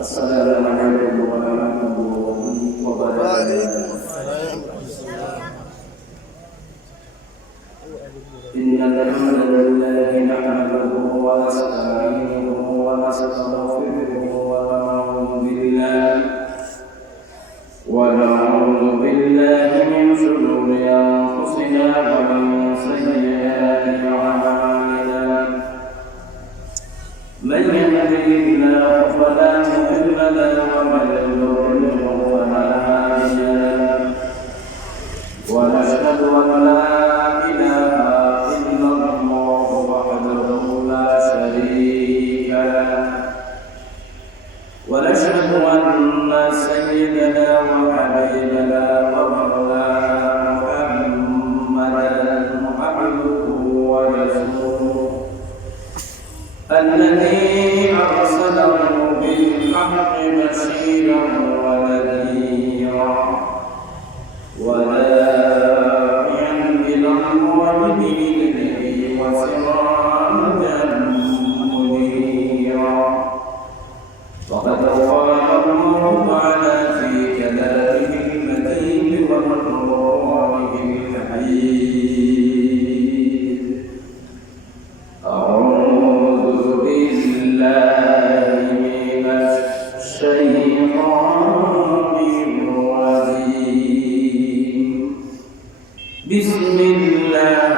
السلام عليكم ورحمة الله وبركاته. إن الحمد لله نحمده ونستعينه ونستغفره ونعوذ بالله من شرور أنفسنا ومن سيئات أعمالنا. من يهده الله فلا مضل له ومن يضلل فلا هادي له. ونشهد أن لا إله إلا الله وحده لا شريك له. ونشهد أن سيدنا وحبيبنا ومولانا محمدا عبده ورسوله الذي أرسله بالحق بشيرا ونذيرا وداعيا إلى الله بإذنه وسراجا منيرا. وقد قال الله تعالى في كلامه المتين وقرآنه الحكيم: أعوذ بالله من الشيطان الرجيم. بسم الله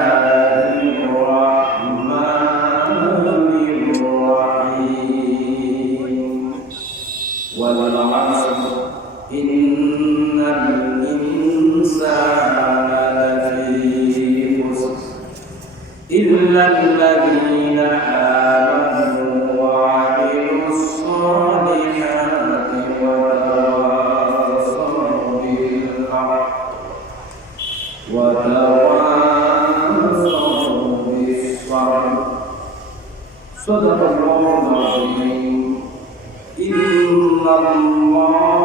الرحمن الرحيم. والعصر إن الإنسان لفي خسر إلا الذين آمنوا وعملوا الصالحات وتواصوا بالحق وتواصوا بالصبر. صدق الله العظيم. إن الله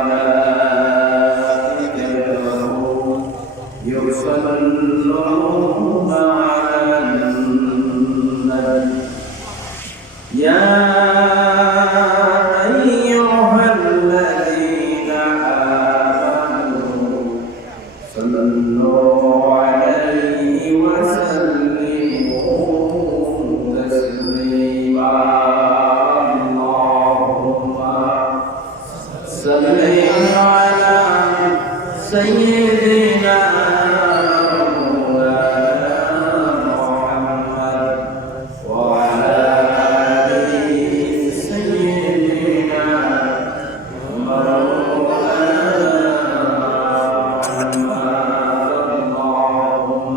وملائكته يصلون على النبي يا أيها الذين آمنوا صلوا عليه وسلموا تسليما. صل على سيدنا مولانا محمد وعلى آل سيدنا مولانا محمد. اللهم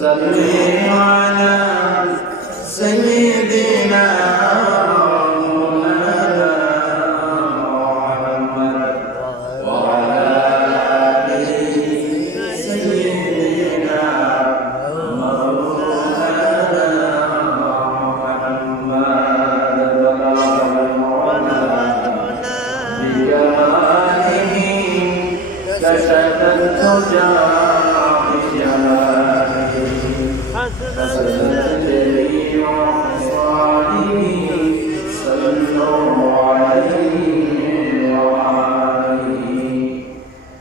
صل على سيدنا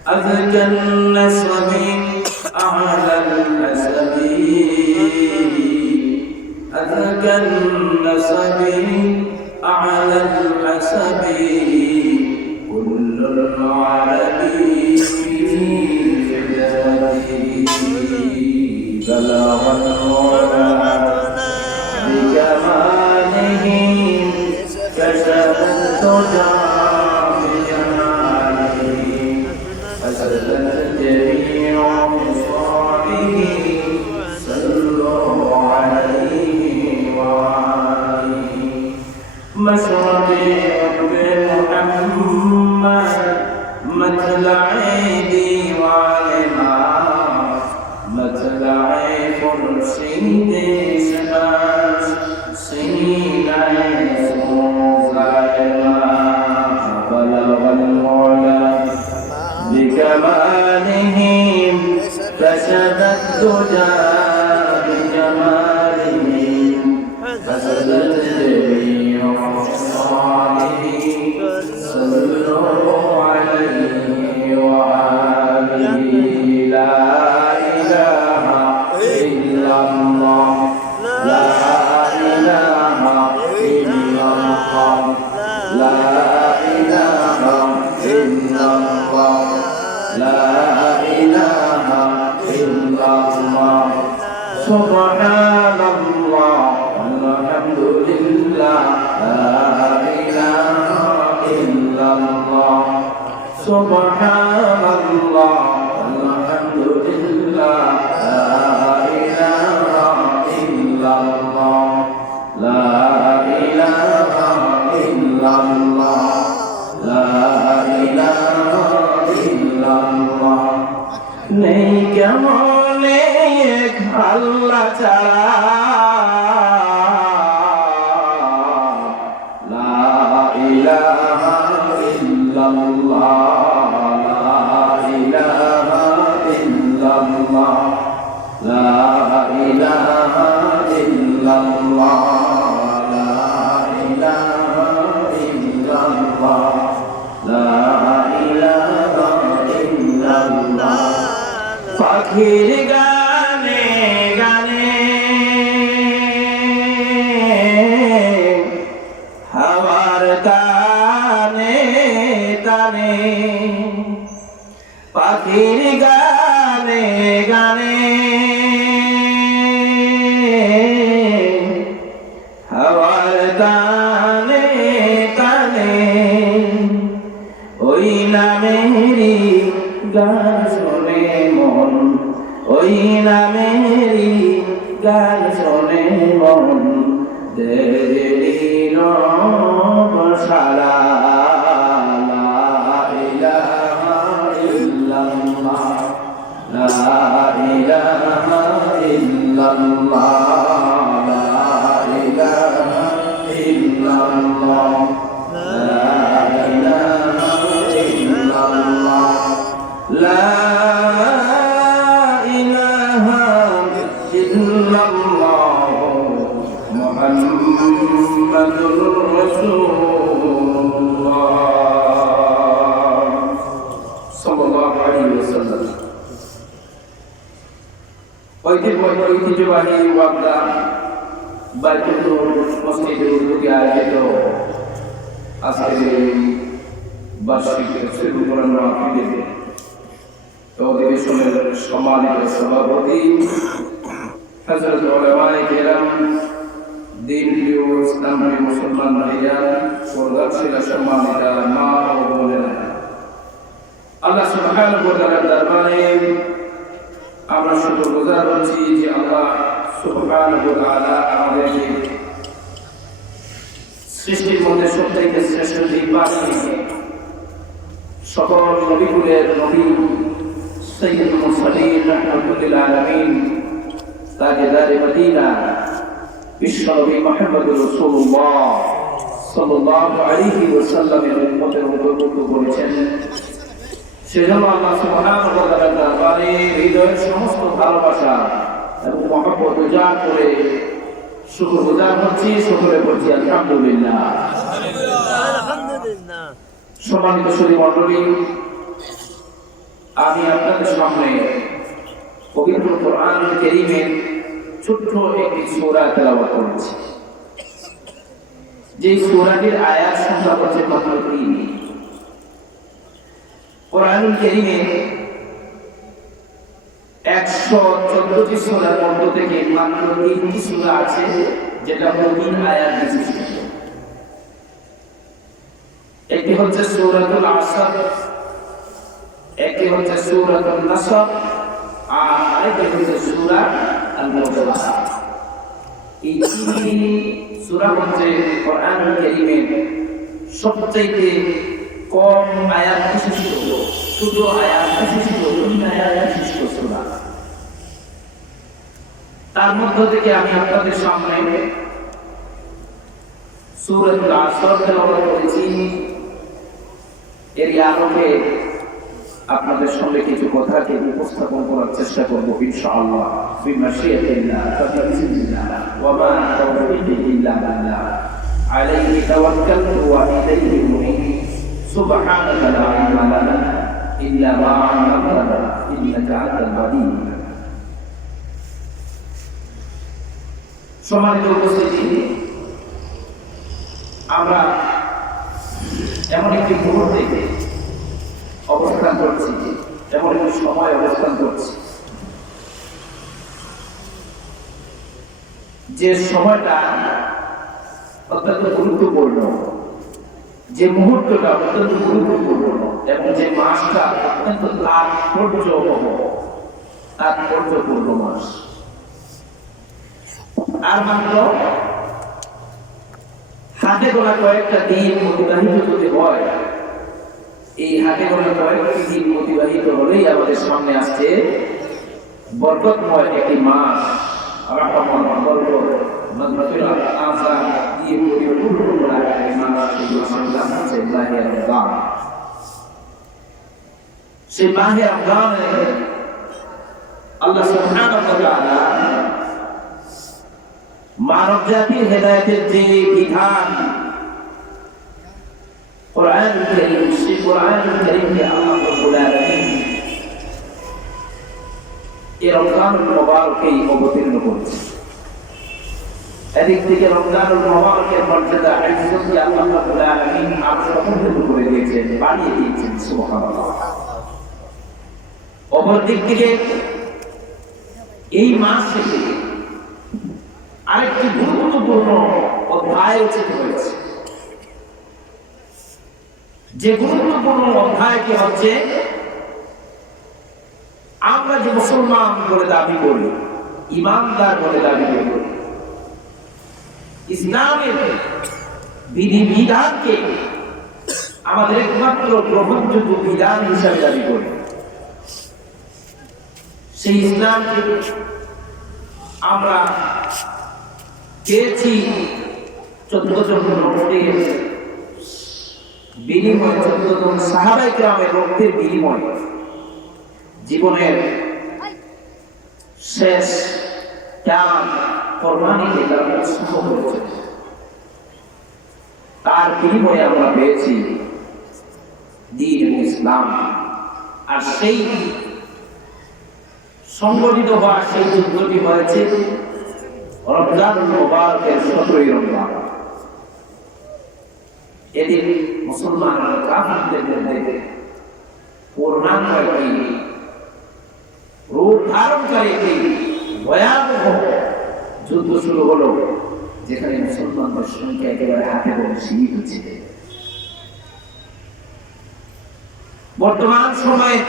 أذكى النسب أعلى الحسب أذكى النسب أعلى الحسب كل العربي في خدمته بلغ العلا بجماله كشف الدجى جميع مصابه صلوا عليه وعليه. مشربي بمحمد مطلعي ديواننا مطلعي فرشيدي شباش سنين يسوع بلغ العلا بكمالهم كشف الدجى بجمالهم فسدت جميع لا إله إلا الله لا إله إلا الله سبحان الله والحمد لله لا إله إلا الله سبحان الله والحمد لله لا إله إلا الله لا إله إلا الله لا إله إلا الله নেই কেমন এক আল্লাহ ছাড়া লা ইলাহা ইল্লাল্লাহ লা ইলাহা ইল্লাল্লাহ লা ইলাহা ইল্লাল্লাহ লা ইলাহা ইল্লাল্লাহ লা ইলাহা ইল্লাল্লাহ পাখির গানে গানে হাওয়ার তানে তানে পাখির গানে গানে হাওয়ার তানে তানে ওই নামেরই গান শোনে মন ওই নামেরই গান শোনে মন দেরিল সারা লা ইলাহা ইল্লাল্লাহ লা ইলাহা ইল্লাল্লাহ লা ইলাহা ইল্লাল্লাহ লা ইলাহা ইল্লাল্লাহ لا إله إلا الله محمد رسول الله صلى الله عليه وسلم ঐতিহ্যবাহী ওয়াকদা বাইতুল মসজিদের উদ্যোগে আয়োজিত আজকের বার্ষিক তফসির কোরআন মাহফিল অধিবেশনের সম্মানিত সভাপতি হযরত উলামায়ে কেরাম দিন প্রিয় ইসলামী মুসলমান ভাইরা পর্দাশীলা সম্মানিত মা ও বোনেরা আল্লাহ সুবহানাহু ওয়া তাআলার দরবারে আমরা শুকরগুজার হচ্ছি যে আল্লাহ সুবহানাহু ওয়া তাআলা আমাদেরকে সৃষ্টির মধ্যে সবথেকে শ্রেষ্ঠ জীব বানিয়েছে সকল নবীকুলের নবী সৈয়দুল মুরসালিন রাহমাতুল আলামিন তাজদারে মদিনা বিশ্বনবী মুহাম্মদুর রাসূলুল্লাহ সাল্লাল্লাহু আলাইহি ওয়াসাল্লামের উম্মতের অন্তর্ভুক্ত করেছেন সেজন্য আল্লাহ সুবহানাহু ওয়া তাআলার দরবারে হৃদয়ের সমস্ত ভালোবাসা এবং মহব্বত উজাড় করে শুকরগুজার হচ্ছি সকলে বলছি আলহামদুলিল্লাহ আলহামদুলিল্লাহ সম্মানিত সুধী মণ্ডলী আমি আপনাদের সামনে পবিত্র কোরআন কারীমের ছোট্ট একটি সূরা তেলাওয়াত করছি যে সূরাটির আয়াত সংখ্যা হচ্ছে মাত্র 3 কোরআনুল কারীমে 114টি সূরার মধ্য থেকে মাত্র 3টি সূরা আছে যেটা 3 আয়াত বিশিষ্ট একটি হচ্ছে সূরাতুল আসর একটি হচ্ছে সূরাতুন নাসর আর আরেকটি হচ্ছে সূরা আল-মুজাদালা এই তিনটি সূরা হচ্ছে কোরআনুল কারীমের সবচেয়ে কম আয়াত বিশিষ্ট শুধু আয়াত বিশিষ্ট 3 আয়াত বিশিষ্ট সূরা তার মধ্য থেকে আমি আপনাদের সামনে সূরাতুল আসর তেলাওয়াত করেছি এর আলোকে আপনাদের সামনে কিছু কথাকে উপস্থাপন করার চেষ্টা করব ইনশাআল্লাহ বিমাশিয়াতিল্লাহ তাবিসমিল্লাহ ওয়া মা তাওফীকি ইল্লা বিল্লাহ আলাইহি তাওয়াক্কালতু ওয়া ইলাইহি উনীব সুবহানাকা লা ইলমা লানা ইল্লা মা 'আল্লামতানা ইন্নাকা আনতাল আলীম সম্মানিত উপস্থিতি আমরা এমন একটি মুহূর্তে অবস্থান করছি, এমন একটি সময় অবস্থান করছি যে সময়টা অত্যন্ত গুরুত্বপূর্ণ, যে মুহূর্তটা অত্যন্ত গুরুত্বপূর্ণ এবং যে মাসটা অত্যন্ত তাৎপর্যপূর্ণ মাস। আর মাত্র হাতে গোনা কয়েকটা দিন অতিবাহিত যদি হয়, এই হাতে গোনা কয়েকটি দিন অতিবাহিত হলেই আমাদের সামনে আসছে বরকতময় একটি মাস, সেই মাহে রমজানে আল্লাহ সুবহানাহু ওয়া তাআলা মানব জাতির হেদায়েতের যে বিধান কোরআনুল কারীম, সেই কোরআনুল কারীমকে আল্লাহ রাব্বুল আলামিন এই রমজানুল মুবারকে অবতীর্ণ করেছে। এদিক থেকে রমজানুল মুবারকের মর্যাদা ইজ্জতকে আল্লাহ রাব্বুল আলামিন আরো সমৃদ্ধ করে দিয়েছেন, বাড়িয়ে দিয়েছেন। সুবহানাল্লাহ। অপরদিক থেকে এই মাস থেকে আরেকটি গুরুত্বপূর্ণ অধ্যায় উচিত হয়েছে, যে গুরুত্বপূর্ণ অধ্যায়টি হচ্ছে আমরা যে মুসলমান বলে দাবি করি, ইমানদার বলে দাবি করি, ইসলামের বিধিবিধানকে আমাদের একমাত্র গ্রহণযোগ্য বিধান হিসাবে দাবি করি, সেই ইসলামকে আমরা পেয়েছি 14 জন নবীর বিনিময়, 14 জন সাহাবায়ে কেরামের রক্তের বিনিময়, জীবনের শেষ জান কোরবানিকে তারা উৎসর্গ করেছে। তার বিনিময়ে আমরা পেয়েছি দ্বীন ইসলাম। আর সেই সংগঠিত হওয়া সেই যুদ্ধটি হয়েছে রমজানুল মুবারকের 17ই রমজান। এদিন মুসলমানরা কাফিরদের মধ্যে পূর্ণাঙ্গ একটি রূপ ধারণকারী একটি ভয়াবহ যুদ্ধ শুরু হলো, যেখানে মুসলমানদের সংখ্যা একেবারে হাতে গোনা সীমিত ছিল। বর্তমান সময়ে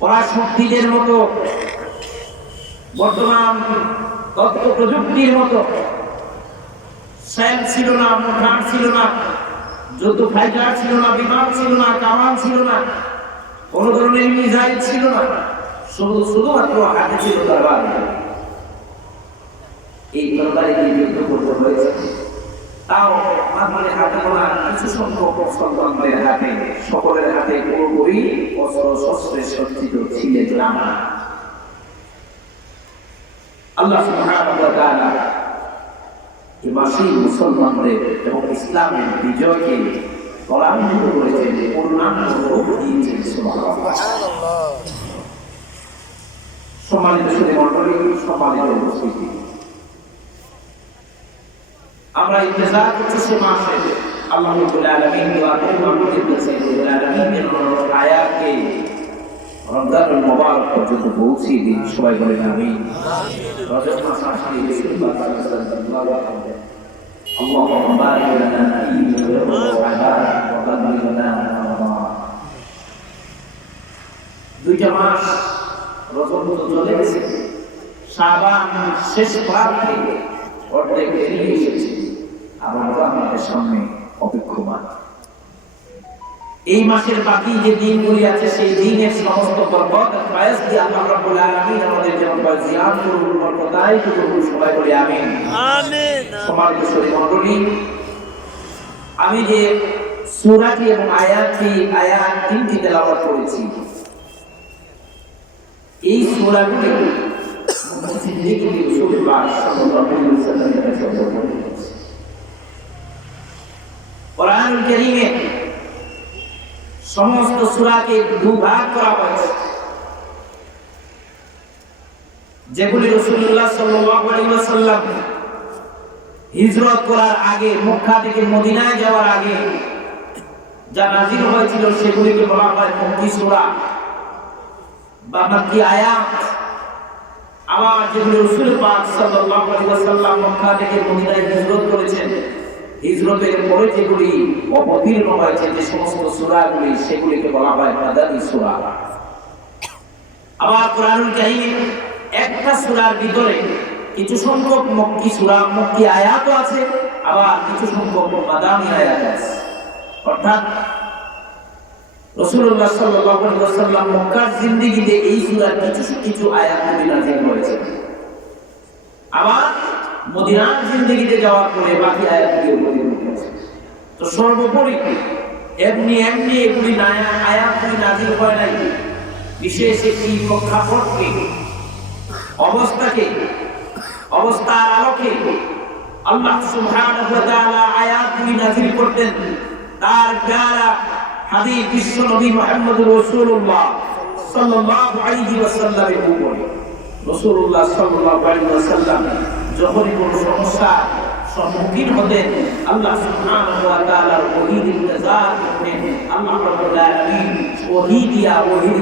পরাশক্তিদের মতো, বর্তমান তথ্য প্রযুক্তির মতো সেল ছিল না, মোটর ছিল না, যুদ্ধ ফাইটার ছিল না, বিমান ছিল না, কামান ছিল না, কোন ধরনের মিসাইল ছিল না, শুধুমাত্র হাতে ছিল তরবারি। এই তরবারি দিয়ে যুদ্ধ করতে হয়েছে, তাও আমাদের হাতে গোনা কিছু সংখ্যক মুসলমানদের হাতে, সকলের হাতে পুরোপুরি অস্ত্র শস্ত্রে সজ্জিত ছিলেন না। আল্লাহ সুবহানাহু ওয়া তাআলা এই মাসে মুসলমানদের এবং ইসলামের বিজয়কে ত্বরান্বিত করেছেন, পূর্ণাঙ্গ রূপ দিয়েছেন। সুবহানাল্লাহ। সম্মানিত সুধী মণ্ডলী, সম্মানিত উপস্থিতি, আমরা ইন্তজার করছি সে মাসে আল্লাহ রাব্বুল আলামিন দোয়া করে আমাদের কাছে রাব্বুল আলামিনের আয়াতকে রমজানুল মুবারক পর্যন্ত পৌঁছিয়ে দিন। সবাই বলেন আমিন। রজব মাস আসলে রাসূলুল্লাহ সাল্লাল্লাহু আলাইহি ওয়াসাল্লাম আল্লাহুম্মা বারিক লানা ফীহি ওয়া শাবান ওয়া বাল্লিগনা রমাদান। দুইটা মাস রজব তো চলে গেছে, শাবান শেষ প্রান্তে অর্ধেক পেরিয়ে এসেছে, আবার আমাদের সামনে অপেক্ষমান। এই মাসের বাকি যে দিনগুলি আছে, সেই দিনের সমস্ত বরকত আর ফায়েজ দিয়ে আল্লাহ রাব্বুল আলামিন আমাদের যেমন জিয়ান করুন, বরকত দায়ী করুন। সবাই বলি আমিন। আমিন। সম্মানিত সুধী মণ্ডলী, আমি যে সূরাটি এবং আয়াত 3টি তেলাওয়াত করেছি, এই সূরাগুলি সিদ্দিকুল রাসূলুল্লাহ সাল্লাল্লাহু আলাইহি ওয়াসাল্লামের কাছে অবতীর্ণ হয়েছে। কোরআনুল কারীমে সমস্ত সূরাকে দুভাগ করা হয়েছে, যেগুলি রাসূলুল্লাহ সাল্লাল্লাহু আলাইহি ওয়াসাল্লাম হিজরত করার আগে, মক্কা থেকে মদিনায় যাওয়ার আগে যা নাযিল হয়েছিল সেগুলিকে বলা হয় মক্কি সূরা বা মক্কি আয়াত। আবার যেগুলো রাসূল পাক সাল্লাল্লাহু আলাইহি ওয়াসাল্লাম মক্কা থেকে মদিনায় হিজরত করেছেন, হিজরতের পরে যেগুলি অবতীর্ণ হয়েছে যে সমস্ত সূরাগুলি, সেগুলিকে বলা হয় মাদানী সূরা। আবার কোরআনুল কারীম একটা সূরার ভিতরে কিছু সংখ্যক মক্কি সূরা, মক্কি আয়াতও আছে, আবার কিছু সংখ্যক মাদানী আয়াত আছে। অর্থাৎ রাসূলুল্লাহ সাল্লাল্লাহু আলাইহি ওয়াসাল্লাম মক্কার জিন্দেগিতে এই সূরার কিছু আয়াতগুলি নাযিল হয়েছে। আবার মদিনার জিন্দেগিতে যাওয়ার পরে বাকি আয়াতগুলি অবতীর্ণ হয়েছে। তো সর্বোপরি এমনি এগুলি আয়াতগুলি নাযিল হয় নাই, বিশেষ একটি প্রেক্ষাপটকে, অবস্থার আলোকে আল্লাহ সুবহানাহু ওয়া তাআলা আয়াতগুলি নাযিল করতেন তার প্যারা হাবিব বিশ্ব নবী মুহাম্মদুর রাসূলুল্লাহ সাল্লাল্লাহু আলাইহি ওয়াসাল্লামের উপরে। রাসূলুল্লাহ সাল্লাল্লাহু আলাইহি ওয়াসাল্লাম যখনই কোনো সমস্যার সম্মুখীন হতেন, আল্লাহ সুবহানাহু ওয়া তাআলার ওহীর ইন্তজার করতেন। আল্লাহ রাব্বুল আলামিন ওহীর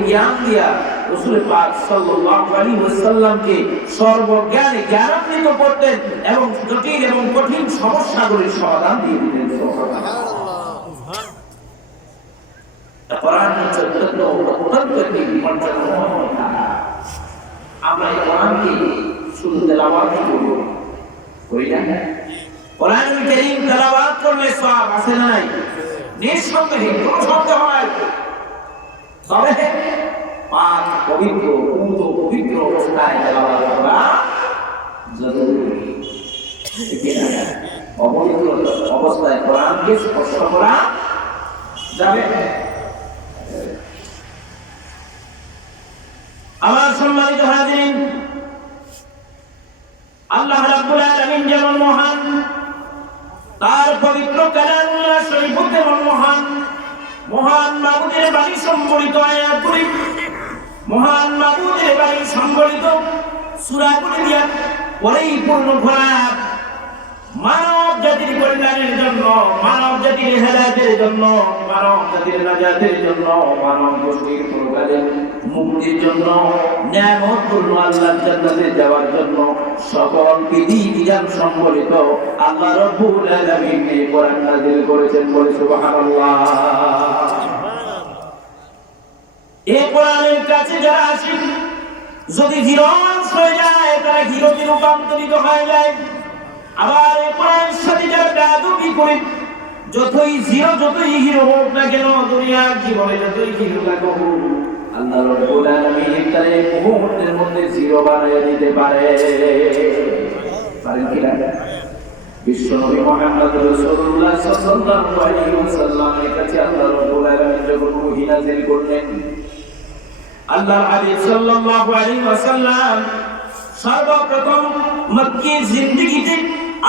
জ্ঞান দিয়া রাসূল পাক সাল্লাল্লাহু আলাইহি ওয়াসাল্লামকে সর্বজ্ঞানে জ্ঞানান্বিত করতেন এবং জটিল এবং কঠিন সমস্যাগুলির সমাধান দিয়ে দিতেন। সুবহানাল্লাহ। কোরআন হচ্ছে অত্যন্ত একটি বিপজ্জনক ধারা। আমরা এই কোরআনকে শুধু তেলাওয়াতই করি না, কোরআনুল কারীম তেলাওয়াত করলে সওয়াব আছে না নাই? নিঃসন্দেহে, কোনো সন্দেহ নাই। তবে পাক পবিত্র, পূত পবিত্র অবস্থায় তেলাওয়াত করা জরুরি। অপবিত্র অবস্থায় কোরআনকে স্পর্শ করা যাবে। আমার সম্মানিত হাজিরিন, আল্লাহ রাব্বুল আলামিন যেমন মহান, তার পবিত্র কালামুল্লাহ শরীফ যেমন মহান। মহান মাবুদের বাণী সম্বলিত আয়াতগুলি, মহান মাবুদের বাণী সম্বলিত সূরাগুলি দিয়া পরিপূর্ণ ভরা মানব জাতির কল্যাণের জন্য, মানব জাতির হেদায়েতের জন্য, মানব জাতির নাজাতের জন্য, মানব গোষ্ঠীর পরকালের মুক্তির জন্য, নিয়ামতপূর্ণ আল্লাহর জান্নাতে যাওয়ার জন্য সকল বিধি বিধান সম্বলিত আল্লাহ রাব্বুল আলামিন এই কোরআন নাযিল করেছেন। বলে সুবহানাল্লাহ। এই কোরআনের কাছে যারা আসে, যদি হিরোয়াংশ হয়ে যায় তারা হিরোতে রূপান্তরিত হয়ে যায়। আবার এই কোরআনের সাথে যারা বেয়াদবি করে, যতই হিরো হোক না কেন, দুনিয়ার জীবনে যতই হিরো থাকুক, আল্লাহ রাব্বুল আলামিন তার এই মুহূর্তের মধ্যে জিরো বানিয়ে দিতে পারে। পারেন কি না? বিশ্ব নবী মুহাম্মদ রাসূলুল্লাহ সাল্লাল্লাহু আলাইহি ওয়াসাল্লামের কাছে আল্লাহ রাব্বুল আলামিন যখন ওহী নাযিল করলেন, আল্লাহর হাবিব সাল্লাল্লাহু আলাইহি ওয়াসাল্লাম সর্বপ্রথম মক্কি জিন্দেগিতে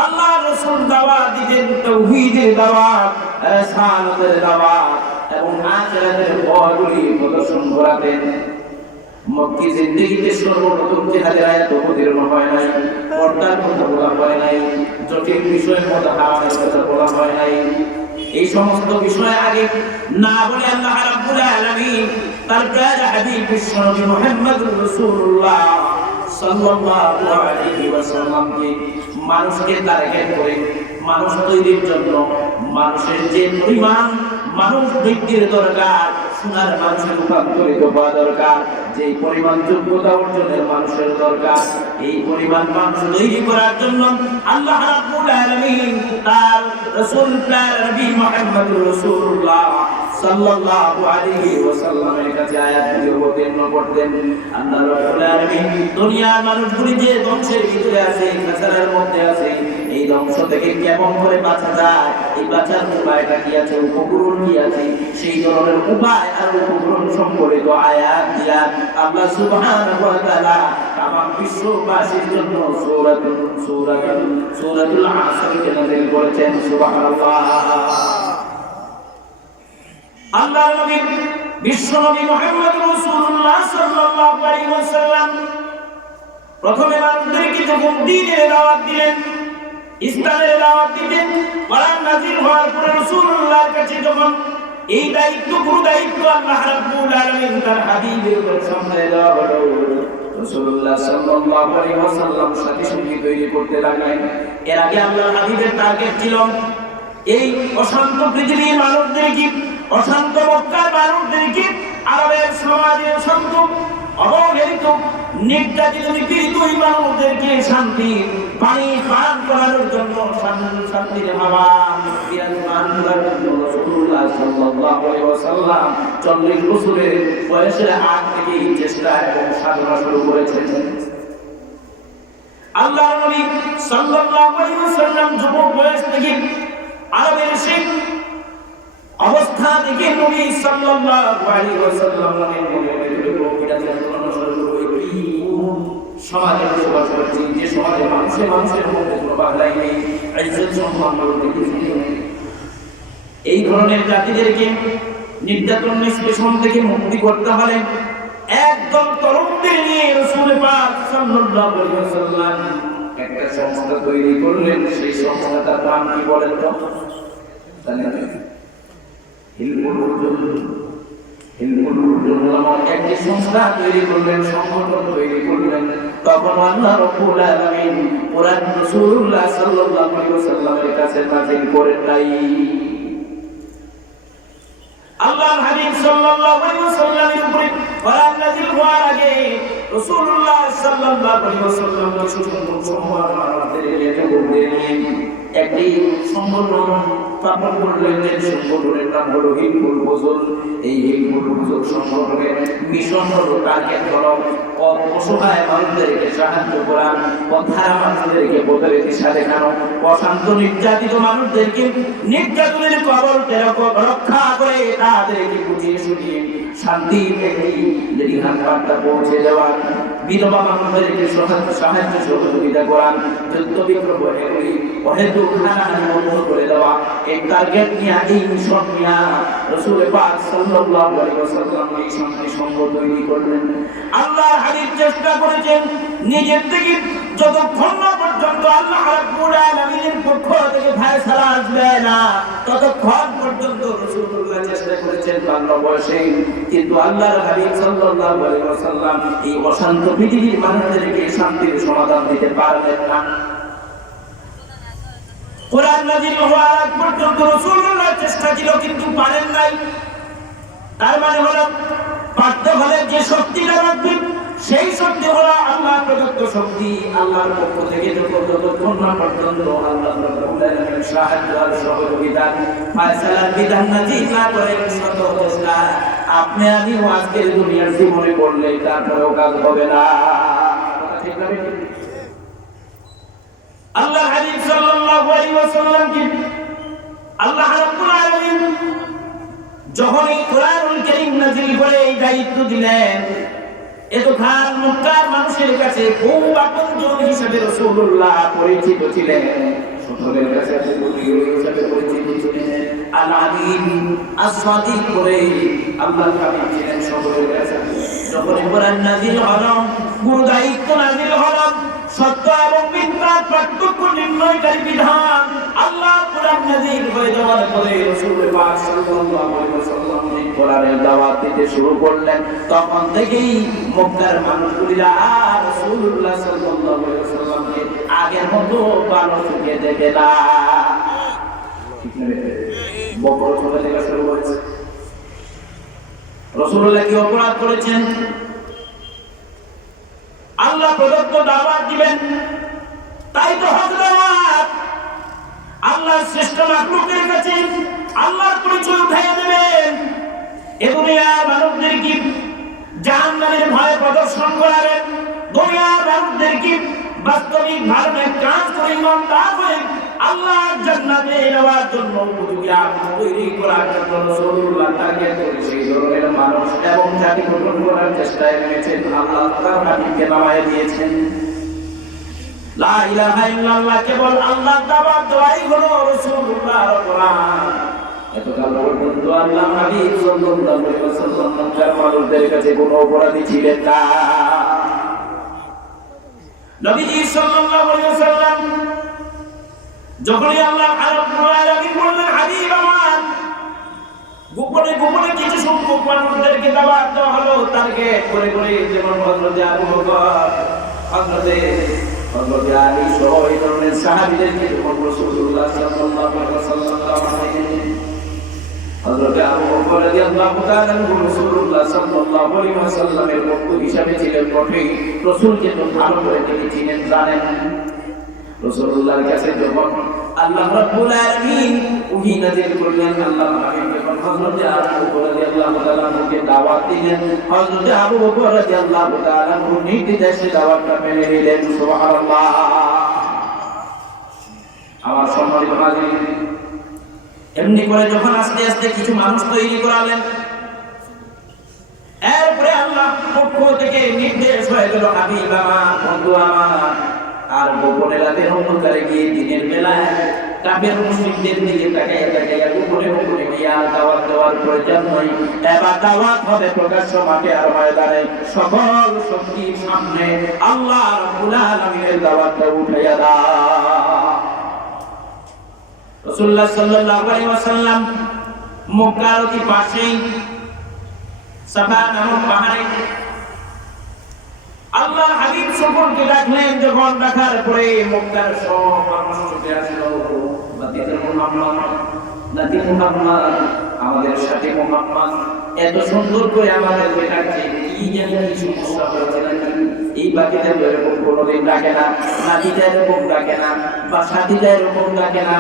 আল্লাহ রাসূল দাওয়াত দিতেন, তাওহীদের দাওয়াত, রিসালাতের দাওয়াত এবং আখিরাতের ভয়গুলি প্রদর্শন করাতেন। মক্কি জিন্দেগিতে সর্বপ্রথম জিহাদের আয়াত অবতীর্ণ হয় নাই, পর্দার কথা বলা হয় নাই, জটিল বিষয়ের মধ্যে হারামের কথা বলা হয় নাই। এই সমস্ত বিষয় আগে না বলে আল্লাহ রাব্বুল আলামিন তার প্রিয় হাবিব বিশ্ব নবী মুহাম্মদুর রাসূলুল্লাহ সাল্লাল্লাহু আলাইহি ওয়াসাল্লামকে মানুষকে টার্গেট করে মানুষ তৈরির জন্য, মানুষের যে পরিমাণ মানুষ বৃদ্ধির দরকার, সোনার মানুষের রূপান্তরিত হওয়া দরকার, যে পরিমাণ যোগ্যতা অর্জনের মানুষের দরকার, এই পরিমাণ মানুষ তৈরি করার জন্য আল্লাহ রাব্বুল আলামিন তার রাসূল নবী মুহাম্মদুর রাসূলুল্লাহ সাল্লাল্লাহু আলাইহি ওয়াসাল্লামের কাছে আয়াতগুলি অবতীর্ণ করতেন। আল্লাহ রাব্বুল আলামিন দুনিয়ার মানুষগুলি যে ধ্বংসের ভিতরে আছে, খাসারের মধ্যে আছে, এই ধ্বংস থেকে কেমন করে বাঁচা যায়, এই বাঁচার উপায়টা কি আছে, উপকরণ কি আছে, সেই ধরনের উপায় আর উপকরণ সম্বলিত আয়াত দিয়া আল্লাহ সুবহানাহু ওয়া তাআলা তামাম বিশ্ববাসীর জন্য সূরাতুল আসরকে নাযিল করেছেন। সুবহানাল্লাহ। আল্লাহর নবী বিশ্ব নবী মুহাম্মদ রাসূলুল্লাহ সাল্লাল্লাহু আলাইহি ওয়াসাল্লাম প্রথমে মানুষদেরকে যখন দ্বীনের দাওয়াত দিলেন, ইসলামের দাওয়াত দিতে কোরআন নাযিল হওয়ার পরে রাসূলুল্লাহর কাছে যখন এই দায়িত্ব পুরো দায়িত্ব আল্লাহ রাব্বুল আলামিন তার হাবিবের উপর সামনে দেওয়া হলো, রাসূলুল্লাহ সাল্লাল্লাহু আলাইহি ওয়াসাল্লাম সাথে সঙ্গে তৈরি করতে লাগলেন। এর আগে আল্লাহর হাবিবের টার্গেট ছিল এই অশান্ত পৃথিবীর মানুষদেরকে, অশান্ত মক্কার মানুষদেরকে, আরবের সমাজের শান্ত অবহেলিত নির্যাতিত নিপীড়িত এই মানুষদেরকে শান্তি পানি পান করানোর জন্য শান্তির হাওয়া বিরাজমান করার জন্য রাসূলুল্লাহ সাল্লাল্লাহু আলাইহি ওয়াসাল্লাম 40 বছরের বয়সের আগ থেকে এই চেষ্টা এবং সাধনা শুরু করেছেন। আল্লাহর নবী সাল্লাল্লাহু আলাইহি ওয়াসাল্লাম যুবক বয়স থেকে আরবের সেই অবস্থা থেকে নবী সাল্লাল্লাহু আলাইহি ওয়াসাল্লাম সমাজে বসবাস করছি, যে সমাজে মানুষের মধ্যে কোনো বাধা নেই, ইজ্জত সম্মান এই ধরনের জাতিদেরকে নির্যাতন নিষ্পেষণ থেকে মুক্তি করতে হলে একদম তরুণদের নিয়ে রাসূল পাক সাল্লাল্লাহু আলাইহি ওয়াসাল্লাম একটা সংস্থা তৈরি করলেন। সেই সংস্থাটার নাম কি বলেন তো? জানেন? হিলমুল নামক একটি সংস্থা তৈরি করলেন, সংগঠন তৈরি করলেন। তখন আল্লাহ রাব্বুল আলামিন কুরআন রাসূলুল্লাহ সাল্লাল্লাহু আলাইহি ওয়াসাল্লামের কাছে নাযিল করেন নাই। আল্লাহর হাবিব সাল্লাল্লাহু আলাইহি ওয়াসাল্লামের উপরে কুরআন নাযিল হওয়ার আগে রাসূলুল্লাহ সাল্লাল্লাহু আলাইহি ওয়াসাল্লাম একটি সংগঠন স্থাপন করলেন। যে সংগঠনের নাম হলো হিলফুল ফুজুল। এই হিলফুল ফুজুল সংগঠনের মিশন হলো, টার্গেট হলো অসহায় মানুষদেরকে সাহায্য করা, অন্যায় মানুষদেরকে পথের দিশা দেখানো, অশান্ত নির্যাতিত মানুষদেরকে নির্যাতনের কবল থেকে রক্ষা করে তাদেরকে বুঝিয়ে শুনিয়ে শান্তির একটি বার্তা পৌঁছে দেওয়া, বিধবা মানুষদেরকে সাহায্য সহযোগিতা করা, যুদ্ধ বিগ্রহ এগুলি অহেতুক হানাহানি বন্ধ করে দেওয়া, এই টার্গেট নিয়ে, এই মিশন নিয়ে রাসূল পাক সাল্লাল্লাহু আলাইহি ওয়াসাল্লাম এই সংঘ তৈরি করলেন। আল্লাহর হাবিব চেষ্টা করেছেন নিজের থেকে যতক্ষণ না পর্যন্ত আল্লাহ রাব্বুল আলামিনের পক্ষ থেকে ফয়সালা আসবে না ততক্ষণ পর্যন্ত রাসূলুল্লাহ চেষ্টা করেছেন বাল্য বয়সে। কিন্তু আল্লাহর হাবিব সাল্লাল্লাহু আলাইহি ওয়াসাল্লাম এই অশান্ত পৃথিবীর মানুষদেরকে শান্তির সমাধান দিতে পারলেন না। কোরআন নাযিল হওয়ার আগ পর্যন্ত রাসূলুল্লাহ চেষ্টা ছিল কিন্তু পারেন নাই। তার মানে হলো পারতে হলে যে শক্তিটা লাগবে সেই শক্তি হলো আল্লাহ প্রদত্ত শক্তি। আল্লাহর পক্ষ থেকে যতক্ষণ না পর্যন্ত আল্লাহ রাব্বুল আলামিনের সাহায্য আর সহযোগিতা ফয়সালার বিধান নাযিল না করেন শত চেষ্টা আপনি আমি আজকের দুনিয়ার জীবনে করলে তারপরেও কাজ হবে না। ঠিক না? আল্লাহ হাবিব সাল্লাল্লাহু আলাইহি ওয়াসাল্লাম কি আল্লাহ রাব্বুল আলামিন যখন এই কোরআনুল কারীম নাযিল করে এই দায়িত্ব দিলেন, এতক্ষণ মক্কার মানুষের কাছে খুব আপনজন হিসেবে রাসূলুল্লাহ পরিচিত ছিলেন, সকলের কাছে প্রিয় হিসেবে পরিচিত ছিলেন। আল-আমিন আস-সাদিক করে আল্লাহর হাবিব ছিলেন সকলের কাছে। যখন কোরআন নাযিল হলো, গুরু দায়িত্ব নাযিল হলো, সত্য এবং মিথ্যার পার্থক্য নির্ণয়কারী বিধান আল্লাহ কোরআন নাযিল হয়ে যাওয়ার পরে রাসূল পাক সাল্লাল্লাহু আলাইহি ওয়াসাল্লাম কোরআনের দাওয়াত দিতে শুরু করলেন। তখন থেকেই মক্কার মানুষগুলিরা আর রাসূলুল্লাহ সাল্লাল্লাহু আলাইহি ওয়াসাল্লামকে আগের মতো ভালো চোখে দেখে না। ঠিক না? বকর ছোট থেকে শুরু হয়েছে। রাসূলুল্লাহ কি অপরাধ করেছেন? আল্লাহ প্রদত্ত দাওয়াত দিবেন, তাই তো হক দাওয়াত। আল্লাহর শ্রেষ্ঠ মাখলুকের কাছে আল্লাহর পরিচয় উঠাইয়া দেবেন। এ দুনিয়ার মানুষদেরকে জাহান্নামের ভয় প্রদর্শন করাবেন, দুনিয়ার মানুষদেরকে বাস্তবিক ভারণের কাজ করে ইমানদার হয়ে আল্লাহর জান্নাতে যাওয়ার জন্য উপযোগী আত্মা তৈরি করার জন্য রাসূলুল্লাহ টার্গেট করে সেই ধরনের মানুষ এবং জাতি গঠন করার চেষ্টায় নেমেছেন। আল্লাহ তার হাবিবকে নামায় দিয়েছেন। লা ইলাহা ইল্লাল্লাহ কেবল আল্লাহর দাওয়াত দেওয়াই হলো রাসূলুল্লাহর কোরআন। এতকাল পর্যন্ত আল্লাহ হাবিব সাল্লাল্লাহু আলাইহি ওয়াসাল্লাম মক্কার মানুষদের কাছে কোনো অপরাধী ছিলেন না। নবীজি সাল্লাল্লাহু আলাইহি ওয়াসাল্লাম যখনই আল্লাহ রাব্বুল আলামিন বললেন হাবিব আমার গোপনে গোপনে কিছু সংখ্যক মানুষদেরকে দাওয়াত দেওয়া হলো টার্গেট করে করে, যেমন হযরত আবু বকর, হযরত আলী সহ এই ধরনের সাহাবীদেরকে যখন রাসূলুল্লাহ সাল্লাল্লাহু আলাইহি ওয়াসাল্লাম দাওয়াত দিলেন, হযরত আবু বকর রাদিয়াল্লাহু তাআলা রাসূলুল্লাহ সাল্লাল্লাহু আলাইহি ওয়াসাল্লামের বন্ধু হিসেবে ছিলেন বটেই, রাসূলকে তো ভালো করে তিনি চিনেন জানেন। রাসূলুল্লাহর কাছে যখন আল্লাহ রাব্বুল আলামিন ওহী নাযিল করলেন, আল্লাহ হাবিব যখন হযরত আবু বকর রাদিয়াল্লাহু তাআলা কে দাওয়াত দিলেন, হযরত আবু বকর রাদিয়াল্লাহু তাআলা নির্দেশে দাওয়াতটা মেনে নিলেন। সুবহানাল্লাহ। আমার সম্মানিত হাজির, এমনি করে যখন আস্তে আস্তে কিছু মানুষ তৈরি করালেন, এরপরে আল্লাহ পক্ষ থেকে নির্দেশ হয়ে গেল, হাবিব আমার, বন্ধু আমার, আর গোপনে রাতের অন্ধকারে গিয়ে দিনের বেলায় কাফের মুশরিকদের দিকে তাকাইয়া গোপনে গোপনে গিয়ে আর দাওয়াত দেওয়ার প্রয়োজন নয়। এবার দাওয়াত হবে প্রকাশ্য মাঠে আর ময়দানে, সকল শক্তির সামনে আল্লাহ রাব্বুল আলামিনের দাওয়াতটা উঠাইয়া দাও। রাসূলুল্লাহ সাল্লাল্লাহু আলাইহি ওয়াসাল্লাম মক্কার অতি পাশেই সাফা নামক পাহাড়ে আল্লাহ হাবিব সকলকে ডাকলেন। যখন ডাকার পরে মক্কার সব মানুষকে আসলো, নাতি মুহাম্মদ, আমাদের সাথে মুহাম্মদ এত সুন্দর করে আমাদের ডাকছে, কি জানি কি সমস্যা হয়েছে নাকি? এই বাকিটা এরকম কোনোদিন ডাকে না, নাতিটা এরকম ডাকে না, বা সাথীটা এরকম ডাকে না,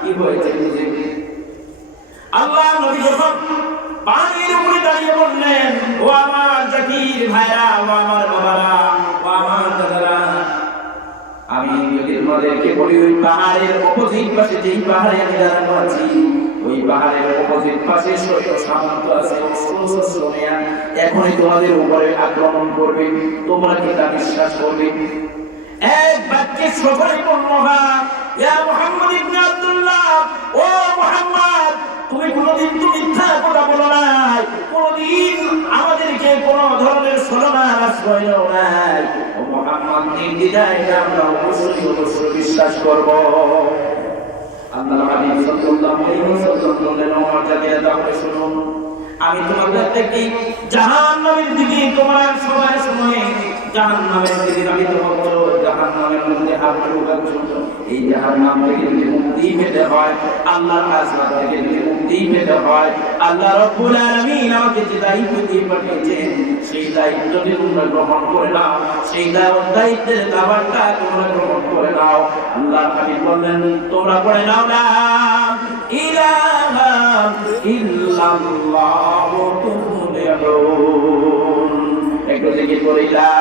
কি হয়েছে বুঝে? আল্লাহ নবী যখন পানির উপরে দাঁড়িয়ে বললেন, ও আমার জাকির ভাইরা, ও আমার বাবারা, ও আমার দাদারা, আমি যদি তোমাদেরকে বলি ওই পাহাড়ের অপোজিট পাশে যেই পাহাড়ে আমি দাঁড়ানো আছি, ওই পাহাড়ের অপোজিট পাশে সৈন্য সামন্ত আছে, এখনই তোমাদের উপরে আক্রমণ করবে, তোমরা কি তা বিশ্বাস করবে? এক বাক্যে সকলে বলল, ইয়া মুহাম্মদ ইবনে আব্দুল্লাহ, ও মুহাম্মদ, তুমি কোনদিন তো মিথ্যা কথা বলো নাই, কোনদিন আমাদেরকে কোন ধরনের ছলনার আশ্রয় দাও নাই। ও মুহাম্মদ, নির্দ্বিধায় আমরা অবশ্যই বিশ্বাস করব। আল্লাহর হাবিব সাল্লাল্লাহু আলাইহি ওয়াসাল্লাম বললেন, আমার জাতিরা তাহলে শুনুন, আমি তোমাদের থেকে জাহান্নামের দিকে তোমার সবাই সময়ে জাহান্নামের দিকে আমি তোমাকে জাহান্নামের মধ্যে হাত ঢোকাচ্ছ, এই জাহান্নাম থেকে যদি মুক্তি পেতে হয়, আল্লাহর আযাব থেকে যদি মুক্তি পেতে হয়, আল্লাহ রাব্বুল আলামিন আমাকে যে দায়িত্ব দিয়ে পাঠিয়েছেন, সেই দায়িত্বটি তোমরা গ্রহণ করে নাও, সেই দায়িত্বের দাওয়াতটা তোমরা গ্রহণ করে নাও। আল্লাহর হাবিব বললেন, তোমরা পড়ে নাও, লা ইলাহা ইল্লাল্লাহু তুফলিহুন। একটু জিকির করি, লা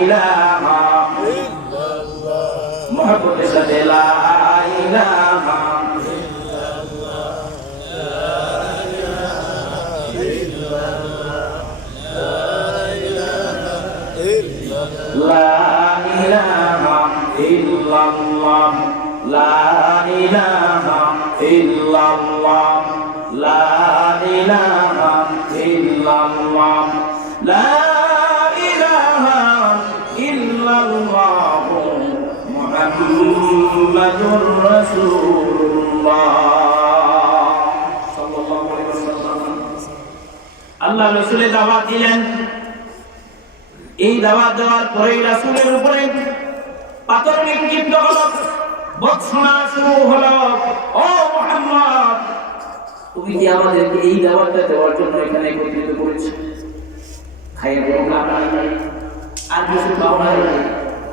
ইলাহা ইল্লাল্লাহ, মুহাম্মাদুর সাথে লা ইলাহা ইল্লাল্লাহ, লা ইলাহা ইল্লাল্লাহ, লা ইলাহা ইল্লাল্লাহ, লা ইলাহা ইল্লাল্লাহ, লা ইলাহা ইল্লাল্লাহ, মুহাম্মাদুর রাসূলুল্লাহ সাল্লাল্লাহু আলাইহি ওয়াসাল্লাম। আল্লাহ রাসূলের দাওয়াত দিলেন। এই দাওয়াত দেওয়ার পরে রাসূলের উপরে পাথর নিক্ষিপ্ত হলো, বর্ষণা শুরু হলো। ও মুহাম্মদ, তুমি কি আমাদেরকে এই দাওয়াতটা দেওয়ার জন্য এখানে একত্রিত করেছো? খাইয়ে কোনো কাজ নাই, আর কিছু পাওয়া নাই,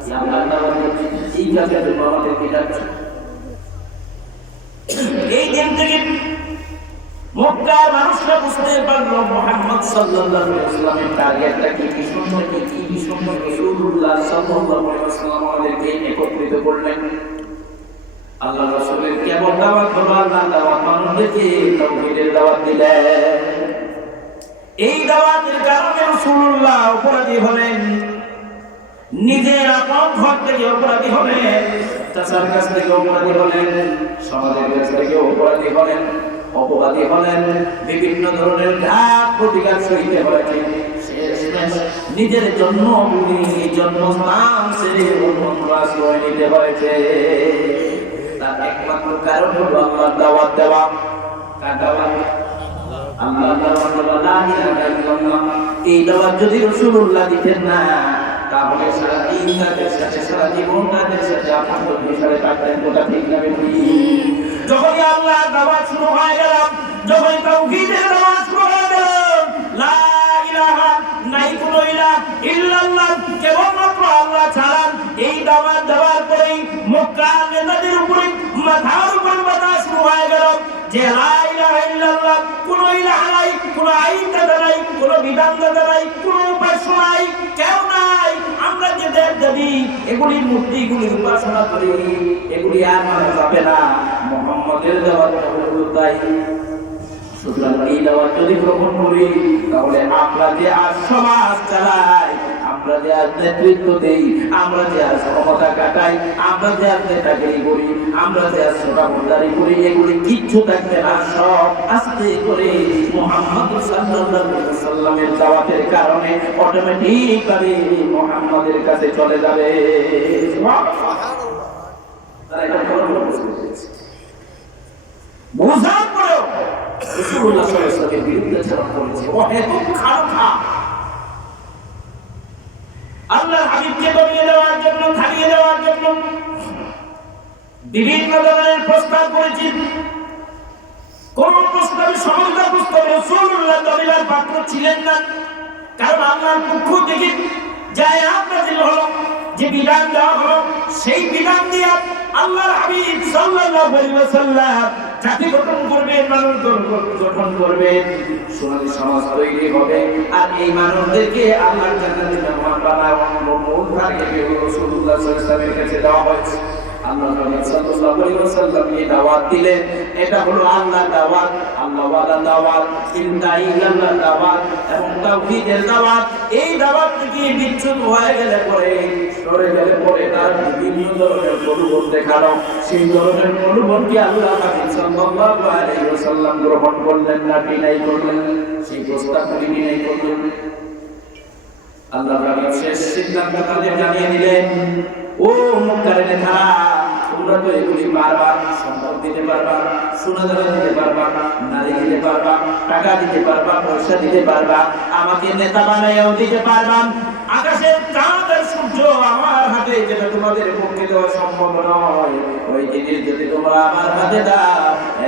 যে আমরা দাওয়াত দিচ্ছি, এই কাজের জন্য আমাদেরকে ডাকছো। এই দিন থেকে মক্কার মানুষরা বুঝতে পারলো মুহাম্মদ সাল্লাল্লাহু আলাইহি ওয়াসাল্লামের টার্গেটটা কি, মিশনটা কি, মিশনটা রাসূলুল্লাহ সাল্লাল্লাহু আলাইহি ওয়াসাল্লাম আমাদেরকে একত্রিত করলেন। আল্লাহ রাসূলের কেবল দাওয়াত হলো, আল্লাহ দাওয়াত মানুষদেরকে তাওহীদের দাওয়াত দিলেন। এই দাওয়াতের কারণে রাসূলুল্লাহ অপরাধী হলেন, নিজের আপন ঘর থেকে অপরাধী হলেন, চাচার কাছ থেকে অপরাধী হলেন, সমাজের কাছ থেকে অপরাধী হলেন, অপবাদী হলেন, বিভিন্ন ধরনের ঘাত প্রতিঘাত সইতে হয়েছে। নিজের জন্মভূমি জন্মস্থান ছেড়ে অন্যত্র আশ্রয় নিতে হয়েছে। তার কারণ হলো আল্লাহর দাওয়াত দেওয়া। কার দাওয়াত? আল্লাহর দাওয়াত দেওয়া, লা ইলাহা ইল্লাল্লাহ। এই দাওয়াত যদি রাসূলুল্লাহ দিতেন না, তাহলে সারা দিন তাদের সাথে, সারা জীবন তাদের সাথে আপন হিসাবে থাকতেন। কথা ঠিক না বেঠিক? যখনই আল্লাহর দাওয়াত শুরু হয়ে গেল, যখন তাওহীদের দাওয়াত শুরু হয়ে গেল, লা ইলাহা, নাই কোনো ইলাহ ইল্লাল্লাহ, কেবলমাত্র আল্লাহ ছাড়া, এই দাওয়াত দেওয়ার পরেই মক্কার নেতাদের উপরে মাথার উপর মাথা শুরু হয়ে গেল যে লা ইলাহা ইল্লাল্লাহ, কোনো ইলাহ নাই, কোনো আইনদাতা নাই, কোনো বিধানদাতা নাই, কোনো উপাস্য নাই, কেউ নাই। আমরা যে দেব দেবী এগুলির মূর্তিগুলির উপাসনা করি, এগুলি আর মানা যাবে না। মুহাম্মদের দাওয়াত হলো তাই। সুতরাং এই দাওয়াত যদি গ্রহণ করি, তাহলে আমরা যে আজ সমাজ চালাই, আমরা যে আজ নেতৃত্ব দেই, আমরা যে আজ ক্ষমতা কাটাই, আমরা যে আজ নেতাগিরি করি, আমরা যে আজ ছোটামোটারি করি, এগুলি কিচ্ছু থাকবে না। সব আস্তে করে মুহাম্মদ সাল্লাল্লাহু আলাইহি ওয়াসাল্লামের দাওয়াতের কারণে অটোমেটিক ভাবে মুহাম্মদের কাছে চলে যাবে। সুবহানাল্লাহ। তারা এটা ভালো বুঝতে পেরেছে। বুঝার পরেও রাসূলুল্লাহ সাল্লাল্লাহু আলাইহি ওয়াসাল্লামের বিরুদ্ধাচরণ করেছে। ও হেতু খারাপ আল্লাহর হাবিবকে দমিয়ে দেওয়ার জন্য, থামিয়ে দেওয়ার জন্য বিভিন্ন ধরনের প্রস্তাব করেছে। কোন প্রস্তাবে সমঝোতা প্রস্তাবে রাসূলুল্লাহ দলিলার পাত্র ছিলেন না। কারণ আল্লাহর পক্ষ থেকে যে আয়াত নাযিল হলো, যে বিধান দেওয়া হলো, সেই বিধান দিয়ে আল্লাহর হাবিব সাল্লাল্লাহু আলাইহি ওয়াসাল্লাম জাতি গঠন করবেন, মানুষ গঠন করবেন, সোনালী সমাজ তৈরি হবে। আর এই মানুষদেরকে আল্লাহর জান্নাতের মেহমান বানানোর মূল টার্গেট রাসূলুল্লাহ সাল্লাল্লাহু আলাইহি ওয়াসাল্লামের কাছে দেওয়া হয়েছে। আল্লাহ নবী সাল্লাল্লাহু আলাইহি ওয়াসাল্লাম এই দাওয়াত দিলেন। এটা হলো আল্লাহর দাওয়াত, আল্লাহ ওয়ালা দাওয়াত, ইল্লাল্লাহ দাওয়াত এবং তাওহীদের দাওয়াত। এই দাওয়াত থেকে বিচ্যুত হয়ে গেলে পরে, সরে গেলে পরে তার বিভিন্ন ধরনের প্রলোভন দেখানো, সেই ধরনের প্রলোভনকে আল্লাহ হাবিব সাল্লাল্লাহু আলাইহি ওয়াসাল্লাম গ্রহণ করলেন না, বিনাই করলেন, সেই প্রস্তাবগুলি বিনাই করলেন। আল্লাহ হাবিব শেষ সিদ্ধান্ত তাদের জানিয়ে দিলেন, ও মক্কার নেতারা, তোমরা তো এগুলি পারবা, সম্পদ দিতে পারবা, সোনা দানা দিতে পারবা, নারী দিতে পারবা, টাকা দিতে পারবা, পয়সা দিতে পারবা, আমাকে নেতা বানাইয়াও দিতে পারবা। আকাশের চাঁদ আর সূর্য আমার হাতে, যেটা তোমাদের পক্ষে দেওয়া সম্ভব নয়, ওই জিনিস যদি তোমরা আমার হাতে দাও,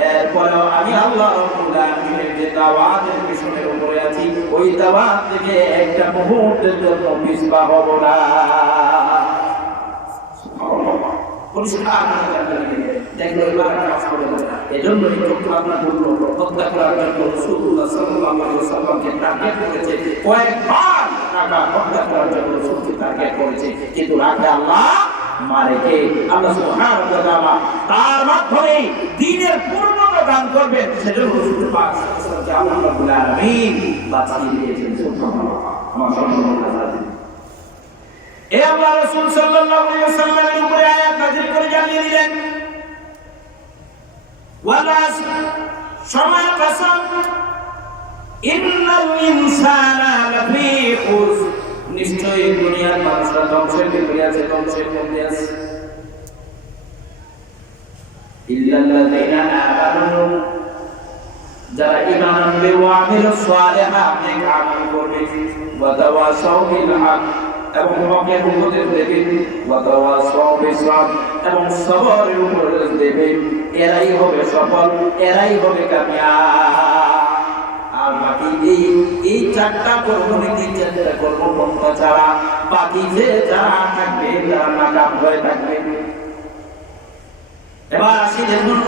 এরপরেও আমি আল্লাহ রাব্বুল আলামিনের যে দাওয়াতের মিশনের উপরে আছি, ওই দাওয়াত থেকে একটা মুহূর্তের জন্য পিছপা হব না। এজন্য এই চোখ আপনার বলল হত্যা করার জন্য রাসূলুল্লাহ সাল্লাল্লাহু আলাইহি ওয়াসাল্লামকে টার্গেট করেছে, কয়েকবার টাকা হত্যা করার জন্য রাসূলকে টার্গেট করেছে, কিন্তু রাখে আল্লাহ মারে কে? আল্লাহ সুবহানাহু ওয়া তাআলা তার মাধ্যমে দ্বীনের পূর্ণতা দান করবেন। সেজন্য রাসূল পাক সাল্লাল্লাহু আলাইহি ওয়াসাল্লামকে আল্লাহ রাব্বুল আলামিন বাঁচিয়ে দিয়েছেন। সুবহানাল্লাহ। আমার সম্মানিত হাজির, এই আল্লাহ রাসূল সাল্লাল্লাহু আলাইহি ওয়াসাল্লামের উপরে আয়াত নাযিল করে জানিয়ে দিলেন, ওয়ালা সময় কসম, ইন্নাল ইনসানা লাফি খুসর, নিশ্চয়ই দুনিয়ার মানুষরা ধ্বংসের ভিতরে আছে, ধ্বংসের মধ্যে আছে। ইল্লাল্লাযিনা আমানু, যারা ঈমান আনবে, ওয়া আমিলুস সালিহাত, নেক আমল করবে, ওয়া তাওয়াসাউ বিল হক, এবং হকের উপদেশ দেবে, ওয়া তাওয়াসাউ বিস সাবর, এবং সবরের উপদেশ দেবে, এরাই হবে সফল, এরাই হবে কামিয়াব। আর বাকি এই চারটা কর্মনীতি, চারটা কর্মপন্থা ছাড়া বাকি যে যারা থাকবে তারা নাকাম হয়ে থাকবে। এবার আসি দেখুন,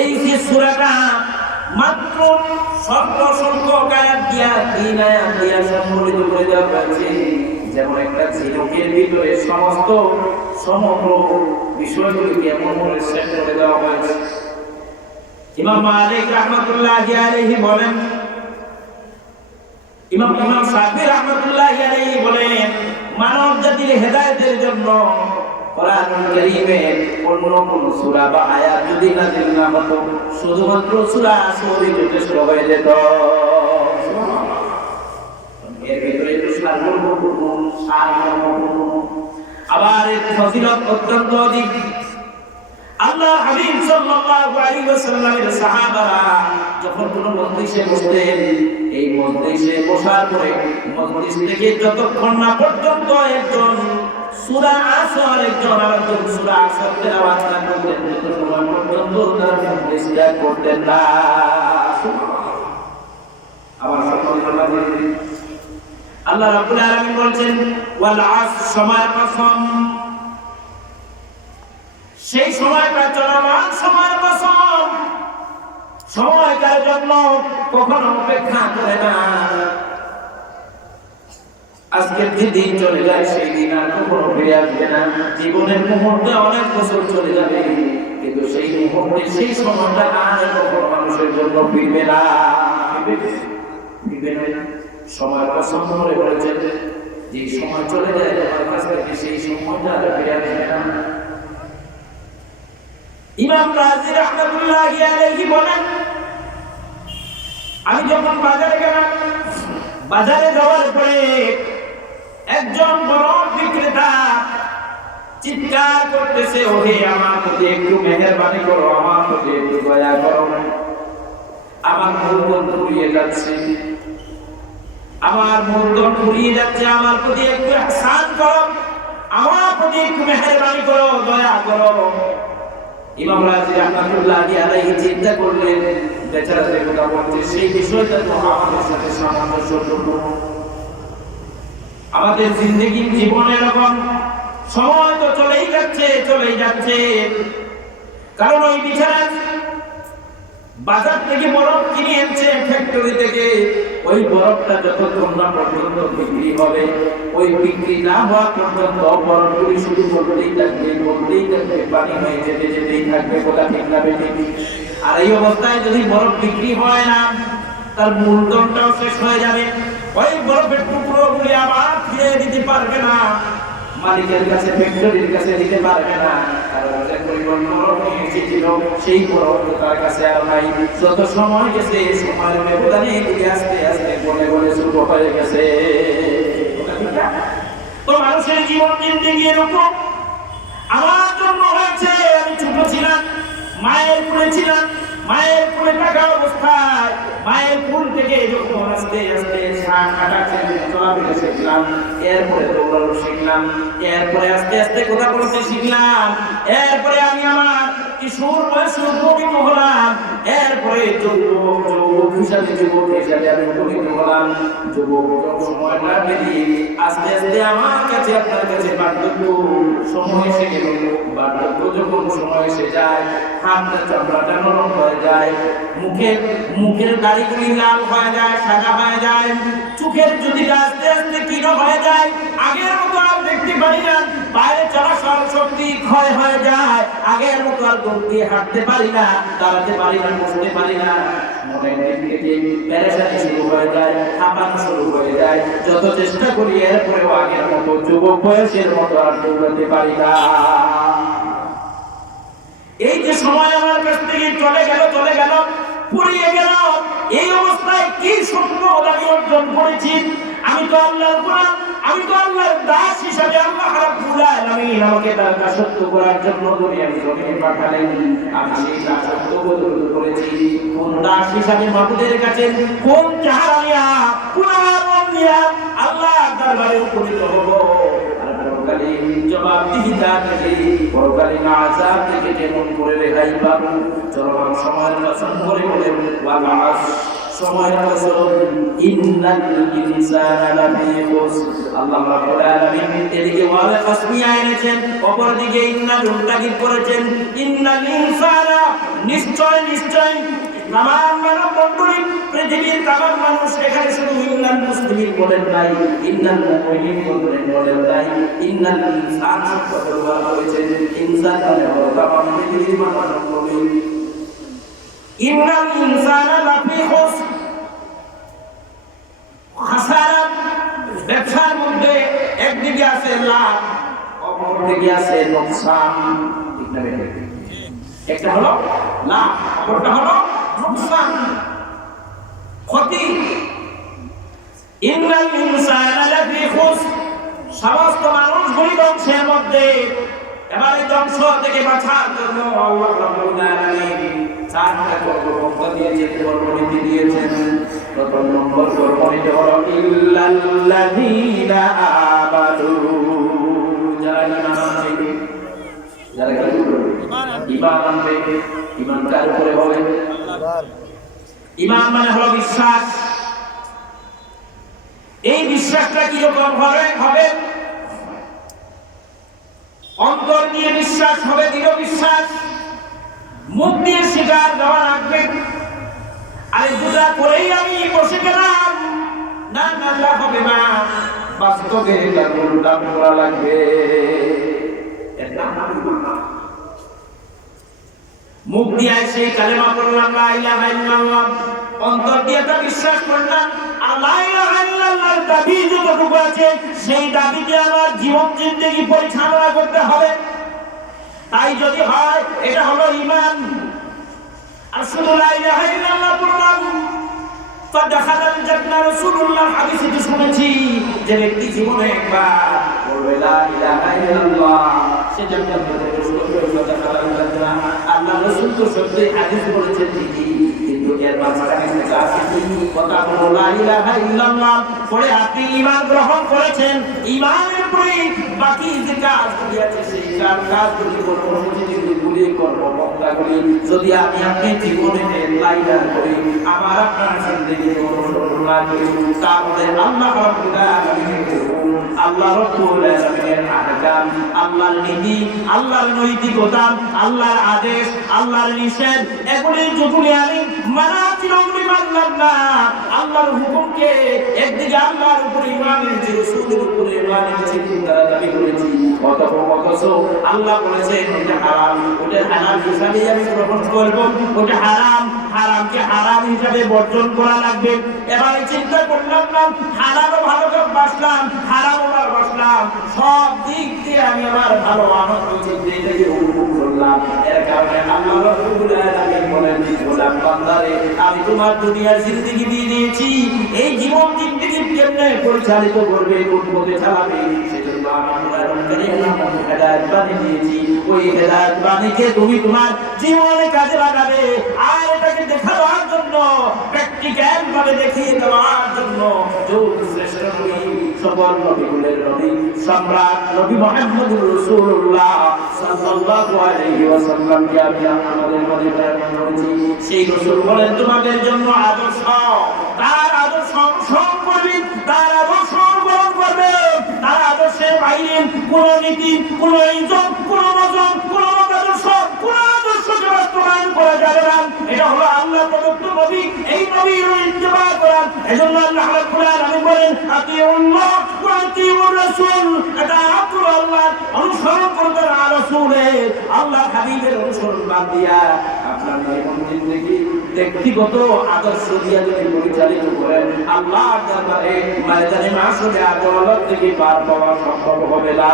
এই যে সূরাটা মাত্র স্বল্প সংখ্যক আয়াত দিয়া, 3 আয়াত দিয়া সম্মিলিত করে দেওয়া হয়েছে, যেমন একটা ঝিনুকের ভিতরে সমস্ত সমগ্র বিষয়গুলিকে এমন করে সেট করে দেওয়া হয়েছে। ইমাম মালিক রাহমাতুল্লাহি আলাইহি বলেন, ইমাম শাফিঈ রাহমাতুল্লাহি আলাইহি বলেন, মানব জাতির হেদায়েতের জন্য কোরআনুল কারীমের অন্য কোন সূরা বা আয়াত যদি নাযিল না হতো, শুধুমাত্র সূরা আসরই যথেষ্ট হয়ে যেত। এর ভিতরে তো সারমর্মপূর্ণ, আবার এর ফজিলত অত্যন্ত অধিক। আল্লাহ হাবিব সাল্লাল্লাহু আলাইহি ওয়াসাল্লামের সাহাবারা যখন কোনো মজলিসে বসতেন, এই মজলিসে বসার পরে মজলিস থেকে যতক্ষণ না পর্যন্ত একজন সূরা আসর, একজন আরেকজন সূরা আসর তেলাওয়াত না করতেন, ততক্ষণ পর্যন্ত তারা মজলিস ত্যাগ করতেন না। আবার আল্লাহ রাব্বুল আলামিন বলেন ওয়াল আসর, সময়ের কসম, সেই সময়টা চলমান সময়ের কসম, সময়টার জন্য কখনো অপেক্ষা করে না। আজকের যে দিন চলে যায় সেই দিন আর কখনো ফিরে আসবে না। জীবনের মুহূর্তে অনেক বছর চলে যাবে, কিন্তু সেই মুহূর্তে সেই সময়টা আর কখনো মানুষের জন্য ফিরবে না। ফিরবে না। সময়ের কসম করে বলেছেন যে সময় চলে যায় তোমার কাছ থেকে, সেই সময়টা আর ফিরে আসবে না। ইমাম রাজি রাহমাতুল্লাহি আলাইহি বলেন, আমি যখন বাজারে গেলাম, বাজারে যাওয়ার পরে একজন বড় বিক্রেতা চিৎকার করতেছে, ওহে আমার প্রতি একটু মেহেরবানি করো, আমার প্রতি একটু দয়া করো, আমার মূলধন ফুরিয়ে যাচ্ছে, আমার মূলধন ফুরিয়ে যাচ্ছে, আমার প্রতি একটু ইহসান করো, আমার প্রতি একটু মেহেরবানি করো, দয়া করো। ইমাম রাজি রাহমাতুল্লাহি আলাইহি চিন্তা করলেন, বেচারা যে কথা বলছে সেই বিষয়টা তো আমাদের সাথে সামঞ্জস্যপূর্ণ। আমাদের জিন্দেগি, জীবন এরকম, সময় তো চলেই যাচ্ছে। কারণ ওই বিচারা বাজার থেকে বরফ কিনে এনেছে ফ্যাক্টরি থেকে, ওই বরফটা যতক্ষণ না পর্যন্ত বিক্রি হবে, ওই বিক্রি না হওয়া পর্যন্ত বরফগুলি শুধু করতেই থাকবে, পানি হয়ে যেতেই থাকবে। কথা ঠিক না বেঠিক? আর এই অবস্থায় যদি বরফ বিক্রি হয় না, তার মূলধনটাও শেষ হয়ে যাবে। ওই বরফের টুকরোগুলি আবার ফিরে দিতে পারবে না, মালিকের কাছে, ফ্যাক্টরির কাছে দিতে পারবে না। কারণ যে পরিমাণ বরফ নিয়ে এসেছিল সেই বরফ তার কাছে আর নাই। যত সময় গেছে, সময়ের ব্যবধানে এগুলি আস্তে আস্তে বলে ছোট হয়ে গেছে। তো মানুষের জীবন জিন্দেগি এরকম। আমার জন্য হয়েছে, আমি ছোট ছিলাম, মায়ের কোলে ছিলাম, মায়ের কোলে থাকা অবস্থায় মায়ের কোল থেকে যখন আস্তে আস্তে হাঁটা চলাফেরা শিখলাম, এরপরে দৌড়ানো শিখলাম, এরপরে আস্তে আস্তে কথা বলতে শিখলাম, এরপরে আমি আমার কিশোর বয়সে উপনীত হলাম, এরপরে যুবক হিসাবে আমি উপনীত হলাম। যুবক সময়টা বেরিয়ে আস্তে আস্তে আমার কাছে, আপনার কাছে বার্ধক্য সময় এসে গেল। বার্ধক্য যখন সময় এসে যায়, হাতটা চামড়াটা নরম হয়ে যায়, মুখের দাড়িগুলি লাল হয়ে যায়, সাদা হয়ে যায়, চোখের যদি আস্তে আস্তে ক্ষীণ হয়ে যায়, আগের মতো আর দেখতে পারি না, বাইরে চলাচল শক্তি ক্ষয় হয়ে যায়, আগের মতো আর দৌড় দিয়ে হাঁটতে পারি না, দাঁড়াতে পারি না, বসতে পারি না, শুরু হয়ে যায়, হাঁপানো শুরু হয়ে যায়। যত চেষ্টা করি এরপরেও আগের মতো যুবক বয়সের মতো আর দৌড়াতে পারি না। এই যে সময় আমার কাছ থেকে চলে গেল, ফুরিয়ে গেল, এই অবস্থায় কি স্বপ্ন আমি অর্জন করেছি? আমি তো আল্লাহর গোলাম, আমি তো আল্লাহর দাস হিসাবে আল্লাহ রাব্বুল আলামিন আমাকে তার দাসত্ব করার জন্য দুনিয়ার জমিনে পাঠালেন। আমি সেই দাসত্ব গ্রহণ করেছি। কোন দাস হিসাবে মাবুদের কাছে, কোন চেহারা নিয়া, কোন আমল নিয়া আল্লাহর দরবারে উপনীত হব? জবাবদিহিতা থেকে, পরকালীন আযাব থেকে যেমন করে রেহাই পাবো, চলমান সময়ের কসম করে বলে সময়ের কসম, ইন্নাল ইনসানা লাফি খুসর। আল্লাহ রাব্বুল আলামিন এদিকে ওয়ালা কসমিয়া এনেছেন, অপরদিকে ইন্নাল তাকিদ করেছেন। ইন্নাল ইনসানা, নিশ্চয় তামাম মানব মণ্ডলী, পৃথিবীর তামাম মানুষ, এখানে শুধু ইন্নাল মুসলিমিন বলেন নাই, ইন্নাল মুমিনিন বলেন নাই, ইন্নাল ইনসান শব্দ ব্যবহার করেছেন। ইনসান মানে হলো তামাম পৃথিবীর মানব মণ্ডলী। ইন্নাল ইনসানা লাফি খুসর, খাসারা। ব্যবসার মধ্যে একদিকে আছে লাভ, অপরদিকে আছে লোকসান। ঠিক না বেঠিক? একটা হলো লাভ, অপরটা হলো লোকসান, ক্ষতি। ইন্নাল ইনসানা লাফি খুসর, সমস্ত মানুষগুলি ধ্বংসের মধ্যে। এবার এই ধ্বংস থেকে বাঁচার জন্য আল্লাহ রাব্বুল আলামিন চারটা কর্মপন্থা দিয়েছেন, কর্মনীতি দিয়েছেন। প্রথম নম্বর কর্মনীতি হলো ইল্লাল্লাযীনা আমানু, যারা ঈমান আনবে, যারা ঈমান আনবে। ঈমান কার উপরে হবে? ঈমান মানে হলো বিশ্বাস। এই বিশ্বাসটা কি রকম হবে? অন্তর নিয়ে বিশ্বাস হবে, দৃঢ় বিশ্বাস। মুখ দিয়ে স্বীকার দেওয়া লাগবে, আরে দুটা করেই আমি বসে গেলাম, না না তা হবে না, বাস্তবে তার উল্টা করা লাগবে। মুখ দিয়ে সেই কালেমা পড়লাম লা ইলাহা ইল্লাল্লাহ, অন্তর দিয়ে তা বিশ্বাস করলাম আর লা ইলাহা ইল্লাল্লাহর দাবি যতটুকু আছে সেই দাবিতে আমার জীবন জিন্দেগি পরিচালনা করতে হবে। তাই যদি হয় এটা হলো ঈমান। আর শুধু লা ইলাহা ইল্লাল্লাহ পড়লাম ফাদাখালাল জান্নাহ, রাসূলুল্লাহ হাদিসে শুনেছি যে ব্যক্তি জীবনে একবার বলবে লা ইলাহা ইল্লাল্লাহ সে জান্নাতে প্রবেশ করবে। ফাদাখালাল জান্নাহ, আল্লাহ রাসূল তো সত্যি হাদিস বলেছেন ঠিকই, কিন্তু এর মাঝখানে একটা আছে কথা হলো লা ইলাহা ইল্লাল্লাহ পরে আপনি ঈমান গ্রহণ করেছেন। ঈমানের পরে বাকি যে কাজগুলি আছে সেই কাজগুলি কর্মসূচিগুলি কর্মপন্থাগুলি যদি আপনি জীবনে লাইলান করি, আমার আপনার জিন্দেগি অনুসরণ না করি, তাহলে আল্লাহ রাব্বুল আলামিন, আল্লাহ রাব্বুল আলামিনের আহকাম, আল্লাহর নীতি, আল্লাহর নৈতিকতা, আল্লাহর আদেশ, আল্লাহর নিষেধ এগুলি যতগুলি আমি মানা ছিল ওগুলি মানলাম না। আল্লাহর হুকুমকে একদিকে আল্লাহর উপরে ঈমান এনেছি, রাসূলের উপরে ঈমান এনেছি, তারা দাবি করেছি, অথচ আল্লাহ বলেছেন এটা হারাম, ওটা হারাম হিসাবে আমি গ্রহণ করব, ওটা হারাম, হারামকে হারাম হিসাবে বর্জন করা লাগবে। এবারে চিন্তা করলাম না, হারামও ভালো করে বাসলাম, হারামও ভালো বাসলাম, সব দিক দিয়ে আমি আমার ভালো আনন্দ জিন্দেগি উপভোগ করলাম। এর কারণে আল্লাহ রাব্বুল আলামিন বলেন, গোলাম বান্দারে আমি তোমার দুনিয়ার জিন্দেগি দিয়ে দিয়েছি, এই জীবন জিন্দেগি কেমনে পরিচালিত করবে, কোন পথে চালাবে, সেজন্য আমি কোরআন কারীমের মধ্যে হেদায়েত বাণী দিয়েছি। ওই হেদায়েত বাণীকে তুমি তোমার জীবনে কাজে লাগাবে। আর এটাকে দেখাবার জন্য, প্র্যাকটিক্যাল ভাবে দেখিয়ে দেওয়ার জন্য শ্রেষ্ঠ নবী, সকল নবীগুলোর নবী, সম্রাট নবী মুহাম্মদুর রাসূলুল্লাহ সাল্লাল্লাহু আলাইহি ওয়াসাল্লামকে আমি আমাদের মধ্যে প্রেরণ করেছি। সেই রাসূল বলেন তোমাদের জন্য আদর্শ, তার আদর্শ অনুসরণ করবে, তার আদর্শ অনুসরণ করবে, তার আদর্শের বাইরে কোন নীতি, কোন ইজ্জত, কোন নজর, কোন আদর্শ, কোন আদর্শকে বাস্তবায়ন করা যাবে না। এটা হলো আল্লাহ প্রদত্ত নবী, এই নবীর ইত্তেবা করা। এজন্য আল্লাহ রাব্বুল আলামিন বলেন আতিউল্লাহ ওয়া আতিউর রাসূল, এটা আল্লাহ অনুসরণ করতে আর রাসূলের, আল্লাহ হাবিবের অনুসরণ বাদ দিয়া আপনার জীবন জিন্দেগি ব্যক্তিগত আদর্শ দিয়া যদি পরিচালিত করেন, আল্লাহর দরবারে ময়দানে মাশরে আদালত থেকে পার পাওয়া সম্ভব হবে না।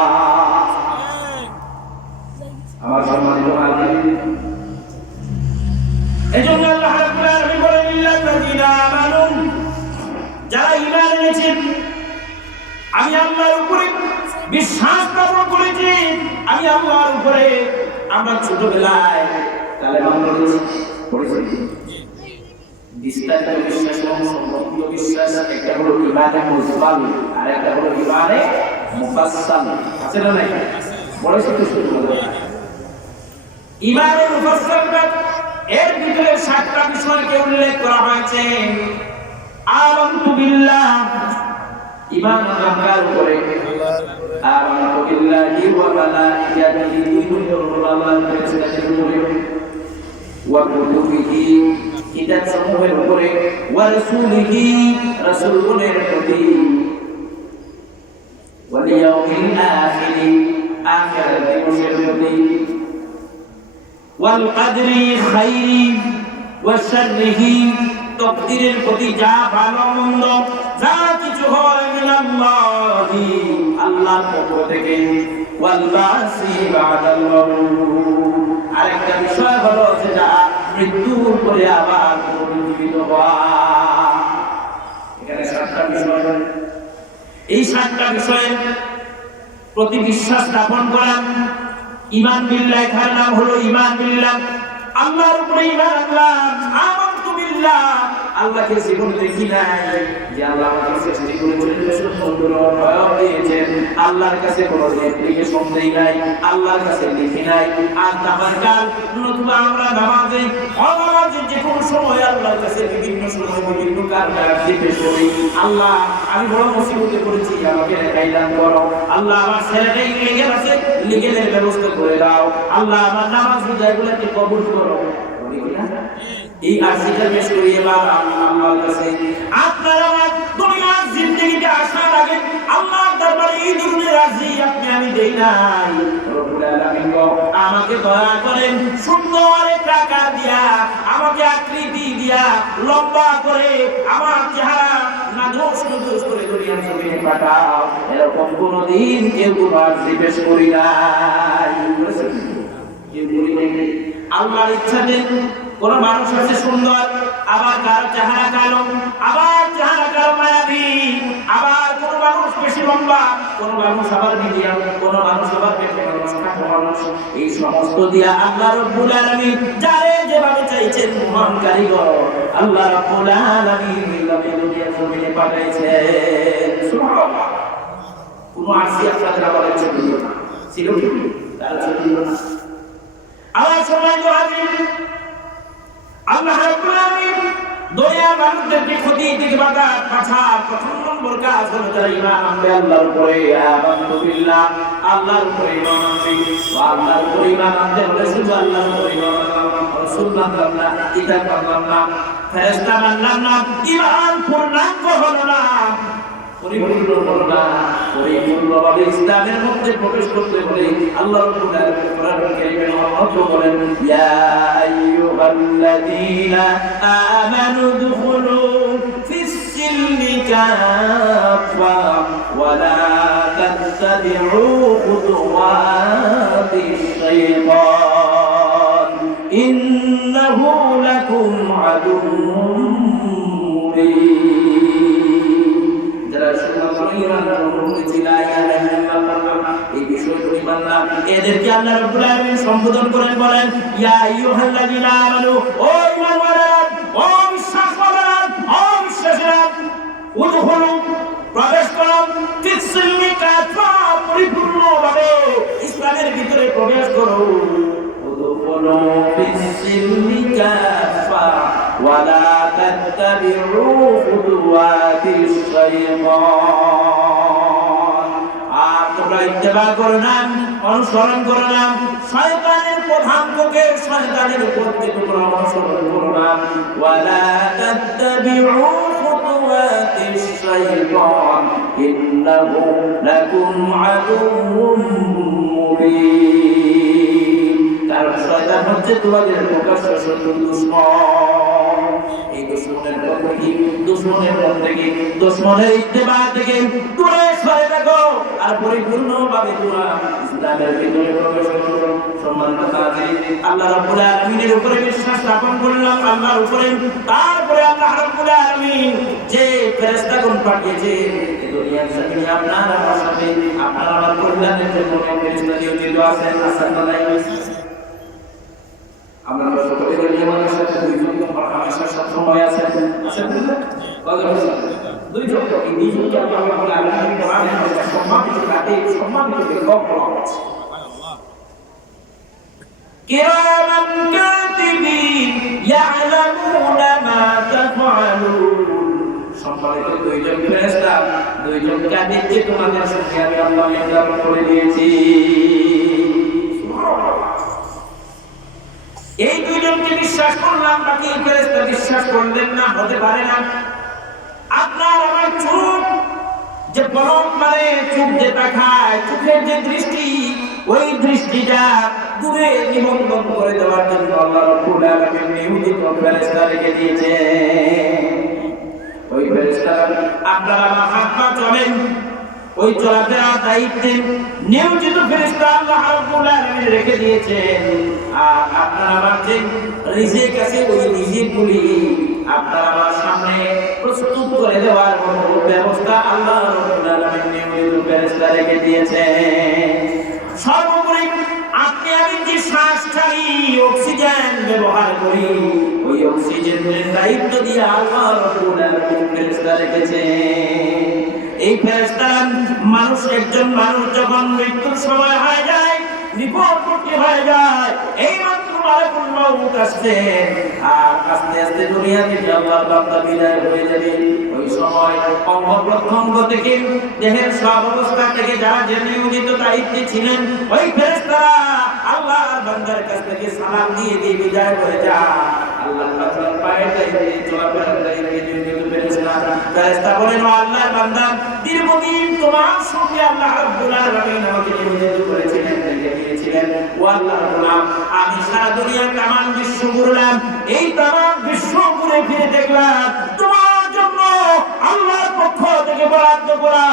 আমার সম্মানিত হাজিরিন, এজন্য আল্লাহ রাব্বুল আলামিন বলেন ইল্লাল্লাযীনা আমানু, যারা ঈমান এনেছেন, আমি আল্লাহর উপরে বিশ্বাস স্থাপন করেছি, আমি আল্লাহর উপরে, আমরা ছোটবেলায় কালেমা পড়েছি, বিস্তারিত বিশ্বাস এবং সম্পূর্ণ বিশ্বাস, একটা হলো ঈমানে মুজমাল আর একটা হলো ঈমানে মুফাসসাল, আছে না নাই? পড়েছি তো ছোটবেলায়। ঈমানে মুফাসসালটা এর ভিতরে 7টা বিষয়কে উল্লেখ করা হয়েছে। আমানতু বিল্লাহ, ঈমান আল্লাহর উপরে, আমানতু বিল্লাহি ওয়া মালাইকাতিহি, আল্লাহর ফেরেশতাদের উপরে, ওয়া কুতুবিহি, কিতাব সমূহের উপরে, ওয়া রাসূলিহি, রাসূলের প্রতি, ওয়াল ইয়াউমিল আখির, আখিরাত দিবসের প্রতি, ওয়াল কদরি খাইরি ওয়া শাররিহি, তকদিরের প্রতি, যা ভালো মন্দ যা কিছু হয় মিনাল্লাহি, আল্লাহর পক্ষ থেকে, ওয়াল বাসি বাদাল মাউত, আরেকটা বিষয় হলো যেটা মৃত্যুর পরে আবার পুনরুজ্জীবিত হওয়া। এখানে 7টা বিষয়, এই 7টা বিষয়ের প্রতি বিশ্বাস স্থাপন করা, ঈমান বিল্লাহ এর নাম হলো ঈমান বিল্লাহ, আল্লাহর উপরে ঈমান আনলাম। আমানতু বিল্লাহ, আল্লাহকে জীবন দেখি নাই, যে আল্লাহ আমাকে সৃষ্টি করেছেন, সুন্দর ভয় দিয়েছেন, আল্লাহর কাছে কোনো অ্যাপ্লিকেশন দেই নাই, আল্লাহর কাছে লিখি নাই। আর নামাজ কাল নতুবা আমরা নামাজে অনামাজে যে কোনো সময় আল্লাহর কাছে বিভিন্ন সময় বিভিন্ন কারণে পেশ করি, আল্লাহ আমি বড় মুসিবতে পড়েছি, আমাকে রেহাই দান করো। আল্লাহ আমার ছেলেটাই লেগে আছে, লিগেলের ব্যবস্থা করে দাও। আল্লাহ আমার নামাজ রোজাগুলোকে কবুল করো। এই আরজিটা পেশ করি এবার আল্লাহর কাছে। আপনারা আমার দুনিয়ার জিন্দেগিতে আসার আগে আল্লাহর দরবারে এই ধরনের আরজি আপনি আমি দেই নাই। রব্বুল আলামিন আমাকে দয়া করেন সুন্দর একটা আকার দিয়া, আমাকে আকৃতি দিয়া লম্বা করে, আমার চেহারা নাদোষ নাদোষ করে দুনিয়ার জমিনে পাঠাও। এরকম কোনদিন কেউ কোনো আরজি পেশ করি নাই, কেউ করি নাই। আল্লাহর ইচ্ছাতে কোন মানুষ আছে সুন্দর, আবার কারো চেহারা কালো, আবার চেহারা কারো মায়াবী, আবার কোন মানুষ বেশি লম্বা, কোন মানুষ আবার মিডিয়াম, কোন মানুষ আবার পেটে মানুষ, কাঠো মানুষ। এই সমস্ত দিয়া আল্লাহ রাব্বুল আলামিন যারে যেভাবে চাইছেন মহান কারিগর আল্লাহ রাব্বুল আলামিন দুনিয়ার জমিনে পাঠাইছেন। সুবহানাল্লাহ। কোন আরজি আপনাদের আবার ছিল না, ছিল কি? তার ছিল না। আমার সম্মানিত হাজির, আল্লাহ রাব্বুল আলামিন দুনিয়ার মানুষদেরকে ক্ষতি থেকে বাঁচার প্রথম নম্বর কাজ হলো তারা ঈমান আনবে আল্লাহর উপরে। আমানতু বিল্লাহ, আল্লাহর উপরে ঈমান আনবে। আল্লাহর উপরে ঈমান আনতে হলে শুধু আল্লাহর উপরে ঈমান আনলাম, রাসূল মানলাম না, কিতাব মানলাম না, ফেরেশতা মানলাম না, ঈমান পূর্ণাঙ্গ হলো না, পরিপূর্ণ হলো না। পরিপূর্ণভাবে ইসলামের মধ্যে প্রবেশ করতে হলে আল্লাহ রাব্বুল আলামিন কোরআনুল কারীমে মহাত্ম বলেন, ইয়া আইয়ুহাল্লাযীনা আমানু দুখুলু ফিস-সিলমি কাফা ওয়া লা তাত্তাবি'উ খুতুওয়াতিশ শাইতান ইন্নাহু লাকুম আদুউম মুবিন। এই বিষয়গুলি মানলাম, এদেরকে আল্লাহ রাব্বুল আলামিন সম্বোধন করেন, বলেন ইয়া আইয়ুহাল্লাযীনা আমানু, ও ঈমানওয়ালারা, ও বিশ্বাসওয়ালারা, ও বিশ্বাসীরা, উদখুলু প্রবেশ করো, ফিস-সিলমি কাফা পরিপূর্ণভাবে ইসলামের ভিতরে প্রবেশ করো। উদখুলু ফিস-সিলমি কাফা ওয়া লা তাত্তাবি'উ খুতুওয়াতিশ শাইতান। আর তোমরা ইত্তেবা করো না, অনুসরণ করো না শয়তানের পদাঙ্ককে, শয়তানের পথকে তোমরা অনুসরণ করো না। ওয়া লা তাত্তাবি'উ খুতুওয়াতিশ শাইতান ইন্নাহু লাকুম আদুউম মুবিন। কারণ শয়তান হচ্ছে তোমাদের প্রকাশ্য শত্রু, দুশমন। এই দুশমনের পক্ষ কি, দুশমনের পথ থেকে, দুশমনের ইত্তেবা থেকে দূরে সরে থাকো আর পরিপূর্ণভাবে তোমরা ইসলামের ভিতরে প্রবেশ করো। সম্মানিত হাজির, আল্লাহ রাব্বুল আলামিনের উপরে বিশ্বাস স্থাপন করলাম, আল্লাহর উপরে। তারপরে আল্লাহ রাব্বুল আলামিন যে ফেরেশতাগণ পাঠিয়েছেন এই দুনিয়ার জমিনে আপনার আমার সাথে, আপনার আমার কল্যাণের জন্য ফেরেশতা নিয়োজিত আছেন। আমরা সকলে দুনিয়ার সাথে দুইজন হামেশা সব সময় আছেন, আছেন না? দুইজন, এই দুইজনকে আল্লাহ রাব্বুল আলামিন কোরআনের মধ্যে সম্মানিত করে, সম্মানিত করে বলা হয়েছে। কিরামান কাতিবিন ইয়ালামুনা মা তাফআলুন। সম্মানিত দুইজন ফেরেশতা, দুইজন কাতিবকে তোমাদের সঙ্গে আমি আল্লাহ নির্ধারণ করে দিয়েছি। এই দুইজনকে বিশ্বাস করলাম, বাকি ফেরেশতা বিশ্বাস করলেন না, হতে পারে না। আপনার আমার চোখ যে পলক মারে, চোখ যে তাকায়, চোখের যে দৃষ্টি, ওই দৃষ্টিটা দূরে নিবন্ধন করে দেওয়ার জন্য আল্লাহ রাব্বুল আলামিন নিয়োজিত ফেরেশতা রেখে দিয়েছে। ওই ফেরেশতা আপনারা আমার হাত পা চলেন, ওই চলাফেরার দায়িত্বে নিয়োজিত ফেরেশতা আল্লাহ রাব্বুল আলামিন রেখে দিয়েছেন। আর আপনারা আমার যে রিজিক আছে, ওই রিজিকগুলি আপনারা আমার সামনে প্রস্তুত করে দেওয়ার কোনো ব্যবস্থা আল্লাহ রাব্বুল আলামিন নিয়োজিত ফেরেশতা রেখে দিয়েছেন। সর্বোপরি আমি যে শ্বাস ছাড়ি, অক্সিজেন ব্যবহার করি, ওই অক্সিজেনের দায়িত্ব দিয়ে আল্লাহ রাব্বুল আলামিন ফেরেশতা রেখেছেন। এই ফেরেশতা মানুষ, একজন মানুষ যখন মৃত্যুর সময় হয়ে যায়, নিকটবর্তী হয়ে যায়, এই মাত্র মালাকুল মউত আসছে, আর আস্তে আস্তে দুনিয়া থেকে আল্লাহর বান্দা বিদায় হয়ে যাবে। ওই সময় অঙ্গ প্রত্যঙ্গ থেকে, দেহের সব অবস্থা থেকে যারা যে নিয়োজিত দায়িত্বে ছিলেন, ওই ফেরেশতারা আল্লাহর বান্দার কাছ থেকে সালাম দিয়ে দিয়ে বিদায় হয়ে যায়। আল্লাহর বান্দার পায়ের দায়িত্বে, চলাফেরার দায়িত্বে নিয়োজিত ফেরেশতা বলেন, ও আল্লাহর বান্দা, দীর্ঘদিন তোমার সঙ্গে আল্লাহ রাব্বুল আলামিন আমাকে নিয়োজিত করেছিলেন, দিয়েছিলেন। ও আল্লাহর গোলাম, আমি সারা দুনিয়ার তামাম বিশ্ব ঘুরলাম, এই তামাম বিশ্ব ঘুরে ফিরে দেখলাম তোমার জন্য আল্লাহর পক্ষ থেকে বরাদ্দ করা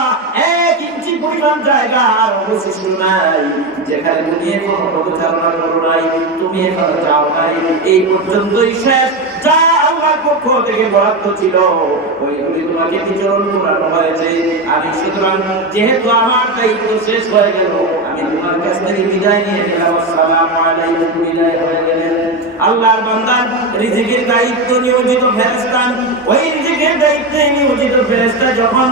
1 ইঞ্চি পরিমাণ জায়গা আর অবশিষ্ট নাই, যেখানে তুমি এখনো পদচারণা করো নাই, তুমি এখনো যাও নাই, এই পর্যন্তই শেষ। যা আল্লাহর পক্ষ থেকে বরাদ্দ ছিল, ওইগুলি তোমাকে বিচরণ করানো হয়েছে। আমি সুতরাং, যেহেতু আমার দায়িত্ব শেষ হয়ে গেল, আমি তোমার কাছ থেকে বিদায় নিয়ে নিলাম। আসসালামু আলাইকুম, বিদায় হয়ে গেলেন। আল্লাহর বান্দার রিজিকের দায়িত্ব নিয়োজিত ফেরেশতা, ওই রিজিকের দায়িত্বে নিয়োজিত ফেরেশতা যখন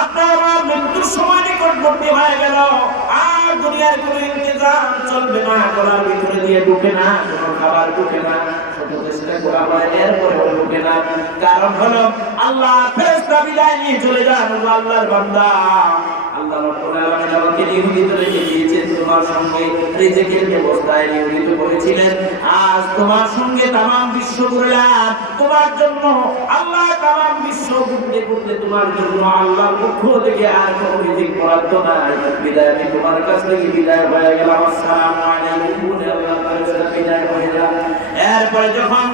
আপনার আমার মৃত্যুর সময় নিকটবর্তী হয়ে গেল, আর দুনিয়ার কোনো ইন্তজাম চলবে না, গলার ভিতরে দিয়ে ঢুকে না, কোনো খাবার ঢুকে না, শুধু চেষ্টা করা হয়, এরপরেও ঢুকে না। কারণ হলো আল্লাহ ফেরেশতা বিদায় নিয়ে চলে যান। আল্লাহর বান্দা, আল্লাহ রাব্বুল আলামিন আমাকে নিয়োজিত রেখে দিয়েছেন, তোমার সঙ্গে রিজিকের ব্যবস্থায় নিয়োজিত করেছিলেন। আজ তোমার সঙ্গে তামাম বিশ্ব ঘুরলাম তোমার জন্য। আল্লাহ তামাম বিশ্ব ঘুরতে ঘুরতে তোমার জন্য আল্লাহর পক্ষ থেকে আর কোনো রিজিক বরাদ্দ নাই। বিদায়, আমি তোমার কাছ থেকে বিদায় হয়ে গেলাম। আসসালামু আলাইকুম, আল্লাহ ফেরেশতা বিদায় হয়ে গেলাম। এরপরে যখন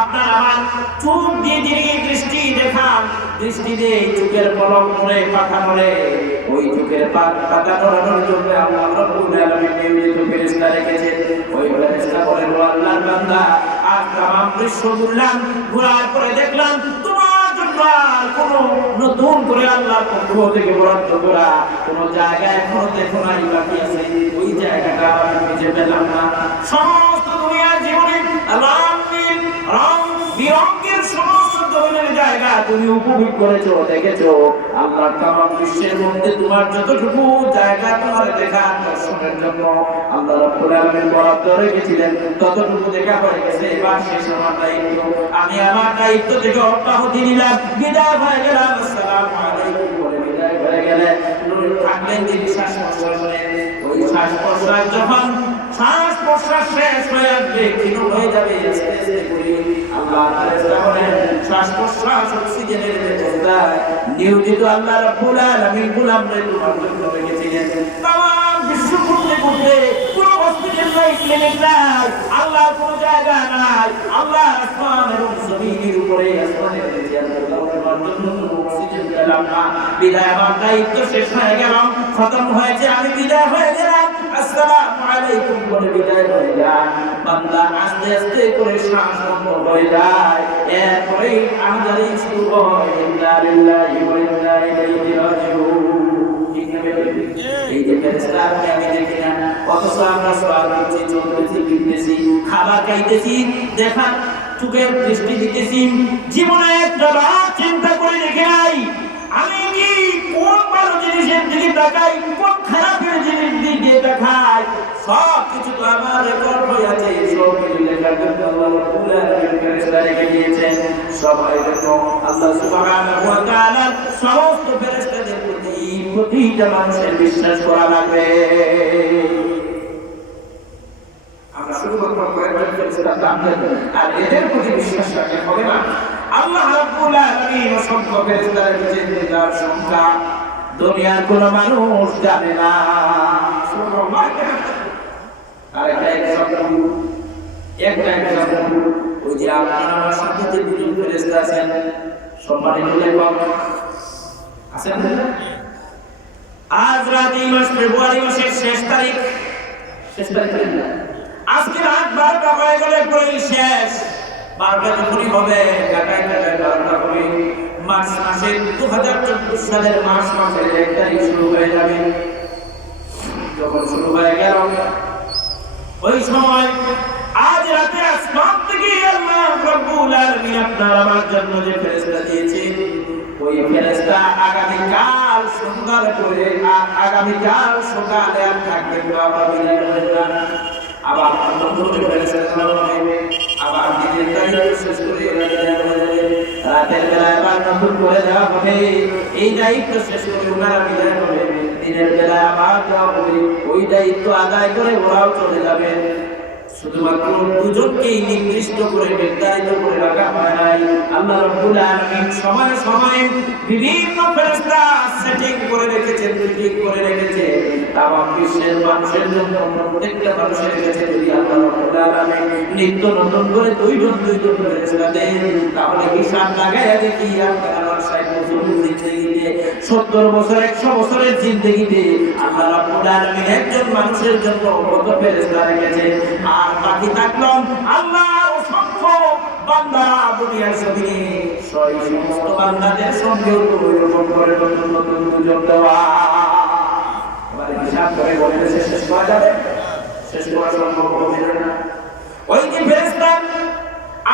আপনার আমার চোখ দিয়ে যিনি দৃষ্টি দেখান, দৃষ্টি দিয়ে চোখের পলক নড়ে, পাখা নড়ে, ওই চোখের পাতা নড়ানোর জন্য আল্লাহ রাব্বুল আলামিন নিয়োজিত ফেরেশতা রেখেছেন। ওই ফেরেশতা বলেন, ও আল্লাহর বান্দা, আজ তামাম বিশ্ব ঘুরলাম, ঘোরার পরে দেখলাম তোমার জন্য আর কোনো নতুন করে আল্লাহর পক্ষ থেকে বরাদ্দ করা কোনো জায়গা এখনো দেখো নাই, বাকি আছে। ওই জায়গাটা আমি খুঁজে পেলাম না। সমস্ত দুনিয়ার জীবনে রং বিরঙ্গের সমস্ত ধরনের জায়গা তুমি উপভোগ করেছো, দেখেছো। আল্লাহর তামাম বিশ্বের মধ্যে তোমার যতটুকু জায়গা তোমার দেখা দর্শনের জন্য আল্লাহ রাব্বুল আলামিন বরাদ্দ রেখেছিলেন, ততটুকু দেখা হয়ে গেছে। এবার শেষ আমার দায়িত্ব, আমি আমার দায়িত্ব থেকে অব্যাহতি নিলাম, বিদায় হয়ে গেলাম। আসসালামু আলাইকুম বলে বিদায় হয়ে গেলেন। থাকলেন তিনি শ্বাস প্রশ্বাসে, ওই শ্বাস প্রশ্বাস যখন শ্বাস প্রশ্বাস শেষ হয়ে আসবে, ক্ষীণ হয়ে যাবে আস্তে আস্তে করে, আল্লাহ ফেরেশতা বলেন, শ্বাস প্রশ্বাস অক্সিজেনের ব্যবস্থায় নিয়োজিত আল্লাহ রাব্বুল আলামিন গোলামদের তোমার জন্য রেখেছিলেন। তামাম বিশ্ব ঘুরতে ঘুরতে কোনো হসপিটাল নাই, ক্লিনিক নাই, আল্লাহর কোনো জায়গা নাই, আল্লাহ আসমান এবং জমিনের উপরে, আসমানের নিচে আল্লাহ তোমার জন্য কোনো অক্সিজেন পেলাম না। বিদায়, আমার দায়িত্ব শেষ হয়ে গেল, খতম হয়েছে, আমি বিদায় হয়ে গেলাম। আসসালামু আলাইকুম বলে বিদায় হয়ে যায়। বান্দা আস্তে আস্তে করে শ্বাস বন্ধ হয়ে যায়। এরপরেই আজারি শুরু হয়, ইন্না লিল্লাহি ওয়া ইন্না ইলাইহি রাজিউন। এই যে ফেরেশতা আমি দেখি না, অথচ আমরা সওয়াল করছি, চলতেছি, ফিরতেছি, খাবার খাইতেছি, দেখা চোখের দৃষ্টি দিতেছি, জীবনে একটা বার চিন্তা করে দেখে নাই আমি কি কোন ভালো জিনিসের দিকে তাকাই, কোন খারাপের জিনিস দিকে তাকাই। সব কিছু তো আমার রেকর্ড হয়ে আছে, সব কিছু লেখা করতে আল্লাহ রাব্বুল আলামিন ফেরেশতা রেখে দিয়েছেন। সবাই দেখো, আল্লাহ সুবহানাহু ওয়া তাআলা সমস্ত ফেরেশতাদের প্রতি প্রতিটা মানুষের বিশ্বাস করা লাগবে। আমরা শুধুমাত্র কয়েকজন ফেরেশতা জানতেন, আর এদের প্রতি বিশ্বাস রাখলে হবে না। আল্লাহ রাব্বুল আলামিন অসংখ্য ফেরেশতা রেখেছেন, যার সংখ্যা দুনিয়ার কোনো মানুষ জানে না। সুবহানাল্লাহ। আর একটা এক্সাম্পল, ওই যে আপনার আমার সাথে যে দুজন ফেরেশতা আছেন, সম্মানিত লেখক আছেন, আজ রাত এই মাস ফেব্রুয়ারি মাসের শেষ তারিখ, আজকে রাত 12টা হয়ে গেলে পরেই শেষ। 12টা যখনই হবে, ঢাকায় 12টা হবে, মার্চ মাসের 2024 সালের মার্চ মাসের 1 তারিখ শুরু হয়ে যাবে। যখন শুরু হয়ে গেল ওই সময় আজ রাতে আসমান থেকে আল্লাহ রাব্বুল আলামিন আপনার আমার জন্য যে ফেরেশতা দিয়েছেন ওই ফেরেশতা আগামীকাল সন্ধ্যার পরে আগামীকাল সকালে আর থাকবে বাবা বিদায় না আবার নতুন ফেরেশতা হবে আবার দিনের দায়িত্ব শেষ করে রাতের বেলায় আবার নতুন করে দেওয়া হবে এই দায়িত্ব শেষ করে ওনারা বিদায় হবে দিনের বেলায় আবার দেওয়া হবে ওই দায়িত্ব আদায় করে ওরাও চলে যাবে শুধুমাত্র দুজনকেই নির্দিষ্ট করে নির্ধারিত করে রাখা হয় নাই আল্লাহ রাব্বুল আলামিন সময় সময় বিভিন্ন ফেরেশতা সেটিং করে রেখেছেন ঠিক করে রেখেছেন তামাম বিশ্বের মানুষের জন্য প্রত্যেকটা মানুষের কাছে যদি আল্লাহ রাব্বুল আলামিন নিত্য নতুন করে দুইজন ফেরেশতা দেন তাহলে হিসাব লাগায়া দেখি আপনার আমার 60 বছর জিন্দেগিতে 70 বছর 100 বছরের জিন্দেগিতে আল্লাহ রাব্বুল আলামিন একজন মানুষের জন্য কত ফেরেশতা রেখেছেন আর বাকি থাকলো আল্লাহর অসংখ্য বান্দা দুনিয়ার জমিনে সেই সমস্ত বান্দাদের সঙ্গে ওইরকম করে নতুন নতুন দুজন দেওয়া এবারে হিসাব করে বলতে শেষ করা যাবে শেষ করা সম্ভব হবে না ওই যে ফেরেশতা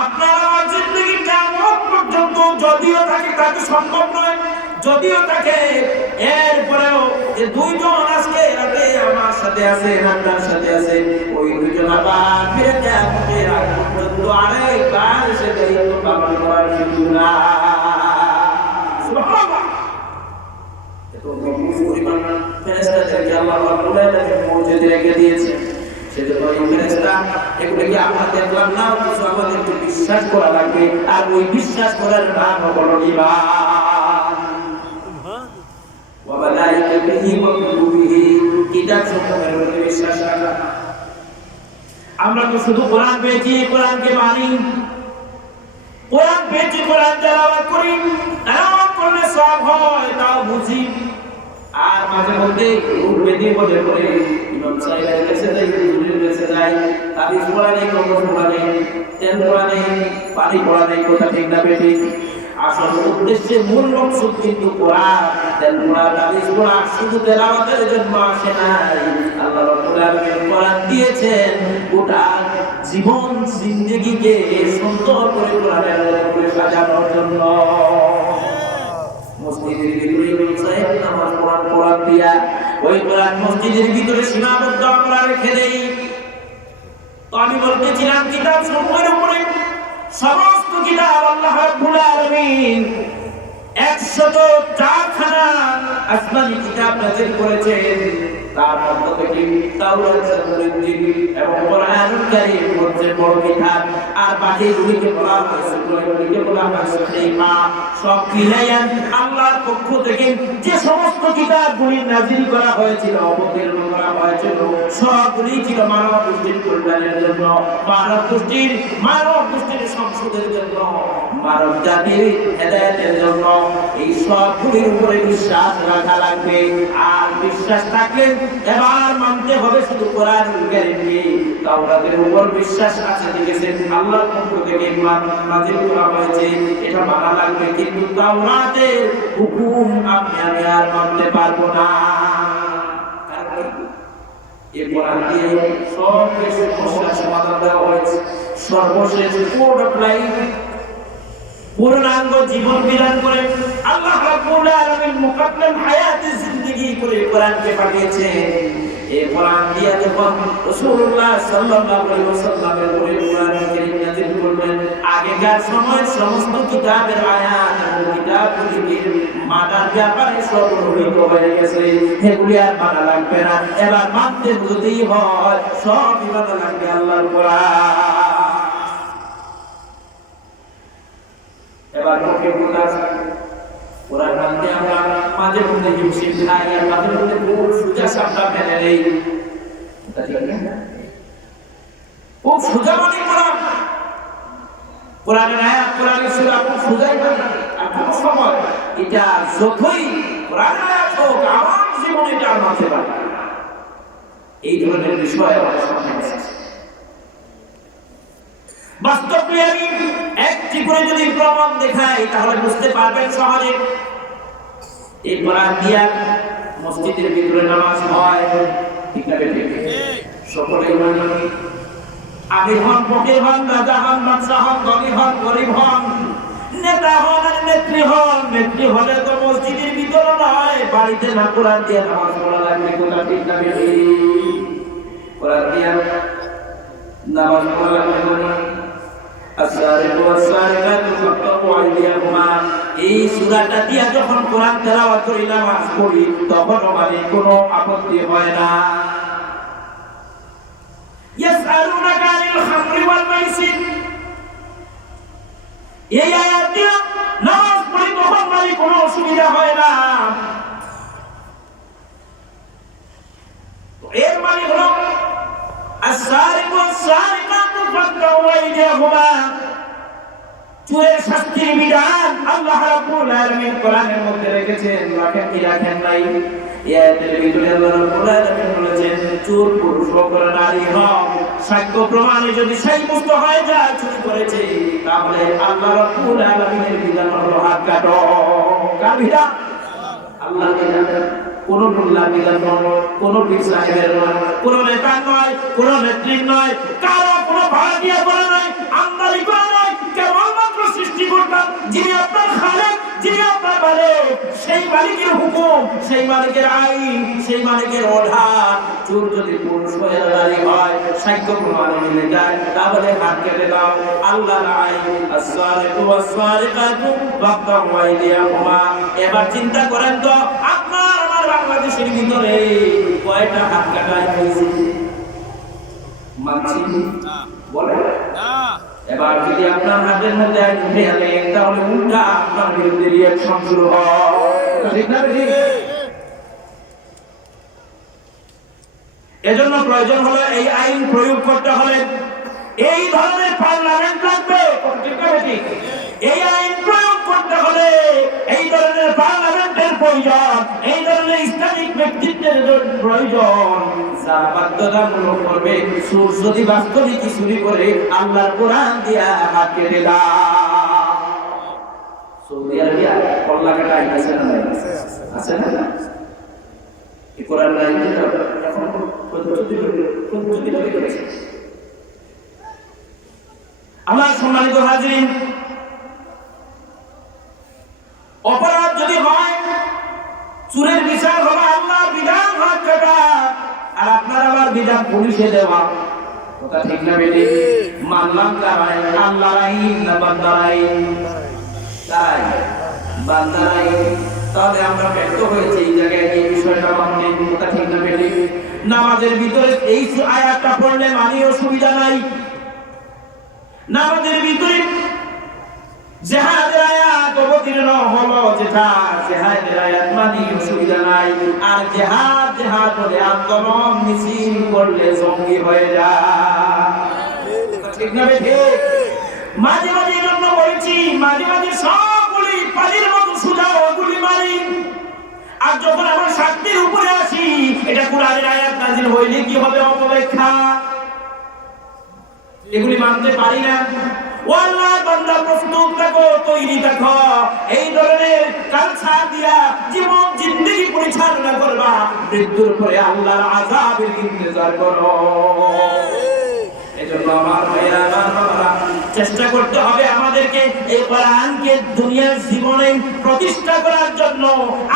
আপনার আমার জিন্দেগি কিয়ামত পর্যন্ত যদিও থাকে তাকে সম্ভব নয় যদিও থাকে এরপরেও যে দুইজন আজকে রাতে আমার সাথে আছে আপনার সাথে আছে ওই দুইজন আবার ফিরে কিয়ামতের আগ পর্যন্ত আরেকবার সে দায়িত্ব পালন করার সুযোগ না সুবহানাল্লাহ এত পরিমাণ ফেরেশতাদেরকে আল্লাহ রাব্বুল আলামিন মওজুদ রেখে দিয়েছে সেজন্য এই ফেরেশতা এগুলো কি আমরা দেখলাম না কিছু আমাদেরকে বিশ্বাস করা লাগবে আর ওই বিশ্বাস করার নাম হলো ঈমান ওয়া মালাইকাতিহি ওয়া কুতুবিহি কিতাব সমূহের উপরে বিশ্বাস রাখা আমরা তো শুধু কোরআন পেয়েছি কোরআনকে মানি কোরআন পেয়েছি কোরআন তেলাওয়াত করি তেলাওয়াত করলে সওয়াব হয় তাও বুঝি আর মাঝে মধ্যে বেদি বলে করে ইমাম সাহেবের কাছে যাই হুজুরের কাছে যাই তাবিজ পড়া নেই কবর পড়া নেই তেল পড়া নেই পানি পড়া নেই কথা ঠিক না বেটি আসল উদ্দেশ্যে মূল মকসুদ কিন্তু কোরআন তেল পড়া তাবিজ পড়া শুধু তেলাওয়াতের জন্য আসে নাই আল্লাহ রাব্বুল আলামিন কোরআন দিয়েছেন গোটা জীবন জিন্দেগিকে সুন্দর করে কোরআনের উপরে সাজানোর জন্য মসজিদের ভিতরে ইমাম সাহেব নামাজ পড়ান দিয়া ওই কোরআন মসজিদের ভিতরে সীমাবদ্ধ আমরা রেখে দেই তো আমি বলতেছিলাম কিতাব সমূহের উপরে সমস্ত কিতাব আল্লাহ রাব্বুল আলামিন 104 খানা আসমানি কিতাব নাযিল করেছেন তার মধ্য থেকে তাওরাত জাবুর ইনজিল এবং কোরআনুল কারীম হচ্ছে বড় কিতাব আর বাকিগুলিকে বলা হয়েছে এগুলিকে বলা হয়েছে ইমাম সব মিলাইয়া আল্লাহর পক্ষ থেকে যে সমস্ত কিতাবগুলি নাযিল করা হয়েছিল অবতীর্ণ করা হয়েছিল সবগুলি ছিল মানব গোষ্ঠীর কল্যাণের জন্য মানব গোষ্ঠীর সংশোধনের জন্য মানব জাতির হেদায়েতের জন্য এই সবগুলির উপরে বিশ্বাস রাখা লাগবে আর বিশ্বাস থাকলে এবার মানতে হবে শুধু কোরআনুল কারীমকে তাওরাতের উপর বিশ্বাস আছে দেখেছেন আল্লাহর পক্ষ থেকে ঈমান নাযিল করা হয়েছে এটা মানা লাগবে কিন্তু তাওরাতের হুকুম আমি আর মানতে পারবো না কারণ এই কোরআন দিয়ে সব কিছু সমস্যার সমাধান দেওয়া হয়েছে সর্বশেষ কোড অফ লাইফ পূর্ণাঙ্গ জীবন বিধান করে আল্লাহ রাব্বুল আলামিন মুকাদ্দাম হায়াতে জিন্দেগি করে কোরআনকে পাঠিয়েছেন এই কোরআন দিয়ে যখন রাসূলুল্লাহ সাল্লাল্লাহু আলাইহি ওয়াসাল্লামের উপরে কোরআনুল কারীম নাযিল করলেন আগেকার সময়ের সমস্ত কিতাবের আয়াত এবং কিতাবগুলির মানার ব্যাপারে সব রহিত হয়ে গেছে এগুলি আর মানা লাগবে না এবার মানতে বুঝতেই হয় সব মানা লাগবে আল্লাহর কোরআন এবার লোকে প্রকাশ কোরআন মানতে আমরা মাঝে মধ্যে হিমশিম খাই আর মাঝে মধ্যে খুব সোজা সাপটা মেনে নেই খুব সোজা মানে কোরআনের আয়াত কোরআনের সূরা খুব সোজাই মানে আর কোন সময় এটা যতই কোরআনের আয়াত হোক আমার জীবনে এটা মানতে পারে এই ধরনের বিষয় আমাদের সামনে আছে বাস্তবে আমি একটি করে যদি প্রমাণ দেখাই তাহলে বুঝতে পারবেন সহজে এই কোরআন দিয়া মসজিদের ভিতরে নামাজ হয় ঠিক না ঠিক? সকলেই মানে আমি হন ফকির হন, রাজা হন, বাদশা হন, ধনী হন, গরিব হন, নেতা হন আর নেত্রী হন, নেত্রী হলে তো মসজিদের ভিতরে নয়, বাড়িতে না কোরআন দিয়ে নামাজ পড়া লাগবে, কথা ঠিক না ঠিক? কোরআন দিয়ে নামাজ পড়া লাগবে মানে আসসারিকু ওয়াসসারিকাতু ফাক্তাউ আইদিয়াহুমা। এই সূরাটা দিয়া যখন কোরআন তেলাওয়াত করি, নামাজ পড়ি, তখন আমাদের কোনো আপত্তি হয় না। ইয়াসআলুনাকা আনিল খামরি ওয়াল মাইসির, এই আয়াত দিয়া নামাজ পড়ি তখন মানে কোনো অসুবিধা হয় না। তো এর মানে হলো আসসারিকু ওয়াসসারিকাতু ফাক্তাউ আইদিয়াহুমা, চোরের শাস্তির বিধান আল্লাহ রাব্বুল আলামিন কোরআনের মধ্যে রেখেছেন, রাখেন কি রাখেন নাই? এর ভিতরে আল্লাহ রাব্বুল আলামিন বলেছেন চোর পুরুষ হোক আর নারী হোক, সাক্ষ্য প্রমাণে যদি সাব্যস্ত হয়ে যায় চুরি করেছে, তাহলে আল্লাহ রাব্বুল আলামিনের বিধান হলো হাত কাটো। কার বিধান? আল্লাহর বিধান। কোন মোল্লার বিধান নয়, কোন পীর সাহেবের নয়, কোন নেতার নয়, কোন নেত্রীর নয়, কারো কোনো ভাড়া দিয়ে করা নয়, আমদানি করা নয়, কেবলমাত্র সৃষ্টিকর্তা যিনি আপনার খালেক, যিনি আপনার মালিক, সেই মালিকের হুকুম, সেই মালিকের আইন, সেই মালিকের অর্ডার। চোর যদি পুরুষ হয় নারী হয়, সাক্ষ্য প্রমাণে মিলে যায়, তাহলে হাত কেটে দাও। আল্লাহর আইন আসসারিকু ওয়াসসারিকাতু ফাক্তাউ আইদিয়াহুমা। এবার চিন্তা করেন তো আপনার আমার বাংলাদেশের ভিতরে কয়টা হাত কাটা হয়েছে? মানছি বলে না। এবার যদি আপনার হাতের মধ্যে উঠে আনে, তাহলে উল্টা আপনার বিরুদ্ধে রিঅ্যাকশন শুরু হয়, ঠিক না ঠিক? এজন্য প্রয়োজন হলো এই আইন প্রয়োগ করতে হলে এই ধরনের পার্লামেন্ট লাগবে, ঠিক না ঠিক? এই আইন প্রয়োগ করতে হলে এই ধরনের পার্লামেন্টের প্রয়োজন, এই ধরনের ইসলামিক ব্যক্তিত্বের প্রয়োজন, যারা বাধ্যতামূলক করবে সুর যদি বাস্তবিক চুরি করে আল্লাহর কোরআন দিয়া হাত কেটে দাও। সৌদি আরবিয়া কল্লা কাটা আইন আছে না? আছে না? এই কোরআন আইন এখন আমার সম্মানিত হাজিরিন, অপরাধ যদি হয় চুরের বিচার হলো আল্লাহর বিধান হাত কাটা, আর আপনার আমার বিধান পুলিশে দেওয়া, কথা ঠিক না বেটি? মানলাম তারাই আল্লাহর আইন না বান্দার আইন? তাই বান্দার আইন। তাহলে আমরা ব্যর্থ হয়েছি এই জায়গায় এই বিষয়টা মানতে, কথা ঠিক না বেটি? নামাজের ভিতরে এই আয়াতটা পড়লে মানি অসুবিধা নাই, নামাজের ভিতরে জিহাদের আয়াত অবতীর্ণ হলো, যেটা জিহাদের আয়াত মানি অসুবিধা নাই। আর জিহাদ জিহাদ বলে আন্দোলন মিছিল করলে জঙ্গি হয়ে যায়, ঠিক না বেঠে? মাঝে মাঝে জন্য বলছি, মাঝে মাঝে সবগুলি পানির মতো সোজা ওগুলি মারি, আর যখন আমরা শাক্তির উপরে আসি, এটা কোরআনের আয়াত নাযিল হইলে কি হবে? অপব্যাখ্যা। এগুলি মানতে পারি না। ওয়াল্লাহ বান্দা প্রস্তুত থাকো, তৈরি থাকো, এই ধরনের কালসা দিয়া জীবন জিন্দেগি পরিচালনা করবা, মৃত্যুর পরে আল্লাহর আযাবের ইন্তজার করো। এজন্য আমার ভাইরা, আমার বাবারা, চেষ্টা করতে হবে আমাদেরকে এই কোরআনকে দুনিয়ার জীবনে প্রতিষ্ঠা করার জন্য।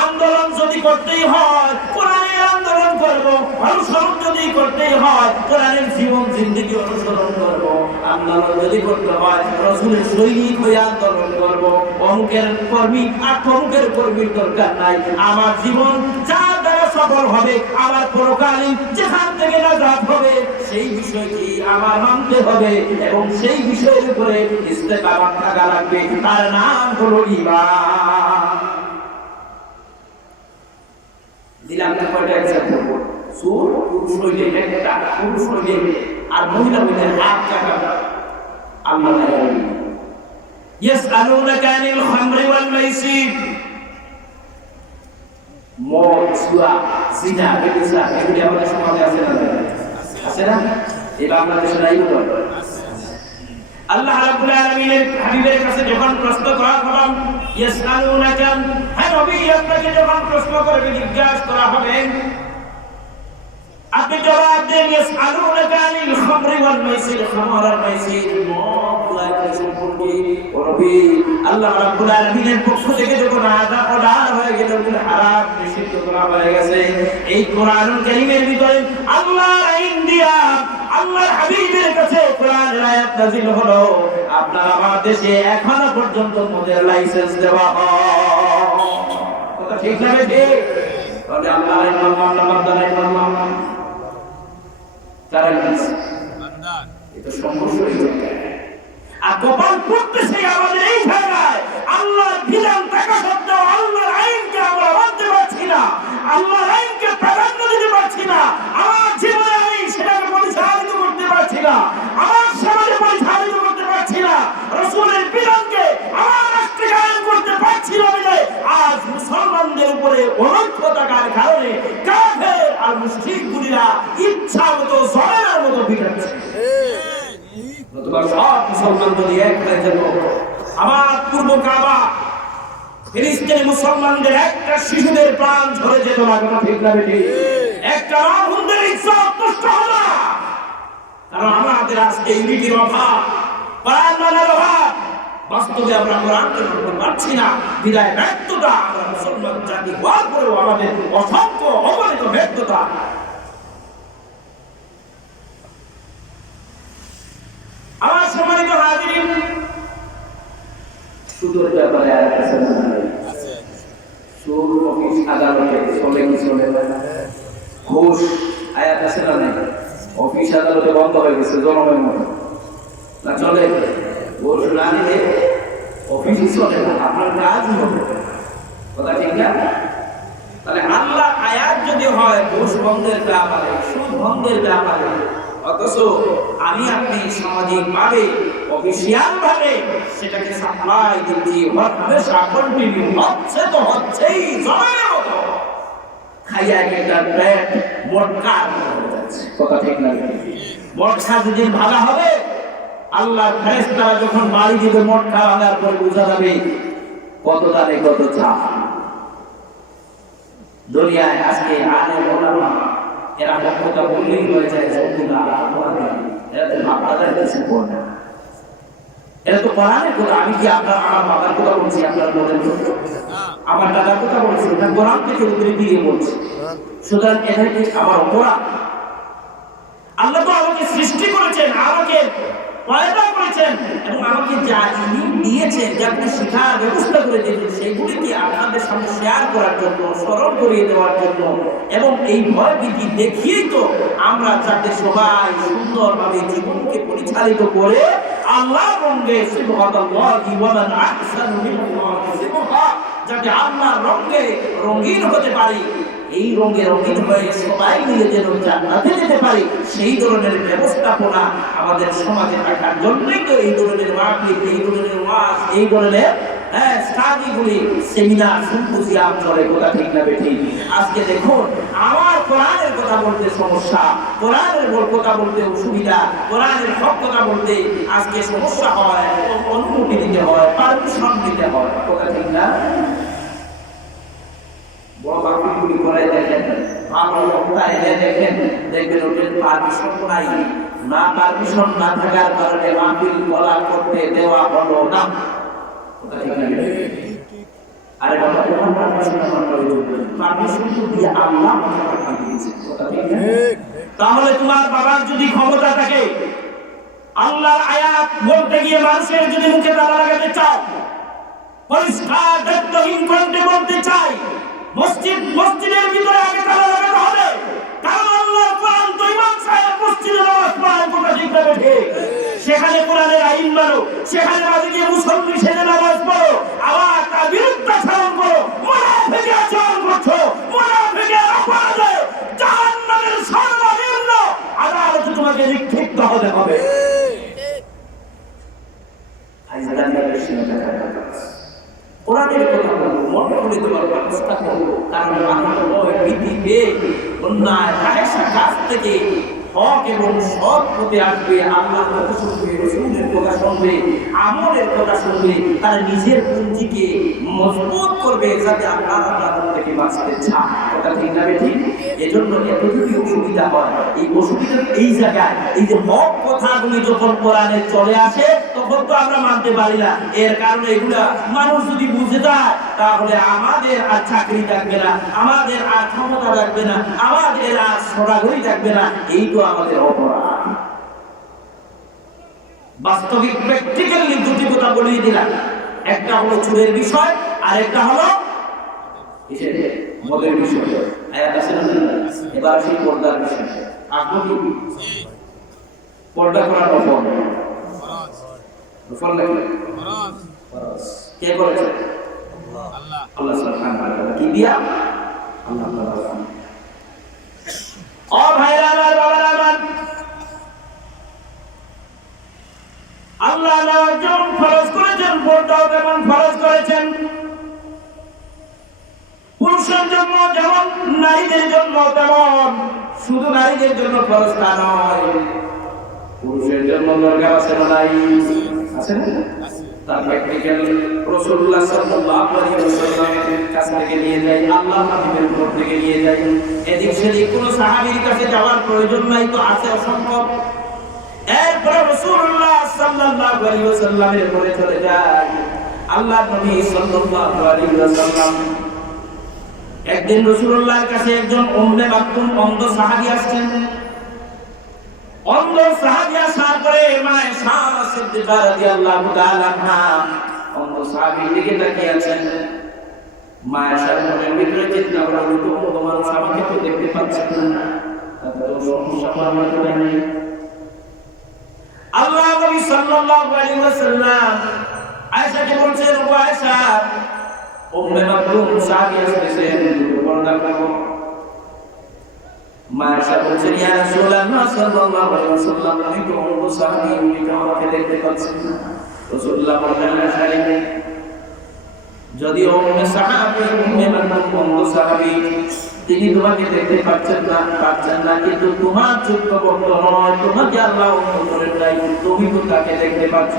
আন্দোলন যদি করতেই হয় কোরআনের আন্দোলন করব, অনুসরণ যদি করতেই হয় কোরআনের জীবন জিন্দেগি অনুসরণ করব, আন্দোলন যদি করতে হয় রাসূলের সৈনিক হয়ে আন্দোলন করব। অমুকের কর্মী আর তমুকের কর্মীর দরকার নাই। আমার জীবন যা দ্বারা সফল হবে, আমার পরকালীন যেখান থেকে নাজাত হবে, সেই বিষয়টি আমার মানতে হবে এবং সেই বিষয়ের উপরে ইস্তেকামত থাকা লাগবে। তার নাম হলো ঈমান। দিলাম না কয়টা এক্সাম্পল? সুর পুরুষ হইলে একটা, পুরুষ হইলে আর মহিলা হইলে হাত কাটা। আল্লাহ ইয়াসআলুনাকা আনিল খামরি ওয়াল মাইসির, মদ, জুয়া, জিনা, ব্যভিচার, এগুলি আমাদের সমাজে আছে না? আছে না? এই বাংলাদেশে নাই বলে আল্লাহ রাব্বুল আলামিনের হাবিবের কাছে যখন প্রশ্ন করা হলো, ইয়াসআলুনাকা, হে নবী আপনাকে যখন প্রশ্ন করবে, জিজ্ঞাসা করা হবে আপনি জবাব দেন ইয়াসআলুনাকা আনিল খামরি ওয়াল মাইসির, খামর আর মাইসির মদ লাইফ সম্পর্কে। ও নবী, আল্লাহ রাব্বুল আলামিনের পক্ষ থেকে যখন আযাব অর্ডার হয়ে গেল, হারাম নিষিদ্ধ করা হয়ে গেছে, এই কোরআনুল কারীমের ভিতরে আল্লাহর আইন দিয়া আল্লাহর হাবিবের কাছে কোরআনের আয়াত নাযিল হলো, আপনার আমার দেশে এখনো পর্যন্ত মদের লাইসেন্স দেওয়া হয়। কথা ঠিক না ঠিক? তাহলে আল্লাহর আইন মানলাম না বান্দার আইন মানলাম না? এটা সমস্যা হয়ে যায়। আর গোপাল করতেছে আমাদের এই জায়গায় আল্লাহর বিধান থাকা সত্ত্বেও আল্লাহর আইনকে আমরা মানতে পারছি না, আল্লাহর আইনকে প্রাধান্য দিতে পারছি না, আমার জীবনে আমি সেটাকে পরিচালিত করতে পারছি না, আমার সমাজে পরিচালিত করতে পারছি না, রাসূলের বিধানকে আমার রাষ্ট্রে কায়েম করতে পারছি না বলে আজ মুসলমানদের উপরে অনৈক্য থাকার কারণে কাফের আর মুশরিকগুলিরা ইচ্ছা মতো জলের মতো পিটাচ্ছে। নতুবা সব মুসলমান যদি এক হয়ে যেত, আমার পূর্ব কাবা ফিলিস্তিনি মুসলমানদের একটা শিশুদের প্রাণ ঝরে যেত না। কথা ঠিক না বেঠিক? একটা মাহমুদের ইজ্জত নষ্ট হলো না, কারণ আমাদের আজকে ইউনিটির অভাব, কোরআন মানার অভাব। বাস্তবে আমরা কোরআনকে মানতে পারছি না, বিদায় ব্যর্থতা। আমরা মুসলমান জাতি হওয়ার পরেও আমাদের অসংখ্য অগণিত ব্যর্থতা। আমার সম্মানিত হাজিরিন, সুদের ব্যাপারে আর কাছে আছে। সুদ অফিস আদালতে চলে কি চলে না? ঘুষ আয়াত আছে না? নাই। অফিস আদালতে বন্ধ হয়ে গেছে জনমের মতো, না চলে? ঘুষ না নিলে অফিসই চলে না, আপনার কাজই হবে। কথা ঠিক না? তাহলে আল্লাহ আয়াত যদি হয় ঘুষ বন্ধের ব্যাপারে, সুদ বন্ধের ব্যাপারে, অথচ আমি আপনি সামাজিক ভাবে অফিসিয়াল ভাবে সেটাকে সাপ্লাই দিচ্ছি, হমেশা কন্টিনিউ হচ্ছে, তো হচ্ছেই জমের মতো। খাইয়া একটা পেট মোটকা হয়ে যাচ্ছে। কথা ঠিক না? মোটকা যেদিন ভালো হবে, আল্লাহর ফেরেশতারা যখন বাড়ি দিবে মোটকা ভাঙার পরে বোঝা যাবে কত দামে কত চা। দুনিয়ায় আজকে আলেম ওলামা এরা কথা বললেই হয়ে যায় এরা তো আপনাদের কাছে পড়ে, এরা তো কোরআনের কথা। আমি কি আপনার আমার বাবার কথা বলছি, আপনার বলেন আমার দাদার কথা বলছি, না কোরআন থেকে উদ্ধৃতি দিয়ে বলছি। সুতরাং এটা কি আমার অপরাধ? আল্লাহ তো আমাকে সৃষ্টি করেছেন, আমাকে পয়দা করেছেন এবং আমাকে যা ইলম দিয়েছেন, যা শিক্ষার ব্যবস্থা করে দিয়েছেন, সেগুলিকে আপনাদের সামনে শেয়ার করার জন্য, স্মরণ করিয়ে দেওয়ার জন্য এবং এই ভয়ভীতি দেখিয়েই তো আমরা যাতে সবাই সুন্দরভাবে জীবনকে পরিচালিত করে আল্লাহর রঙে সিবহানাল্লাহি ওয়া মান আহসানু মিনাল্লাহি সিবহা, যাতে আল্লাহর রঙে রঙিন হতে পারি, এই রঙে রঙিন হয়ে সবাই মিলে যেন জান্নাতে যেতে পারি, সেই ধরনের ব্যবস্থাপনা আমাদের সমাজে থাকার জন্যই তো এই ধরনের মাহফিল, এই ধরনের ওয়াজ, এই ধরনের স্টাডিগুলি, সেমিনার, সিম্পোজিয়াম চলে। কথা ঠিক না বেঠিক? আজকে দেখুন, আমার কোরআনের কথা বলতে সমস্যা, কোরআনের কথা বলতে অসুবিধা, কোরআনের হক কথা বলতে আজকে সমস্যা হয়, অনুমতি দিতে হয়, পারমিশন দিতে হয়। কথা ঠিক না? বড় বাকিগুলি করে দেখেন, ভালো লোকটা এনে দেখেন, দেখবেন ওদের পারমিশন নাই, না পারমিশন না থাকার কারণে মাহফিল বলা করতে দেওয়া হলো না। আরে বাবা, তোমার পারমিশন আমার প্রয়োজন, পারমিশন তো দিয়ে আল্লাহ আমাকে পাঠিয়ে দিয়েছে। কথা ঠিক না? তাহলে তোমার বাবার যদি ক্ষমতা থাকে, আল্লাহর আয়াত বলতে গিয়ে মানুষের যদি মুখে তালা লাগাতে চাও, পরিষ্কার দায়িত্বহীন কণ্ঠে বলতে চাই, মসজিদের ভিতরে আগে তালা লাগাতে হবে, কারণ আল্লাহর কোরআন তো ইমাম সাহেব মসজিদে নামাজ পড়ায়। কথা ঠিক না ঠিক? সেখানে কোরআনের আইন মানো, সেখানে মাঝে গিয়ে মুসলমান সেজে নামাজ পড়ো, আবার তার বিরুদ্ধে আচরণ করো, মুনাফিকি আচরণ করছো, মুনাফিকের অপরাধে জাহান্নামের সর্বনিম্ন আদালতে তোমাকে নিক্ষিপ্ত হতে হবে। কোরআনের কথা বলবো, মনে করে দেওয়ার ব্যবস্থা করবো, কারণ মানুষ ভয় ভীতি পেয়ে অন্যায় ফাহিশা কাজ থেকে হক এবং সৎ পথে আসবে, আল্লাহর কথা শুনবে, রাসূলের কথা শুনবে, আমলের কথা শুনবে, তার নিজের পুঁজিকে মজবুত করবে, যাতে আল্লাহর থেকে বাঁচতে চায়। কথা ঠিক না ঠিক? এজন্য এত যদি অসুবিধা হয়, এই অসুবিধা এই জায়গায় এই যে হক কথাগুলি যখন কোরআনে চলে আসে তখন তো আমরা মানতে পারি না। এর কারণে এগুলা মানুষ যদি বুঝে যায় তাহলে আমাদের আর চাকরি থাকবে না, আমাদের আর ক্ষমতা থাকবে না, আমাদের আর সরাগরি থাকবে না। এই তো আমাদের অপরাধ। বাস্তবিক প্র্যাকটিক্যালি দুটি কথা বলিয়ে দিলাম, একটা হলো চুরের বিষয় আর একটা হলো মদের বিষয়। আয়াত আছে না? এবার সেই পর্দার বিষয় আসবো কি? পর্দা করার নফল নফল নাকি ফরজ? কে করেছে? আল্লাহ। আল্লাহ সুবহানাহু ওয়া তাআলা। কি দিয়া? আল্লাহ তাআলা। ও ভাইরা আমার, বাবারা আমার, আল্লাহ যেমন ফরজ করেছেন পর্দাও তেমন ফরজ করেছেন। পুরুষের জন্য যেমন নারীদের জন্য তেমন, শুধু নারীদের জন্য ফরজ তা নয়, পুরুষের জন্য দরকার আছে না? নাই আছে না? তার প্র্যাকটিক্যাল রাসূলুল্লাহ সাল্লাল্লাহু আলাইহি ওয়াসাল্লামের কাছ থেকে নিয়ে যাই, আল্লাহ হাবিবের উপর থেকে নিয়ে যাই। এদিক সেদিক কোন সাহাবীর কাছে যাওয়ার প্রয়োজন নাই, তো আছে অসম্ভব। এরপর রাসূলুল্লাহ সাল্লাল্লাহু আলাইহি ওয়াসাল্লামের পরে চলে যায় আল্লাহর নবী সাল্লাল্লাহু আলাইহি ওয়াসাল্লাম। একদিন রাসূলুল্লাহর কাছে একজন উম্মে মাকতুম অন্ধ সাহাবী আসছেন। অন্ধ সাহাবী আসার পরে মা আয়েশা সিদ্দিকা রাদিয়াল্লাহু তাআলা আনহা অন্ধ সাহাবীর দিকে তাকিয়ে আছেন। মা আয়েশার মনের ভিতরে চিন্তা করলেন, তো মানুষ আমাকে তো দেখতে পাচ্ছে না, তাতে তো সমস্যা আমার তো নেই। আল্লাহ নবী সাল্লাল্লাহু আলাইহি ওয়াসাল্লাম আয়েশাকে বলছেন, ও আয়েশা, উম্মে মাকতুম সাহাবী এসেছেন, পর্দা করো। মা আয়েশা বলছেন, ইয়া রাসূলুল্লাহ সাল্লাল্লাহু আলাইহি ওয়াসাল্লাম, আমি তো অন্ধ সাহাবী, উনি তো আমাকে দেখতে পাচ্ছেন না। রাসূলুল্লাহ বললেন, যদি উম্মে সাহাবী উম্মে মাকতুম অন্ধ সাহাবী, তিনি তোমাকে দেখতে পাচ্ছেন না, কিন্তু তোমার চোখ বন্ধ নয়, তোমাকে আল্লাহ অন্ধ করেন নাই, তুমি তো তাকে দেখতে পাচ্ছ।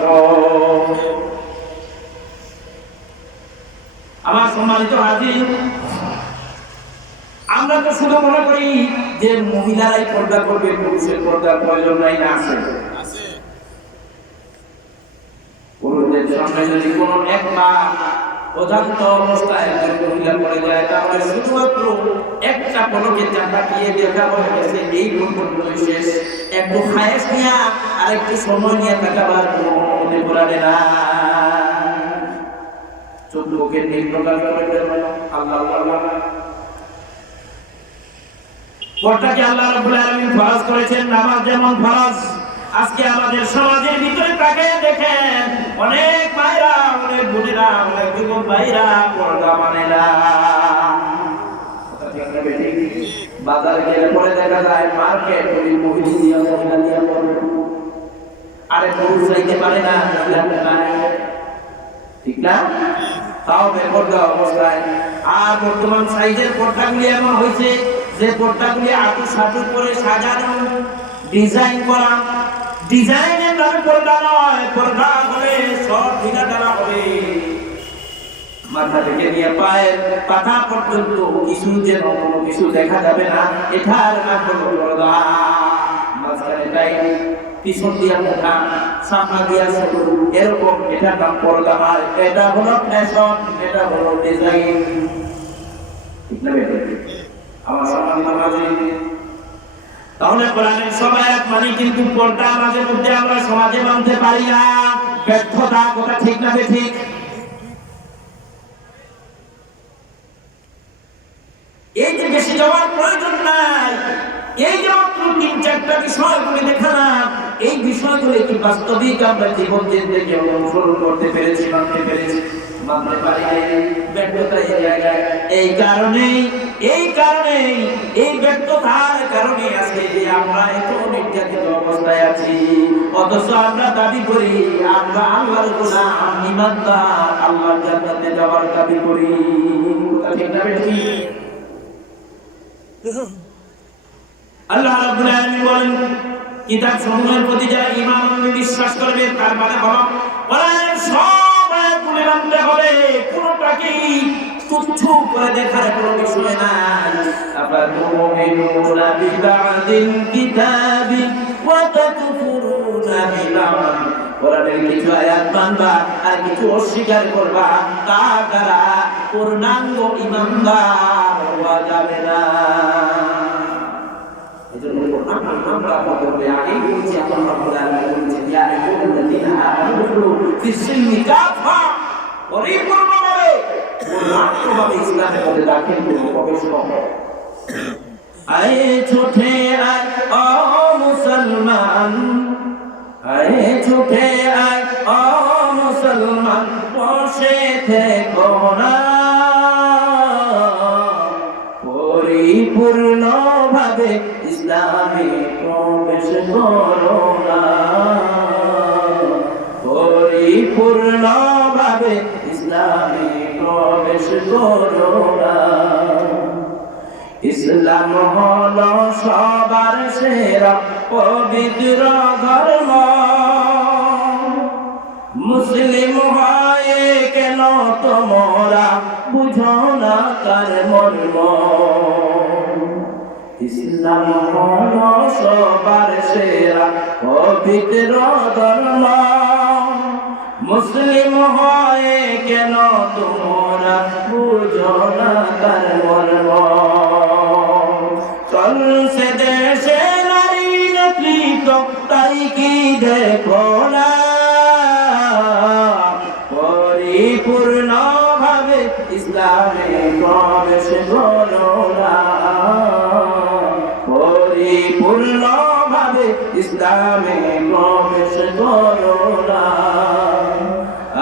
আমার সম্মানিত হাজির, আমরা তো শুধু মনে করি যে মহিলারাই পর্দা করবে, পুরুষের পর্দার প্রয়োজন নাই। না, আছে। পুরুষদের সামনে যদি কোনো একবার অজান্ত অবস্থায় একজন মহিলা পড়ে যায়, তাহলে শুধুমাত্র একটা পলকে তাকিয়ে দেখা হয়ে গেছে, এই পর্যন্তই শেষ। একটু খায়েশ নিয়ে আর একটু সময় নিয়ে তাকাবার কোনো মনে করাবে না। চোখ মুখের নির্ভরতা করে আল্লাহ আল্লাহ। পর্দাকে আল্লাহ রাব্বুল আলামিন ফরজ করেছেন, নামাজ যেমন ফরজ। আজকে আমাদের সমাজের ভিতরে তাকিয়ে দেখেন, অনেক মায়েরা, অনেক বোনেরা, অনেক যুবক ভাইরা পর্দা মানে না। বাজারে গেলে পরে দেখা যায় মার্কেট ওই মহিলা দিয়ে পড়ে, আরে পুরুষ যাইতে পারে না, ঠিক না? তাও বেপর্দা অবস্থায়। আর বর্তমান সাইজের পর্দাগুলি এমন হয়েছে যে পর্দাগুলি আটু সাটু করে সাজানো, ডিজাইন করা। ডিজাইনের নামে পর্দা নয়, পর্দা হবে সব ঢিলা ঢালা হবে। মাথা থেকে নিয়ে পায়ের পাতা পর্যন্ত কিছু যেন কোনো কিছু দেখা যাবে না, এটার নাম হলো পর্দা। মাঝখানে টাই, পিছন দিয়া মোটা, সামনে দিয়া ছোট, এরকম এটার নাম পর্দা। আর এটা হলো ফ্যাশন, এটা হলো ডিজাইন। ঠিক না বেটা? আমার সম্মানিত হাজির, তাহলে কোরআনের সবাই এক মানে কিন্তু পর্দা মাঝে মধ্যে আমরা সমাজে মানতে পারি না, ব্যর্থতা। কথা ঠিক না ঠিক? এই যে বেশি যাওয়ার প্রয়োজন নাই, এই যে মাত্র ৩-৪টা বিষয়গুলি দেখালাম, এই বিষয়গুলি কি বাস্তবিক আমরা জীবন জিন্দেগি অনুসরণ করতে পেরেছি, মানতে পেরেছি? মানতে পারি ব্যর্থতা এই জায়গায়। এই কারণেই এই ব্যর্থতার কারণে আজকে আমরা এত নির্যাতিত অবস্থায় আছি। অথচ আমরা দাবি করি আমরা আল্লাহর গোলাম, ঈমানদার, আল্লাহর জান্নাতে যাওয়ার দাবি করি। ঠিক না বেটি? আল্লাহ রাব্বুল আলামিন বলেন, কিতাব সমূহের প্রতি যারা ঈমান বিশ্বাস করবে তার মানে হলো কোরআনের সব আয়াতগুলি মানতে হবে, কোনটাকেই তুচ্ছ করে দেখার কোনো বিষয় নাই। আফাতুমিনুনা বিবাদিল কিতাবি ওয়া তাকফুরুনা বিবাদ। কোরআনের কিছু আয়াত মানবা আর কিছু অস্বীকার করবা, তা দ্বারা পূর্ণাঙ্গ ঈমানদার হওয়া যাবে না। এজন্য আমরা বলতে আগেই বলছি, আল্লাহ রাব্বুল আলামিন বলেছেন, ইয়া আইয়ুহাল্লাযীনা আমানু দুখুলু ফিস-সিলমি কাফা, পরিপূর্ণভাবে পূর্ণাঙ্গভাবে ইসলামের মধ্যে দাখিল করুন, প্রবেশ করুন। আয়ে ছোটে আয় ও মুসলমান, আয়ে ছোটে আয় ও মুসলমান, বসে থেকো না, পরিপূর্ণভাবে ইসলামে প্রবেশ করো না, পরিপূর্ণভাবে ইসলামে প্রবেশ করো না। ইসলাম হলো সবার সেরা পবিত্র ধর্ম, মুসলিম হয়ে কেন তোমরা বুঝো না তার মর্ম। ইসলাম হলো সবার সেরা পবিত্র ধর্ম, মুসলিম হয়ে কেন তোমরা বুঝো না তার মর্ম। চলছে দেশে নারী নেতৃত্ব, তাই কি দেখো না, পরিপূর্ণভাবে ইসলামে প্রবেশ করো না, পরিপূর্ণভাবে ইসলামে প্রবেশ করো না।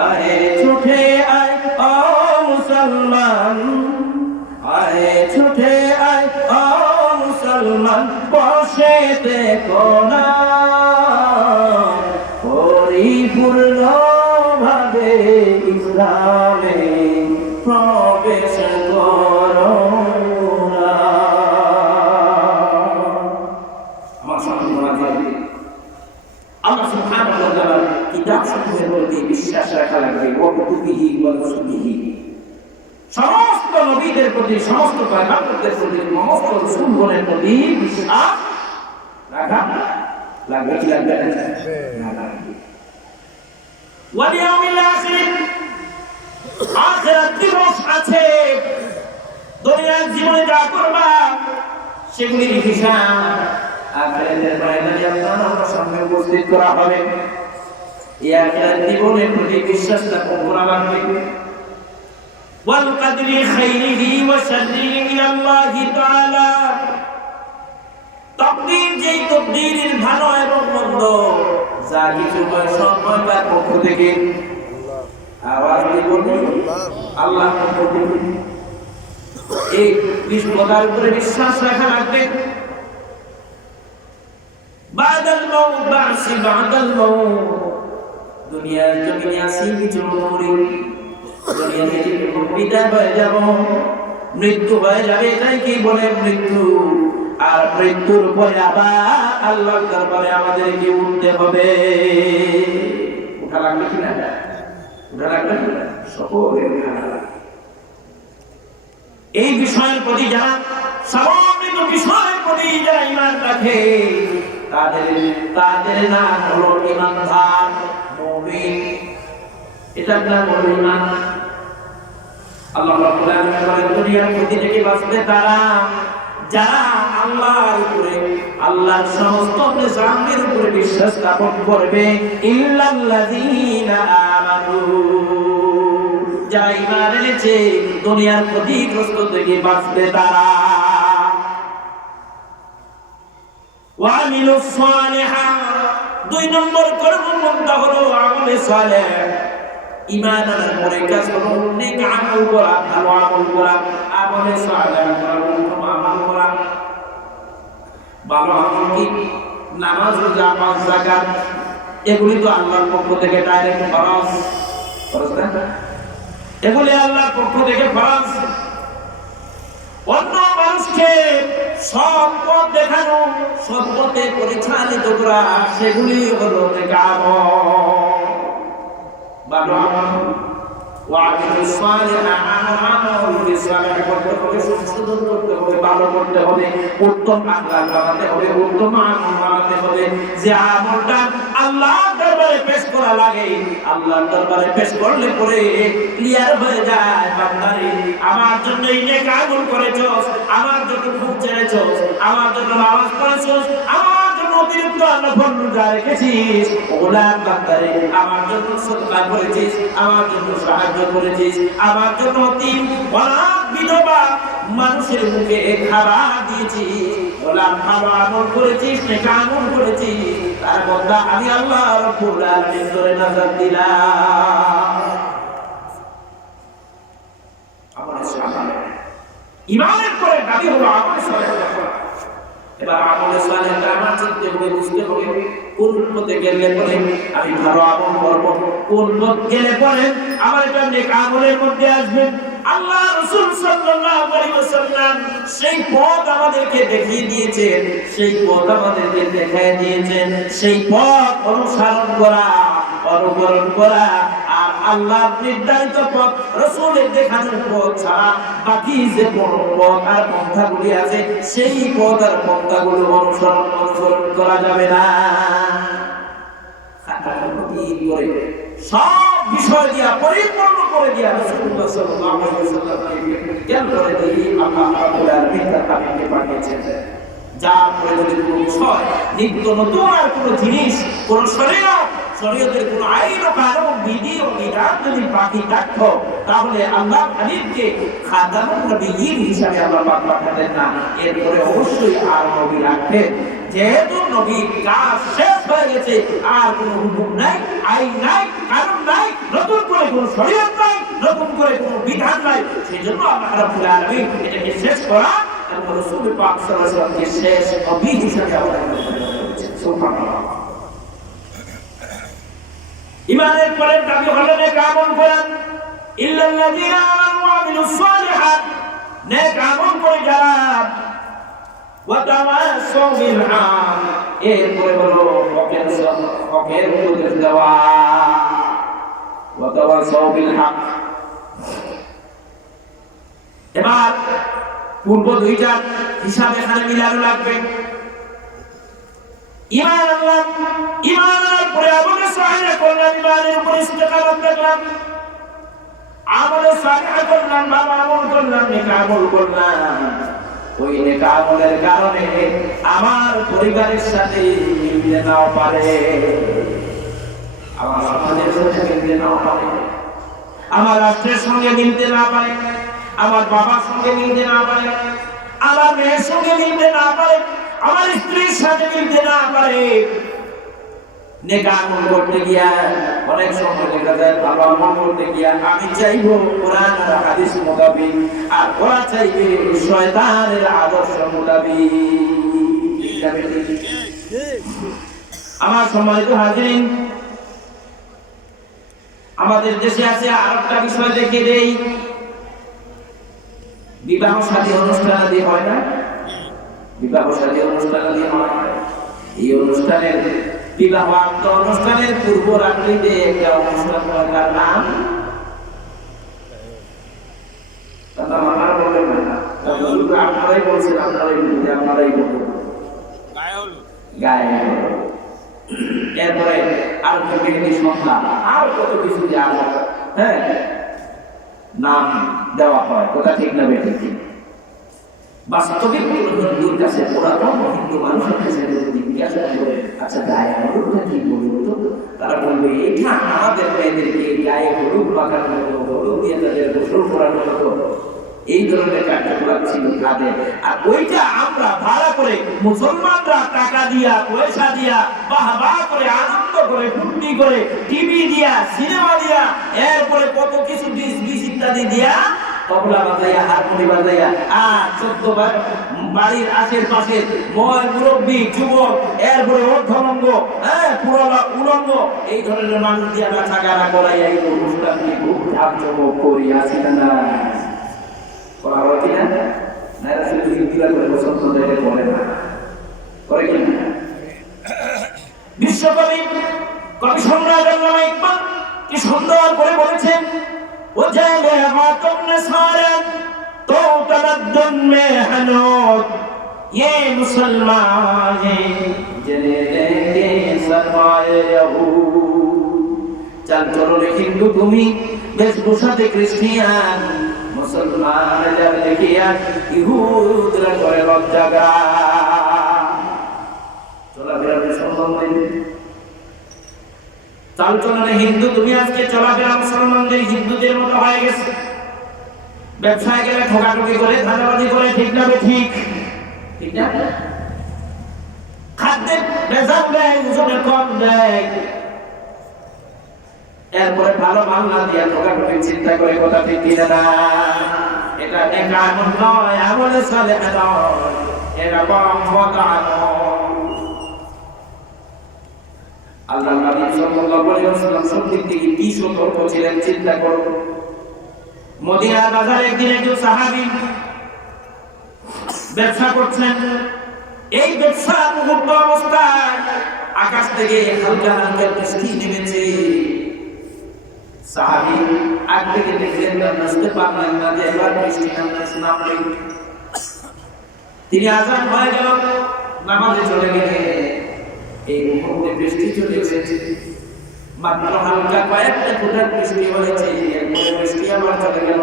আয়ে ছুটে আয় ও মুসলমান, আয়ে ছুটে আয় ও মুসলমান, বসে থেকো না, পরিপূর্ণভাবে ইসলামে প্রবেশ করো না। আমার সামনে আল্লাহ সুবহানাহু ওয়া তাআলার কিতাব সমূহের প্রতি বিশ্বাস রাখা লাগবে, ওয়া কুতুবিহি ওয়া রাসূলিহি, সমস্ত নবীদের প্রতি, সমস্ত পয়গম্বরদের প্রতি, সমস্ত রাসূলগণের প্রতি বিশ্বাস রাখা লাগবে। কি লাগবে? ওয়াল ইয়াউমিল আখির, আখিরাত দিবস আছে। দুনিয়ার জীবনে যা করবা সেগুলির হিসাব আখিরাতের ময়দানে আপনার সামনে উপস্থিত করা হবে। এই আখিরাত জীবনের প্রতি বিশ্বাস করা লাগবে। ওয়াল কদরি খাইরিহি ওয়া শাররিহি মিনাল্লাহি তাআলা, তাকদীর যেই তকদীরের ভালো এবং মন্দ যা কিছু হয় সব হয় তার পক্ষ থেকে। আওয়াজ দিয়ে বলুন আল্লাহর পক্ষ থেকে। এই বিষয়টার উপরে বিশ্বাস রাখা লাগবে। বাদাল মাউত, বাসি বাদাল মাউত, দুনিয়ার জমিনে আসি কিছু মরি, দুনিয়া থেকে বিদায় হয়ে যাব, মৃত্যু হয়ে যাবে, এটাই কি বলে মৃত্যু। আর মৃত্যুর পরে আবার আল্লাহর দরবারে আমাদেরকে উঠতে হবে। উঠা লাগবে কি না? উঠা লাগবে না? সকলের উঠা লাগবে। এই বিষয়ের প্রতি যারা, সমন্বিত বিষয়ের প্রতি যারা ঈমান রাখে, তাদের নাম হলো ঈমানদার, মুমিন। এটার নাম হলো ঈমান। আল্লাহ রাব্বুল আলামিন বলেন, দুনিয়ার প্রতি থেকে বাঁচবে তারা যারা আল্লাহর উপরে, আল্লাহর সমস্ত নিজামের উপরে বিশ্বাস স্থাপন করবে। ইল্লাল্লাযীনা আমানু, যারা ঈমান এনেছে, দুনিয়ার ক্ষতিগ্রস্ত থেকে বাঁচবে তারা। ওয়া আমিলুস সালিহাত, দুই নম্বর কর্মপন্থা হলো আমলে সালেহ। ঈমান আনার পরে কাজ হলো নেক আমল করা, ভালো আমল করা, আমলে সালেহ করা, উত্তম আমল করা। ভালো আমল কি? নামাজ, রোজা, হজ, যাকাত, এগুলি তো আল্লাহর পক্ষ থেকে ডাইরেক্ট ফরজ, ফরজ না? এগুলি আল্লাহর পক্ষ থেকে ফরজ। অন্য মানুষকে সৎ পথ দেখানো, সৎ পথে পরিচালিত করা, সেগুলি হলো নেক আমল, ভালো আমল। ওয়ামিলুস সালিহাত আমল সালিহ করতে হবে, সংশোধন করতে হবে, ভালো করতে হবে, উত্তম আকhlaq বানাতে হবে, উত্তম আমল বানাতে হবে। যে আমলটা আল্লাহর দরবারে পেশ করা লাগে, আল্লাহর দরবারে পেশ করলে পরে ক্লিয়ার হয়ে যায়, বান্দারে আমার জন্য এই নেক আমল করেছস, আমার জন্য খুব ছেড়েছস, আমার জন্য নামাজ পড়েছস, আমার জন্য অতিরিক্ত নফল রোজা রেখেছিস, ওলার বান্দারে আমার জন্য সাদকা করেছিস, আমার জন্য সাহায্য করেছিস, আমার জন্য তিন অনাথ বিধবা মানুষের মুখে খাবার দিয়েছিস, ওলার ভালো আমল করেছিস, নেক আমল করেছিস, তার বদলা আমি আল্লাহ রাব্বুল আলামিন তোরে নাজাত দিলাম। আমাদের সামনে ইমানের পরে দাবি হলো আমল সালেহ করা। এবার আমল সালেহটা আমার চিন্তা করে বুঝতে হবে কোন পথে গেলে পরে আমি ভালো আমল করব, কোন পথ গেলে পরে আমার এটা নেক আমলের মধ্যে আসবে। আল্লাহ রাসূল সাল্লাল্লাহু আলাইহি ওয়াসাল্লাম সেই পথ আমাদেরকে দেখিয়ে দিয়েছেন, সেই পথ আমাদেরকে দেখায় দিয়েছেন, সেই পথ অনুসরণ করা, অনুকরণ করা আর আল্লাহর নির্ধারিত পথ, রাসূলের দেখানো পথ ছাড়া বাকি যে পথ আর পন্থাগুলি আছে সেই পথ আর পন্থাগুলো অনুসরণ করা যাবে না। সব বিষয় দিয়া পরিপূর্ণ করে দিয়া রাসূলুল্লাহ সাল্লাল্লাহু আলাইহি ওয়াসাল্লামকে জ্ঞান করে দিয়ে আল্লাহ রাব্বুল আলামিন তাকে পাঠিয়েছেন। যা প্রয়োজনের কোনো বিষয়, নিত্য নতুন আর কোনো জিনিস, কোনো শরীয়তের কোনো আইন ও কানুন, বিধি ও বিধান যদি বাকি থাকতো তাহলে আল্লাহ হাবিবকে খাতামুন নবিয়্যিন হিসাবে আল্লাহ পাক পাঠাতেন না। এরপরে অবশ্যই আর নবী রাখতেন। যেহেতু নবীর কাজ শেষ হয়ে গেছে, আর কোনো হুকুম নাই, আইন নাই, কানুন নাই, নতুন করে কোনো শরীয়ত নাই, নতুন করে কোনো বিধান নাই, সেই জন্য আল্লাহ রাব্বুল আলামিন এটাকে শেষ করা এবং রাসূল পাক সাল্লাল্লাহু আলাইহি ওয়াসাল্লামকে শেষ নবী হিসাবে অবতীর্ণ করেছেন। সুবহানাল্লাহ। ইমানের পরে দাবি হলো নেক আমল করেন, ইল্লাল্লাযীনা আমানু ওয়া আমিলুস সালিহাত, নেক আমল করে যারা ওয়া তাওয়াসাউ বিল হক, এরপরে হলো হকের উপদেশ দেওয়া, ওয়া তাওয়াসাউ বিল হক। এবার পূর্ব দুইটা হিসাব এখানে মিলানো লাগবে। ঈমান আনলাম, ঈমানের পরে আমলে সালিহ করলাম, ঈমানের উপর ইস্তেকামত রাখলাম, আমলে সালিহ করলাম, ভালো আমল করলাম, নেক আমল করলাম। ওই নেক আমলের কারণে আমার পরিবারের সাথে মিলতে নাও পারে, আমার সমাজের সাথে মিলতে নাও পারে, আমার রাষ্ট্রের সঙ্গে মিলতে না পারে, আমার বাবার সঙ্গে মিলতে না পারে, আমার মেয়ের সঙ্গে মিলতে না পারে, আমার স্ত্রীর সাথে মিলতে না পারে। নেক আমল করতে গিয়া অনেক সময় দেখা যায় ভালো আমল করতে গিয়া আমি চাইবো কোরআন আর হাদিস মোতাবেক, আর ওরা চাইবে শয়তানের আদর্শ মোতাবেক। আমার সম্মানিত হাজিরিন, আমাদের দেশে আছে আরেকটা বিষয় দেখিয়ে দেই, বিবাহ শাদী অনুষ্ঠান দিয়ে হয় না, বিবাহ শাদী অনুষ্ঠান দিয়ে হয়। এই অনুষ্ঠানের বিবাহ অনুষ্ঠানের পূর্ব রাত্রিতে একটা অনুষ্ঠান হয়, তার নাম আপনারাই বলছেন, আপনারাই বলবেন গায়ে। এরপরে আর মেহেদি সন্ধ্যা, আর কত কিছু যে আর নাম দেওয়া হয়, কথা ঠিক না বেঠিক? বাস্তবিক হিন্দুর কাছে, পুরাতন হিন্দু মানুষের কাছে জিজ্ঞাসা করে, আচ্ছা গায়ে হলুদটা কি বলুন তো, তারা বলবে এটা আমাদের মেয়েদেরকে গায়ে হলুদ মাখানো হতো, হলুদ দিয়ে তাদের গোসল করানো হতো, এই ধরনের কার্যকলাপ ছিল তাদের। আর ওইটা আমরা ভাড়া করে মুসলমানরা টাকা দিয়া, পয়সা দিয়া, বাহবা করে, আনন্দ করে, ফুর্তি করে, টিভি দিয়া, সিনেমা দিয়া, এরপরে কত কিছু ডিস ইত্যাদি দিয়া, তবলা বাজাইয়া, হারমোনি বাজাইয়া, আর 14 বার বাড়ির আশেপাশে ময় মুরব্বী, যুবক, এরপরে অর্ধলঙ্গ, পুরোলা উলঙ্গ, এই ধরনের মানুষ দিয়া নাচা গানা করাইয়া এই অনুষ্ঠানটি খুব ঝাঁকজমক করিয়াছি না করা হয় কিনা? না শুধু হিন্দিরা করে পছন্দ করে না, করে কিনা? বিশ্বকবি কবি সম্রাট আল্লামা ইকবাল কি সুন্দর করে বলেছেন, وجعل हाथों ने सारे तो तमद्दुन में हनूत ये मुसलमान हैं जिन्हें देंगे सरमाए यहूद चल चलो हिंदू তুমি বেশভূষাতে খ্রিস্টান মুসলমান যারা দেখিয়া ইহুদরা করে লজ্জাগা চলাফেরার সম্বন্ধে চাল চলনে হিন্দু তুমি আজকে চলাফেরা মুসলমানদের হিন্দুদের মতো হয়ে গেছে ব্যবসায় গেলে ঠকাঠকি করে ধাঁধাবাজি করে ঠিক না ঠিক ঠিক না খাদ্যের ভেজাল দেয় ওজনে কম দেয় এরপরে ভালো মাল না দিয়া ঠকাঠকি চিন্তা করে কথা ঠিক কিনা না এটা নেক আমল নয় আমলে সালেহ নয় এটা বরং বদ আমল আল্লাহ নবী সাল্লাল্লাহু আলাইহি ওয়াসাল্লাম সত্যিই কি সতর্ক ছিলেন চিন্তা করো মদিনার বাজারে একদিন একজন সাহাবী ব্যবসা করছেন এই ব্যবসা মুহূর্ত অবস্থায় আকাশ থেকে হালকা হালকা বৃষ্টি নেমেছে সাহাবী আগ থেকে দেখলেন না বুঝতে পারলেন না যে এবার বৃষ্টি নামবে তিনি আযান হয়ে গেল নামাজে চলে গেলেন এই মুহূর্তে বৃষ্টি চলে এসেছে মাত্র হালকা কয়েকটা ফোঁটা বৃষ্টি হয়েছে এরপরে বৃষ্টি আবার চলে গেল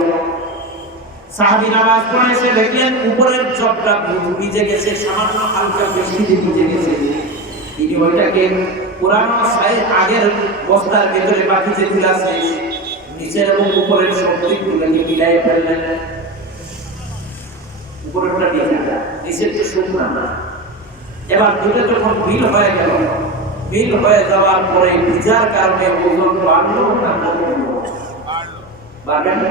সাহাবী নামাজ পড়ে এসে দেখলেন উপরের চটটা ভিজে গেছে সামান্য হালকা বৃষ্টিতে ভিজে গেছে তিনি ওইটাকে পুরানো সাইজ আগের বস্তার ভিতরে বাকি যে ছিল আছে নিচের এবং উপরের সবদিকগুলোকে মিলাইয়ে ফেললেন উপরেরটা ভিজা নিচের তো শুকনো না এবার দুটো যখন বিল হয়ে গেল বিল হয়ে যাওয়ার পরে ভিজার কারণে ওজন বাড়লো না কমলো বাড়বে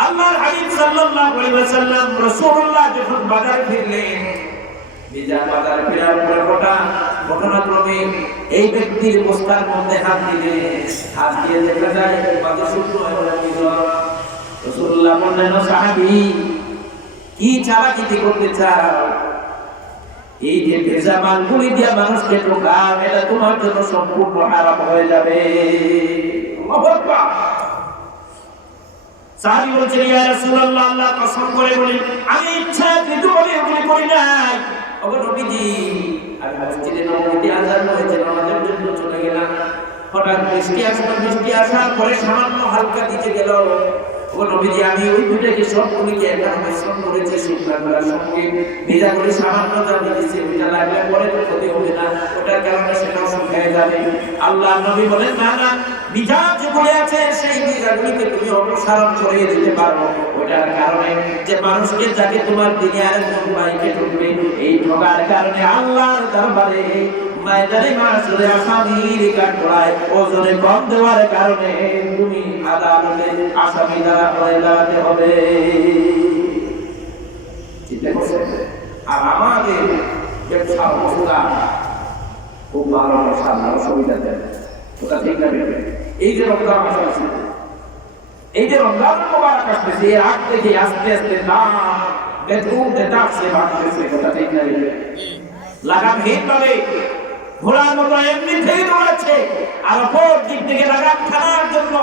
আল্লাহর হাবিব সাল্লাল্লাহু আলাইহি ওয়াসাল্লাম রাসূলুল্লাহ যখন বাজার ফিরলেন ভিজা বাজার ফেরার পরে ঘটনাক্রমে এই ব্যক্তির বস্তার মধ্যে হাত দিয়ে দেখা যায় বাজার শুকনো হয়ে গেল রাসূলুল্লাহ বললেন সাহাবী কি চালাকি করতে চাও এই যে ভেজা মালগুলি দিয়া মানুষকে ঠকাও এটা তোমার জন্য সম্পূর্ণ হারাম হয়ে যাবে আল্লাহু আকবার সাহাবী বলছেন ইয়া রাসূলুল্লাহ আল্লাহ কসম করে বলি আমি ইচ্ছাকৃত ভাবে এগুলি করি নাই ওগো নবীজি আমি মসজিদে নববীতে আযান হয়েছে নামাজের জন্য চলে গেলাম হঠাৎ বৃষ্টি আসার পরে সামান্য হালকা দিতে গেল ওগো নবীজি আমি ওই দুটোকে সবগুলিকে একবার মিশ্রণ করেছি শুকনা করার সঙ্গে ভেজা করে সামান্য যা দিয়েছি ওইটা লাগলে পরে তো ক্ষতি হবে না ওটার কারণে সেটাও শুকিয়ে যাবে আল্লাহ নবী বলেন না না ভিজা যেগুলি আছে সেই ভিজাগুলিকে তুমি অপসারণ করে দিতে পারো ওটার কারণে যে মানুষকে যাকে তোমার দুনিয়ার বাইকে ঢুকবে এই ঠকার কারণে আল্লাহর দরবারে ময়দানে মাসুরে আসামির কাঠগড়ায় ওজনে কম দেওয়ার কারণে তুমি আদালতে আসামি দ্বারা হয়ে দাঁড়াতে হবে চিন্তা করছেন আর আমাদের ব্যবসা অবস্থা খুব ভালো সামনে অসুবিধা দেয় ওটা ঠিক না এই যে রমজান মাস আছে এই যে রমজান মুবারক আসছে এর আগ থেকে আস্তে আস্তে দাম বেদুতে দাসে বাড়তেছে ওটা ঠিক না লাগামহীন ভাবে ঘোড়ার মতো এমনিতেই দৌড়াচ্ছে আর অপর দিক থেকে লাগাম খানার জন্য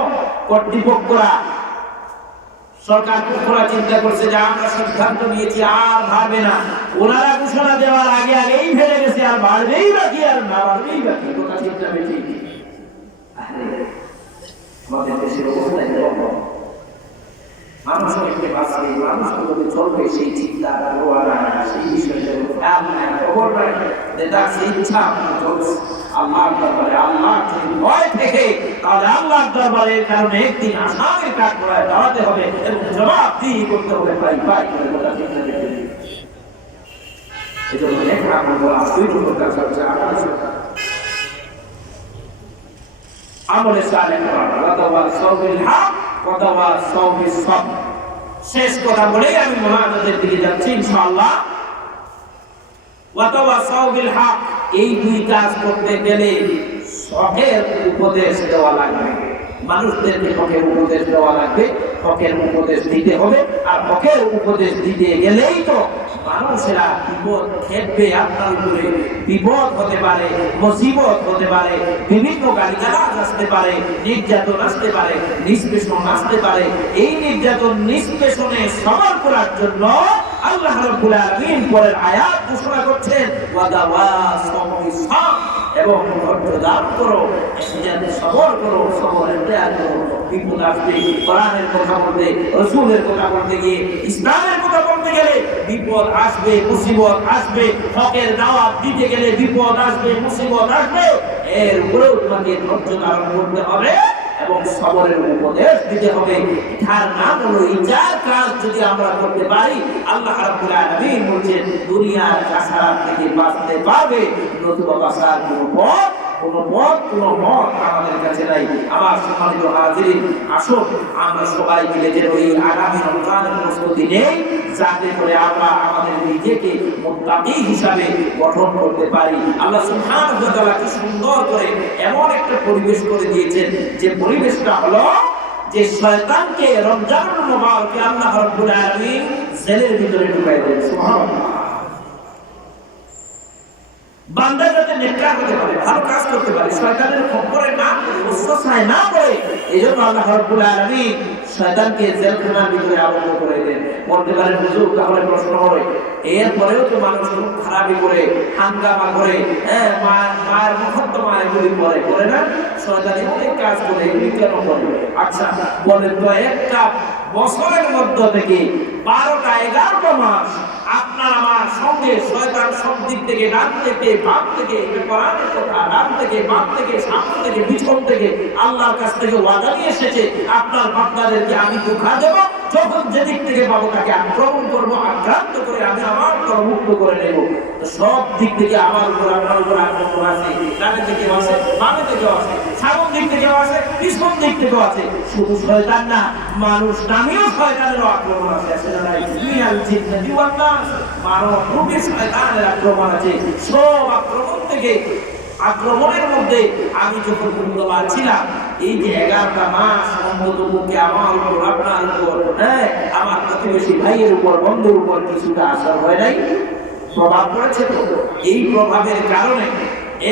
কর্তৃপক্ষরা সরকার পক্ষরা চিন্তা করছে যে আমরা সিদ্ধান্ত নিয়েছি আর বাড়বে না ওনারা ঘোষণা দেওয়ার আগেই ফেলে গেছে আর বাড়বেই বাকি আর না বাড়বেই বাকি ওটা ঠিক না ঠিক আমাদের দেশের অবস্থা এরকম মানুষকে বাঁচাবে মানুষগুলোকে চলবে সেই চিন্তা সেই বিষয়টা খবর নাই তার সেই ইচ্ছা চলছে আল্লাহর দরবারে আল্লাহ যদি ভয় থেকে তাহলে আল্লাহর দরবারের কারণে একদিন আসামের কাঠ করায় দাঁড়াতে হবে এবং জবাবদিহি করতে হবে পাই করে গোটা চিন্তা দেখতে এই জন্য এক রাখা বলা দুই নম্বর কাজ হচ্ছে আমলে সালেহ অথবা সাওবিল হক অথবা সাওবিস সবর শেষ কথা বলেই আমি মুনাজাতের দিকে যাচ্ছি ইনশাআল্লাহ অথবা সাওবিল হক এই দুই কাজ করতে গেলে হকের উপদেশ দেওয়া লাগবে মানুষদেরকে হকের উপদেশ দেওয়া লাগবে হকের উপদেশ দিতে হবে আর হকের উপদেশ দিতে গেলেই তো মানুষেরা বিপদ খেপবে আপনার উপরে, বিপদ হতে পারে, মুসিবত হতে পারে, বিভিন্ন গালিগালাজ আসতে পারে, নির্যাতন আসতে পারে, নিষ্পেষণ আসতে পারে। এই নির্যাতন নিষ্পেষণে সবার করার জন্য আল্লাহ রাব্বুল আলামিন পরের আয়াত ঘোষণা করছেন ওয়াদাওয়াসাউ বিসসাবর, এবং ধৈর্য ধারণ করো, সবর করো, সবর ইখতিয়ার করো। বিপদ আসবে, কোরআনের কথা বলতে, রাসূলের কথা বলতে গিয়ে, ইসলামের কথা বলতে গেলে বিপদ আসবে, মুসিবত আসবে, হকের দাওয়াত দিতে গেলে বিপদ আসবে, মুসিবত আসবে। এর উপরেও তোমাকে ধৈর্য ধারণ করতে হবে এবং সবরের উপদেশ দিতে হবে। এটার নাম হলো এই চার কাজ যদি আমরা করতে পারি, আল্লাহ রাব্বুল আলামিন বলেন দুনিয়ার কাসারাত থেকে বাঁচতে পারবে, নতুবা বাঁচার কোনো পথ আমাদের কাছে নাই। আমার সম্মানিত হাজিরিন, আসুন আমরা সবাই মিলে যেন এই আগামী রমজানের প্রস্তুতি নেই, যাতে করে আমরা আমাদের নিজেকে মুত্তাকি হিসাবে গঠন করতে পারি। আল্লাহ সুবহানাহু ওয়া তাআলা কি সুন্দর করে এমন একটা পরিবেশ করে দিয়েছেন, যে পরিবেশটা হলো যে শয়তানকে রমজানুল মুবারকে আল্লাহ রাব্বুল আলামিন জেলের ভিতরে ঢুকাই দেন। সুবহানাল্লাহ। বান্দা যাতে নেককার হতে পারে, ভালো কাজ করতে পারে, শয়তানের খপ্পরে না পড়ে, ওয়াসওয়াসায় না পড়ে, এজন্য আল্লাহ রাব্বুল আলামিন শয়তানকে জেলখানার ভিতরে আবদ্ধ করে দেন। বলতে পারেন হুজুর, তাহলে প্রশ্ন হয়, এরপরেও তো মানুষ খারাপি করে, হাঙ্গামা করে, মায়ের মুখদ্দমায় গুলি করে না, শয়তানি অনেক কাজ করে, এগুলি কেন করে? আচ্ছা বলেন তো, একটা বছরের মধ্য থেকে 12টা 11টা মাস আপনার আমার সঙ্গে শয়তান সব দিক থেকে, ডান থেকে বাম থেকে, এটা কোরআনের কথা, ডান থেকে বাম থেকে, সামনে থেকে পিছন থেকে আল্লাহর কাছ থেকে ওয়াদা নিয়ে এসেছে, আপনার বান্দাদেরকে আমি ধোঁকা দেব, যখন যেদিক থেকে পাবো তাকে আক্রমণ করবো, আক্রান্ত করে আমি আমার তর মুক্ত করে নেব। তো সব দিক থেকে আমার উপর, আপনার উপর আক্রমণ আছে, ডানে থেকেও আছে, বামে থেকেও আছে, সামন দিক থেকেও আছে, পিছন দিক থেকেও আছে। শুধু শয়তান না, মানুষ নামেও শয়তানেরও আক্রমণ আছে। মানব রূপে শয়তানের আক্রমণ আছে। সব আক্রমণ থেকে, আক্রমণের মধ্যে আমি যখন বুদ্ধবার ছিলাম, এই যে 11টা মাস অন্তত পক্ষে আমার উপর, আপনার উপর, আমার প্রতিবেশী ভাইয়ের উপর, বন্ধুর উপর কিছুটা আসর হয় নাই, প্রভাব পড়েছে। তো এই প্রভাবের কারণে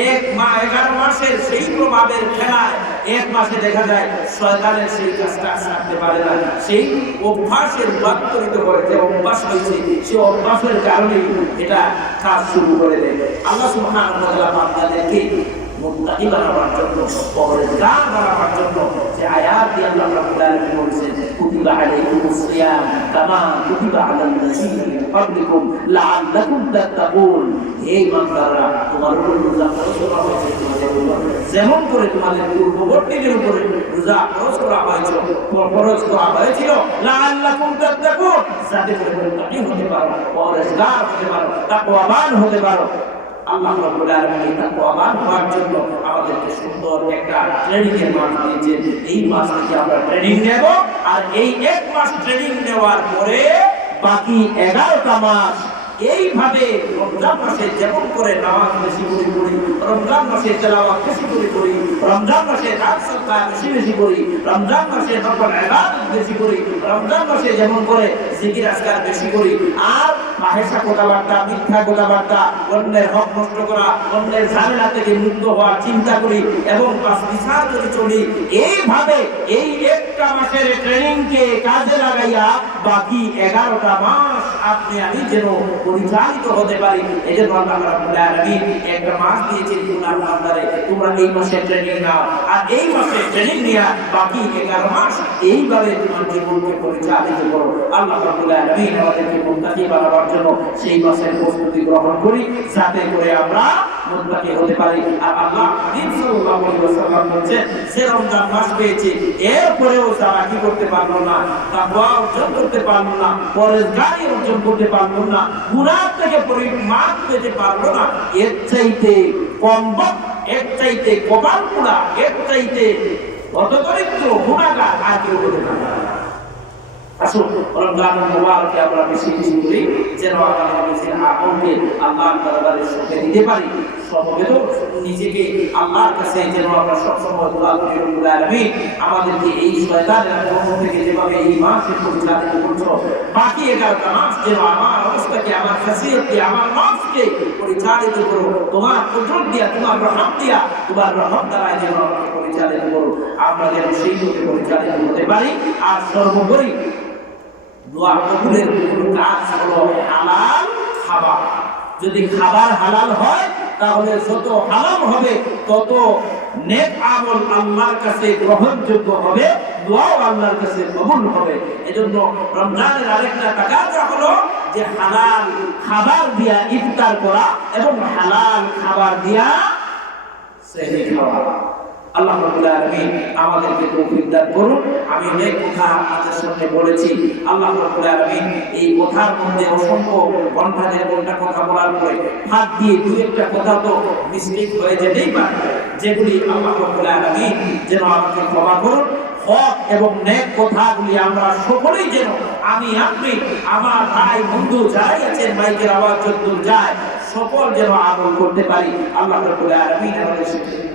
11 মাসের সেই প্রভাবের খেলায় 1 মাসে দেখা যায় শয়তানের সেই কাজটা ছাড়তে পারে না, সেই অভ্যাসের রূপান্তরিত হয়েছে, অভ্যাস হয়েছে, সেই অভ্যাসের কারণে এটা কাজ শুরু করে দেয়। আল্লাহ সুবহানাহু ওয়া তাআলা বান্দাদেরকে মুত্তাকি বানাবার জন্য, পরহেজগার বানাবার জন্য যে আয়াত দিয়ে আল্লাহ রাব্বুল আলামিন বলেছেন, কুতিবা আলাইকুমুস সিয়াম কামা কুতিবা আলাল লাযীনা মিন ক্বাবলিকুম লাআল্লাকুম তাত্তাকুন। এই বান্দারা, তোমার উপর রোজা ফরজ করা হয়েছে, তোমাদের উপর যেমন করে তোমাদের পূর্ববর্তীদের উপরে রোজা ফরজ করা হয়েছিল, লাআল্লাকুম তাত্তাকুন, যাতে করে মুত্তাকি হতে পারো, পরহেজগার হতে পারো, তাকওয়াবান হতে পারো। আল্লাহ রাব্বুল আলামিন তাকওয়াবান হওয়ার জন্য আমাদেরকে সুন্দর একটা ট্রেনিং এর মাস দিয়েছেন। এই মাস থেকে আমরা ট্রেনিং নেব, আর এই 1 মাস ট্রেনিং নেওয়ার পরে বাকি 11টা মাস এইভাবে রমজান মাসে যেমন করে নামাজ বেশি করে পড়ি, রমজান মাসে তেলাওয়াত বেশি করে পড়ি, রমজান মাসে দান সদকা বেশি করি, রমজান মাসে নফল ইবাদত বেশি করি, রমজান মাসে যেমন করে জিকির আজকার বেশি করি, আর ফাহিশা কথাবার্তা, মিথ্যা কথাবার্তা, অন্যের হক নষ্ট করা, অন্যের ঝামেলা থেকে মুক্ত হওয়ার চিন্তা করি এবং বিচার করে চলি। এইভাবে এই 1টা মাসের ট্রেনিংকে কাজে লাগাইয়া বাকি 11টা মাস আপনি আমি যেন পরিচালিত হতে পারি। এজন্য আল্লাহ রাব্বুল আলামিন 1টা মাস দিয়েছেন গুনার বান্দারে, তোমরা এই মাসে ট্রেনিং নাও, আর এই মাসে ট্রেনিং নিয়া বাকি 11 মাস এইভাবে তোমার জীবনকে পরিচালিত করো। আল্লাহ রাব্বুল আলামিন আমাদেরকে মুত্তাকি বানাবার জন্য সেই মাসের প্রস্তুতি গ্রহণ করি, যাতে করে আমরা মুত্তাকি হতে পারি। আর আল্লাহ সাল্লাল্লাহু আলাইহি ওয়াসাল্লাম বলেছেন, যে রমজান মাস পেয়েছে এরপরেও যারা কি করতে পারলো না, তাকওয়া অর্জন করতে পারলো না, পরহেজগারি অর্জন করতে পারলো না, গুনাহ থেকে পরিমাপ পেতে পারলো না, এর চাইতে কমবক, এর চাইতে কপাল পোড়া, এর চাইতে অতদরিদ্র গুনাহগার আর কেউ হতে পারে না। আসুন রমজানুল মুবারকে আমরা বেশি বেশি করি, যেন আমাদের নিজের আমলকে আল্লাহর দরবারে সঁপে দিতে পারি। সমবেত নিজেকে আল্লাহর কাছে যেন আমরা সবসময় দোয়া করি রব্বুল আলামিন আমাদেরকে এই শয়তানের আক্রমণ থেকে যেভাবে এই মাসে পরিচালিত করছো বাকি 11টা মাস যেন আমার অবস্থাকে আমার খাসিয়তকে আমার নফসকে পরিচালিত করো তোমার কুদরত দিয়া তোমার রহমত দিয়া তোমার রহমত দ্বারা যেন আমাকে পরিচালিত করো আমরা যেন সেই পথে পরিচালিত হতে পারি আর সর্বোপরি দোয়া কবুলের কাজ হলো হালাল খাবার যদি খাবার হালাল হয় তাহলে যত হালাল হবে তত নেক আমল আল্লাহর কাছে গ্রহণযোগ্য হবে দোয়াও আল্লাহর কাছে কবুল হবে এজন্য রমজানের আরেকটা তাকাজা হলো যে হালাল খাবার দিয়া ইফতার করা এবং হালাল খাবার দিয়া সেহরি খাওয়া আল্লাহ রাব্বুল আলামিন আমাদেরকে তৌফিক দান করুন আমি অনেক কথা আপনাদের সামনে বলেছি আল্লাহ রাব্বুল আলামিন এই কথার মধ্যে অসংখ্য ঘন্টাদের ঘন্টা কথা বলার পরে হাত দিয়ে দুই একটা কথা তো মিস্টেক হয়ে যেতেই পারে যেগুলি আল্লাহ রাব্বুল আলামিন যেন আমাকে ক্ষমা করুন হক এবং নেক কথাগুলি আমরা সকলেই যেন আমি আপনি আমার ভাই বন্ধু যারাই আছেন মাইকের আওয়াজ যতদূর যায় সকল যেন আমল করতে পারি আল্লাহ রাব্বুল আলামিন আমাদের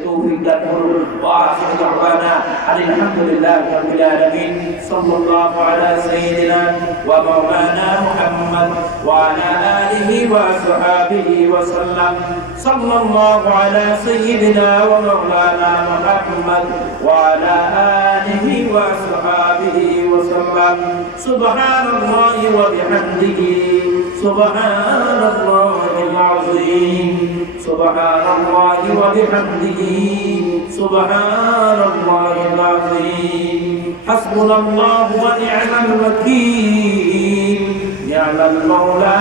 তৌফিক দান করুন ওয়া আখিরু দাওয়ানা আলহামদুলিল্লাহি রাব্বিল আলামিন সাল্লাল্লাহু আলা সাইয়্যিদিনা ওয়া মাওলানা মুহাম্মদ ওয়া আলা আলিহি ওয়া সাহবিহি ওয়া সাল্লাম সাল্লাল্লাহু আলা সাইয়্যিদিনা ওয়া মাওলানা মুহাম্মদ ওয়া আলা আলিহি ওয়া সাহবিহি ওয়া সাল্লাম সুবহানাল্লাহি ওয়া বিহামদিহি সুবহানাল্লাহিল আযীম সুবহানাল্লাহি ওয়া বিহামদিহি সুবহানাল্লাহিল আযীম হাসবুনাল্লাহু ওয়া নি'মাল ওয়াকিল নি'মাল মাওলা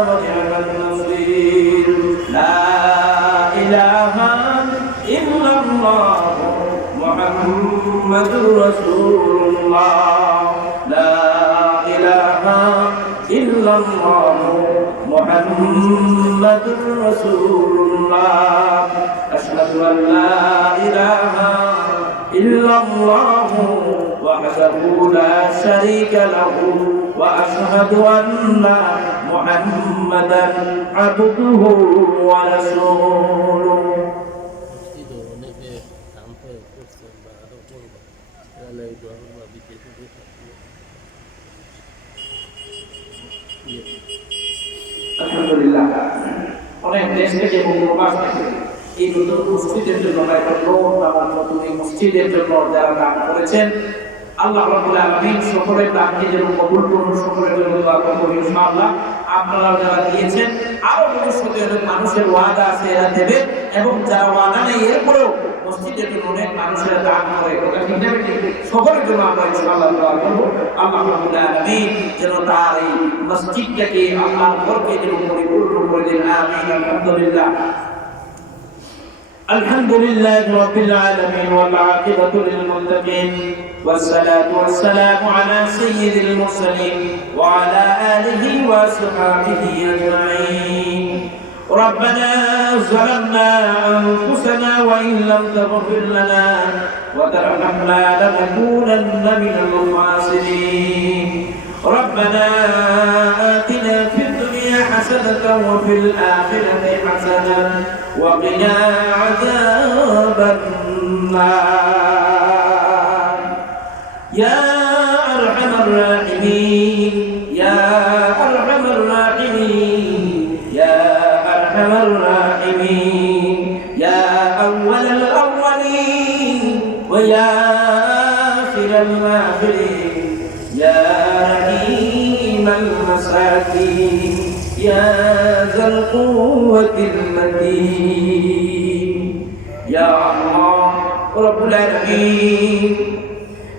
ওয়া নি'মাল নাসীর লা ইলাহা ইল্লাল্লাহ মুহাম্মাদুর রাসূলুল্লাহ লা ইলাহা ইল্লাল্লাহ মুহাম্মাদুর রাসূলুল্লাহ আশহাদু আন লা ইলাহা ইল্লাল্লাহু ওয়াহদাহু লা শারীকা লাহু ওয়া আশহাদু আন্না মুহাম্মাদান আবদুহু ওয়া রাসূলুহু আলহামদুলিল্লাহ অনেক দেশ থেকে এবং প্রবাস থেকে এই নতুন মসজিদের জন্য একটা লোন আমার নতুন এই মসজিদের জন্য যারা দান করেছেন আল্লাহ রাব্বুল আলামিন সকলের দানকে যেন কবুল করুন সকলের জন্য দোয়া করব ইনশাআল্লাহ আপনারা যারা দিয়েছেন আরো ভবিষ্যতে মানুষের ওয়াদা আছে এরা দেবে এবং যারা ওয়াদা নেই এরপরেও মসজিদের জন্য অনেক মানুষেরা দান করে কথা ঠিক না সকলের জন্য আমরা ইনশাআল্লাহ দোয়া করব আল্লাহ রাব্বুল আলামিন যেন তার এই মসজিদটাকে আল্লাহর ঘরকে যেন পরিপূর্ণ করে দেন আমিন আলহামদুলিল্লাহ الحمد لله رب العالمين والعاقبة للمتقين والصلاة والسلام على سيد المرسلين وعلى آله وصحبه أجمعين ربنا ظلمنا أنفسنا وإن لم تغفر لنا وترحمنا لنكونن من الخاسرين ربنا آتنا في الدنيا حسنة وفي الآخرة حسنة وقنا عذاب النار يا أرحم الراحمين يا أرحم الراحمين يا أرحم الراحمين يا أول الأولين ويا آخر الآخرين يا رحيم المساكين يا ذا القوة المتين يا الله رب العالمين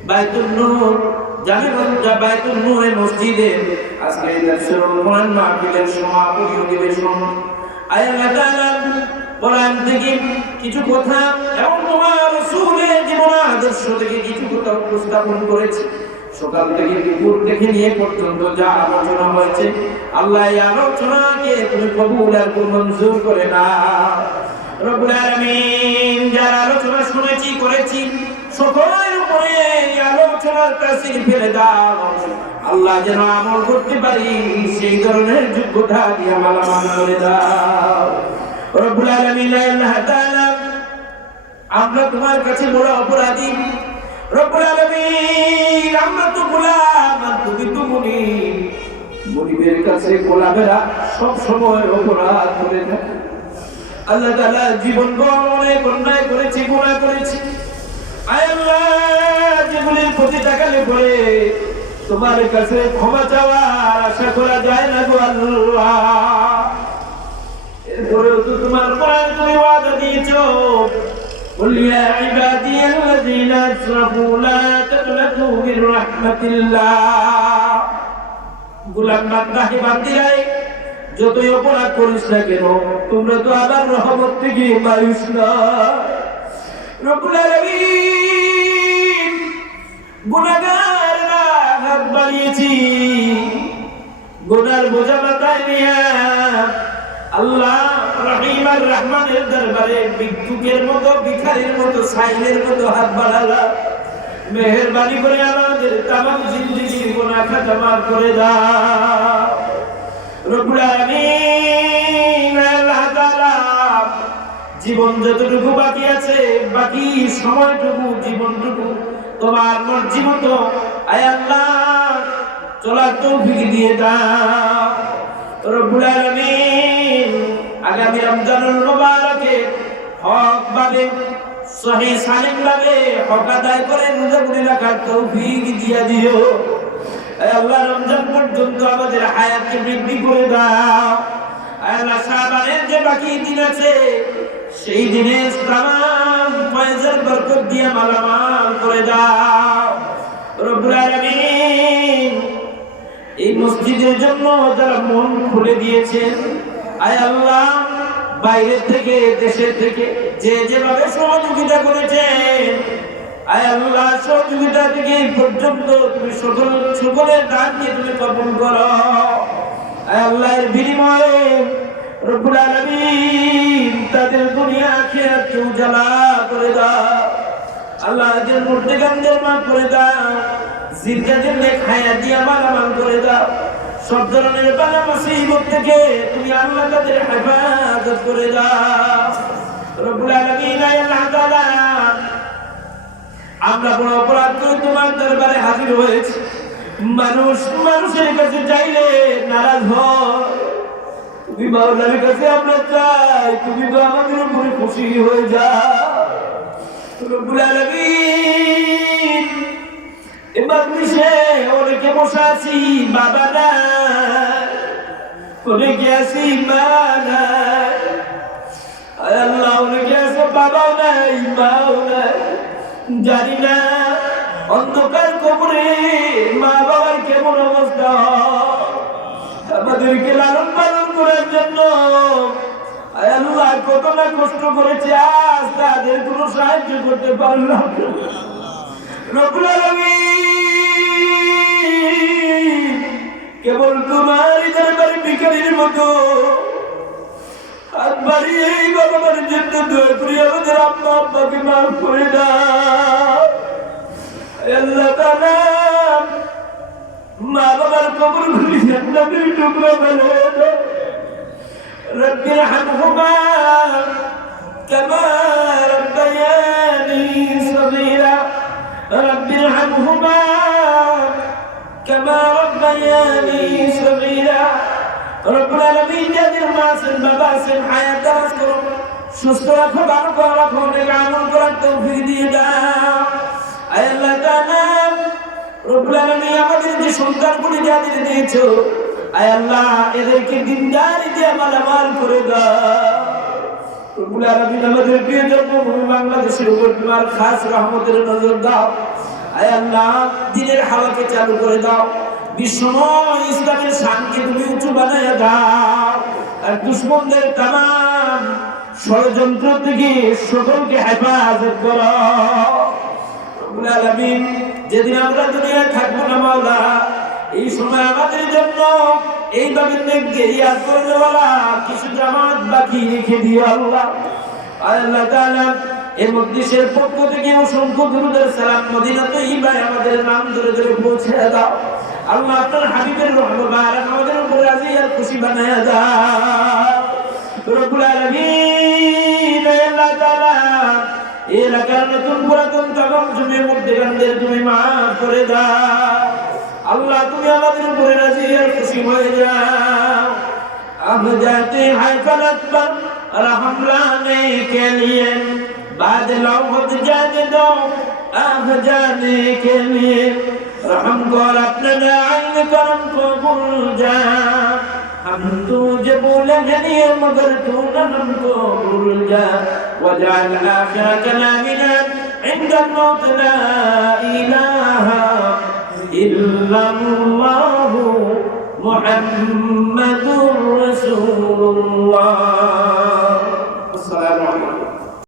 بيت النور জামিউল বাইতুল নূর মসজিদে আজকে দারসুল কোরআন মাহফিলের সমাপনী অধিবেশন আল্লাহ তাআলা কোরআন থেকে কিছু কথা এবং তোমার রাসূলের জীবন আদর্শ থেকে কিছু কথা উপস্থাপন করেছে সকাল থেকে দুপুর থেকে নিয়ে পর্যন্ত যা আলোচনা হয়েছে আল্লাহ এই আলোচনাকে তুমি কবুল আর মঞ্জুর করে নাও রব্বুল আলামিন যারা আলোচনা শুনেছি করেছি সকলের উপরে এই আলোচনার তাসির ফেলে দাও আল্লাহ যেন আমল করতে পারি সেই ধরনের যোগ্যতা দিয়ে মালামাল করে দাও রব্বুল আলামিন আল্লাহ তাআলা আমরা তোমার কাছে বড় অপরাধী রব্বুল আলামিন আমরা তো গোলাম আর তুমি তো মুনিব গরিবের কাছে গোলামেরা সব সময় অপরাধ করে থাকে আল্লাহ তাআলা জীবন অনেক অন্যায় করেছি গুনাহ করেছি আয় আল্লাহ জীবনের প্রতি তাকালে পরে তোমার কাছে ক্ষমা চাওয়ার আশা করা যায় না গো আল্লাহ এরপরেও তো তোমার কোরআন তুমি ওয়াদা দিয়েছো قل يا عبادي الذين اسرفوا لا تقنطوا من رحمة الله গোলাম বান্দা হে বান্দিরাই যতই অপরাধ করিস না কেন তোমরা তো আবার রহমত থেকে মায়ুস না রব্বুল আলামিন গুনাহগাররা হাত বাড়িয়েছি গুনার বোঝা মাথায় নিয়ে আল্লাহ রহিম আর রহমানের দরবারে ভিক্ষুকের মতো ভিখারির মতো সাইলের মতো হাত বাড়ালা মেহেরবানি করে আমাদের तमाम জিন্দেগির গুনাহ খাতা মাফ করে দাও রব্বুল আলামিন আল্লাহ তাআলা জীবন যতটুকু বাকি আছে বাকি সময়টুকু জীবনটুকু তোমার মর্জি মতো আয় আল্লাহ চলার তৌফিক দিয়ে দাও রব্বুল আলামিন আগামী রমজানুল মুবারকে হক ভাবে সহি সালিম ভাবে হক আদায় করে রোজা করে রাখার তৌফিক দিয়ে দিও আয় আল্লাহ রমজান পর্যন্ত আমাদের হায়াতকে বৃদ্ধি করে দাও আয় আল্লাহ শাবানের যে বাকি দিন আছে সেই দিনে তামাম ফয়জের বরকত দিয়ে মালামাল করে দাও রব্বুল আলামিন এই মসজিদের জন্য যারা মন খুলে দিয়েছেন আয় আল্লাহ বাইরে থেকে দেশের থেকে যে যেভাবে সহযোগিতা করেছেন আয় আল্লাহ সহযোগিতা থেকে পর্যন্ত তুমি সকলের দানকে তুমি কবুল করো আয় আল্লাহ এর বিনিময়ে রব্বুল আলামিন তাদের দুনিয়া আখিরাতকে উজালা করে দাও আল্লাহ এদের মুর্তেকানদের মাফ করে দাও জিন্দাদের নেক হায়াত দিয়ে আমাল করে দাও সব ধরনের বালা মুসিবত থেকে তুমি আল্লাহ তাদের হেফাজত করে দাও রব্বুল আলামিন আল্লাহ তাআলা আমরা বড় অপরাধ করে তোমার দরবারে হাজির হয়েছি মানুষের কাছে চাইলে নারাজ হয় তুমি মাওলার কাছে আমরা চাই তুমি তো আমাদের উপরে খুশি হয়ে যাও রব্বুল আলামিন এবার মিশে অনেকে বসে আছি বাবা না অনেকে আছি মা নাই আল্লাহ অনেকে আছে বাবাও নাই মাও নাই জানি না অন্ধকার কবরে মা বাবার কেমন অবস্থা আমাদেরকে লালন পালন করার জন্য আল্লাহ কত না কষ্ট করেছে আজ তাদের কোনো সাহায্য করতে পারলাম রব্বুল আলামিন কেবল তোমার দরবারে ভিখারির মতো হাত বাড়িয়ে এই বাবার জন্য দোয়া করি আমাদের আম্মা আব্বাকে মাফ করে দাও আল্লাহ তাআলা মা বাবার কবরগুলি জান্নাতের টুকরা বানিয়ে দাও রব্বি রহমহুমা কামা রব্বায়ানি সগীরা রব্বি রহমহুমা কামা রব্বায়ানি সগীরা রব্বুল আলামিন যাদের মা আছেন বাবা আছেন হায়াত দারাজ করো সুস্থ রাখো ভালো রাখো নেক আমল করার তৌফিক দিয়ে দাও আয় আল্লাহ তাআলা রব্বুল আলামিন আমাদের যে সন্তানগুলি যাদের দিয়েছো আয় আল্লাহ এদেরকে দিনদারি দিয়ে মালামাল করে দাও রব্বুল আলামিন আমাদের প্রিয় জন্মভূমি বাংলাদেশের উপর তোমার খাস রহমতের নজর দাও আয় আল্লাহ দিনের হাওয়াকে চালু করে দাও বিশ্বময় ইসলামের শানকে তুমি উঁচু বানায় দাও আর দুশমনদের তামাম ষড়যন্ত্র থেকে সকলকে হেফাজত করো রব্বুল আলামিন যেদিন আমরা দুনিয়ায় থাকবো না মাওলা এই সময় আমাদের জন্য এইভাবে নেককে ইয়াদ করে দেওয়ালা কিছু জামাত বাকি রেখে দিও আল্লাহ আল্লাহ তাআলা এর মধ্যের পক্ষ থেকে অসংখ্য দুরূদের সালাম মদিনা তৈয়বায় আমাদের নাম ধরে ধরে পৌঁছে দাও আল্লাহ আপনার হাবিবের রহমত বারাক আমাদের উপর রাজি আর খুশি বানায়া দাও রব্বুল আলামিন আল্লাহ তাআলা এই এলাকার নতুন পুরাতন তামাম জমির মধ্যে গানদের তুমি মাফ করে দাও আল্লাহ তুমি আমাদের উপরে রাজি আর খুশি হয়ে যাও अब जाते हैं फलक पर रहम लाने के लिए बादलों को जाने दो अब जाने के लिए रहम कर अपने आइन करम को भूल जा हम तुझे भूले नहीं मगर तू न हमको भूल जा वजअल आखिर कलामिना عند الموت لا إله إلا الله محمد رسول الله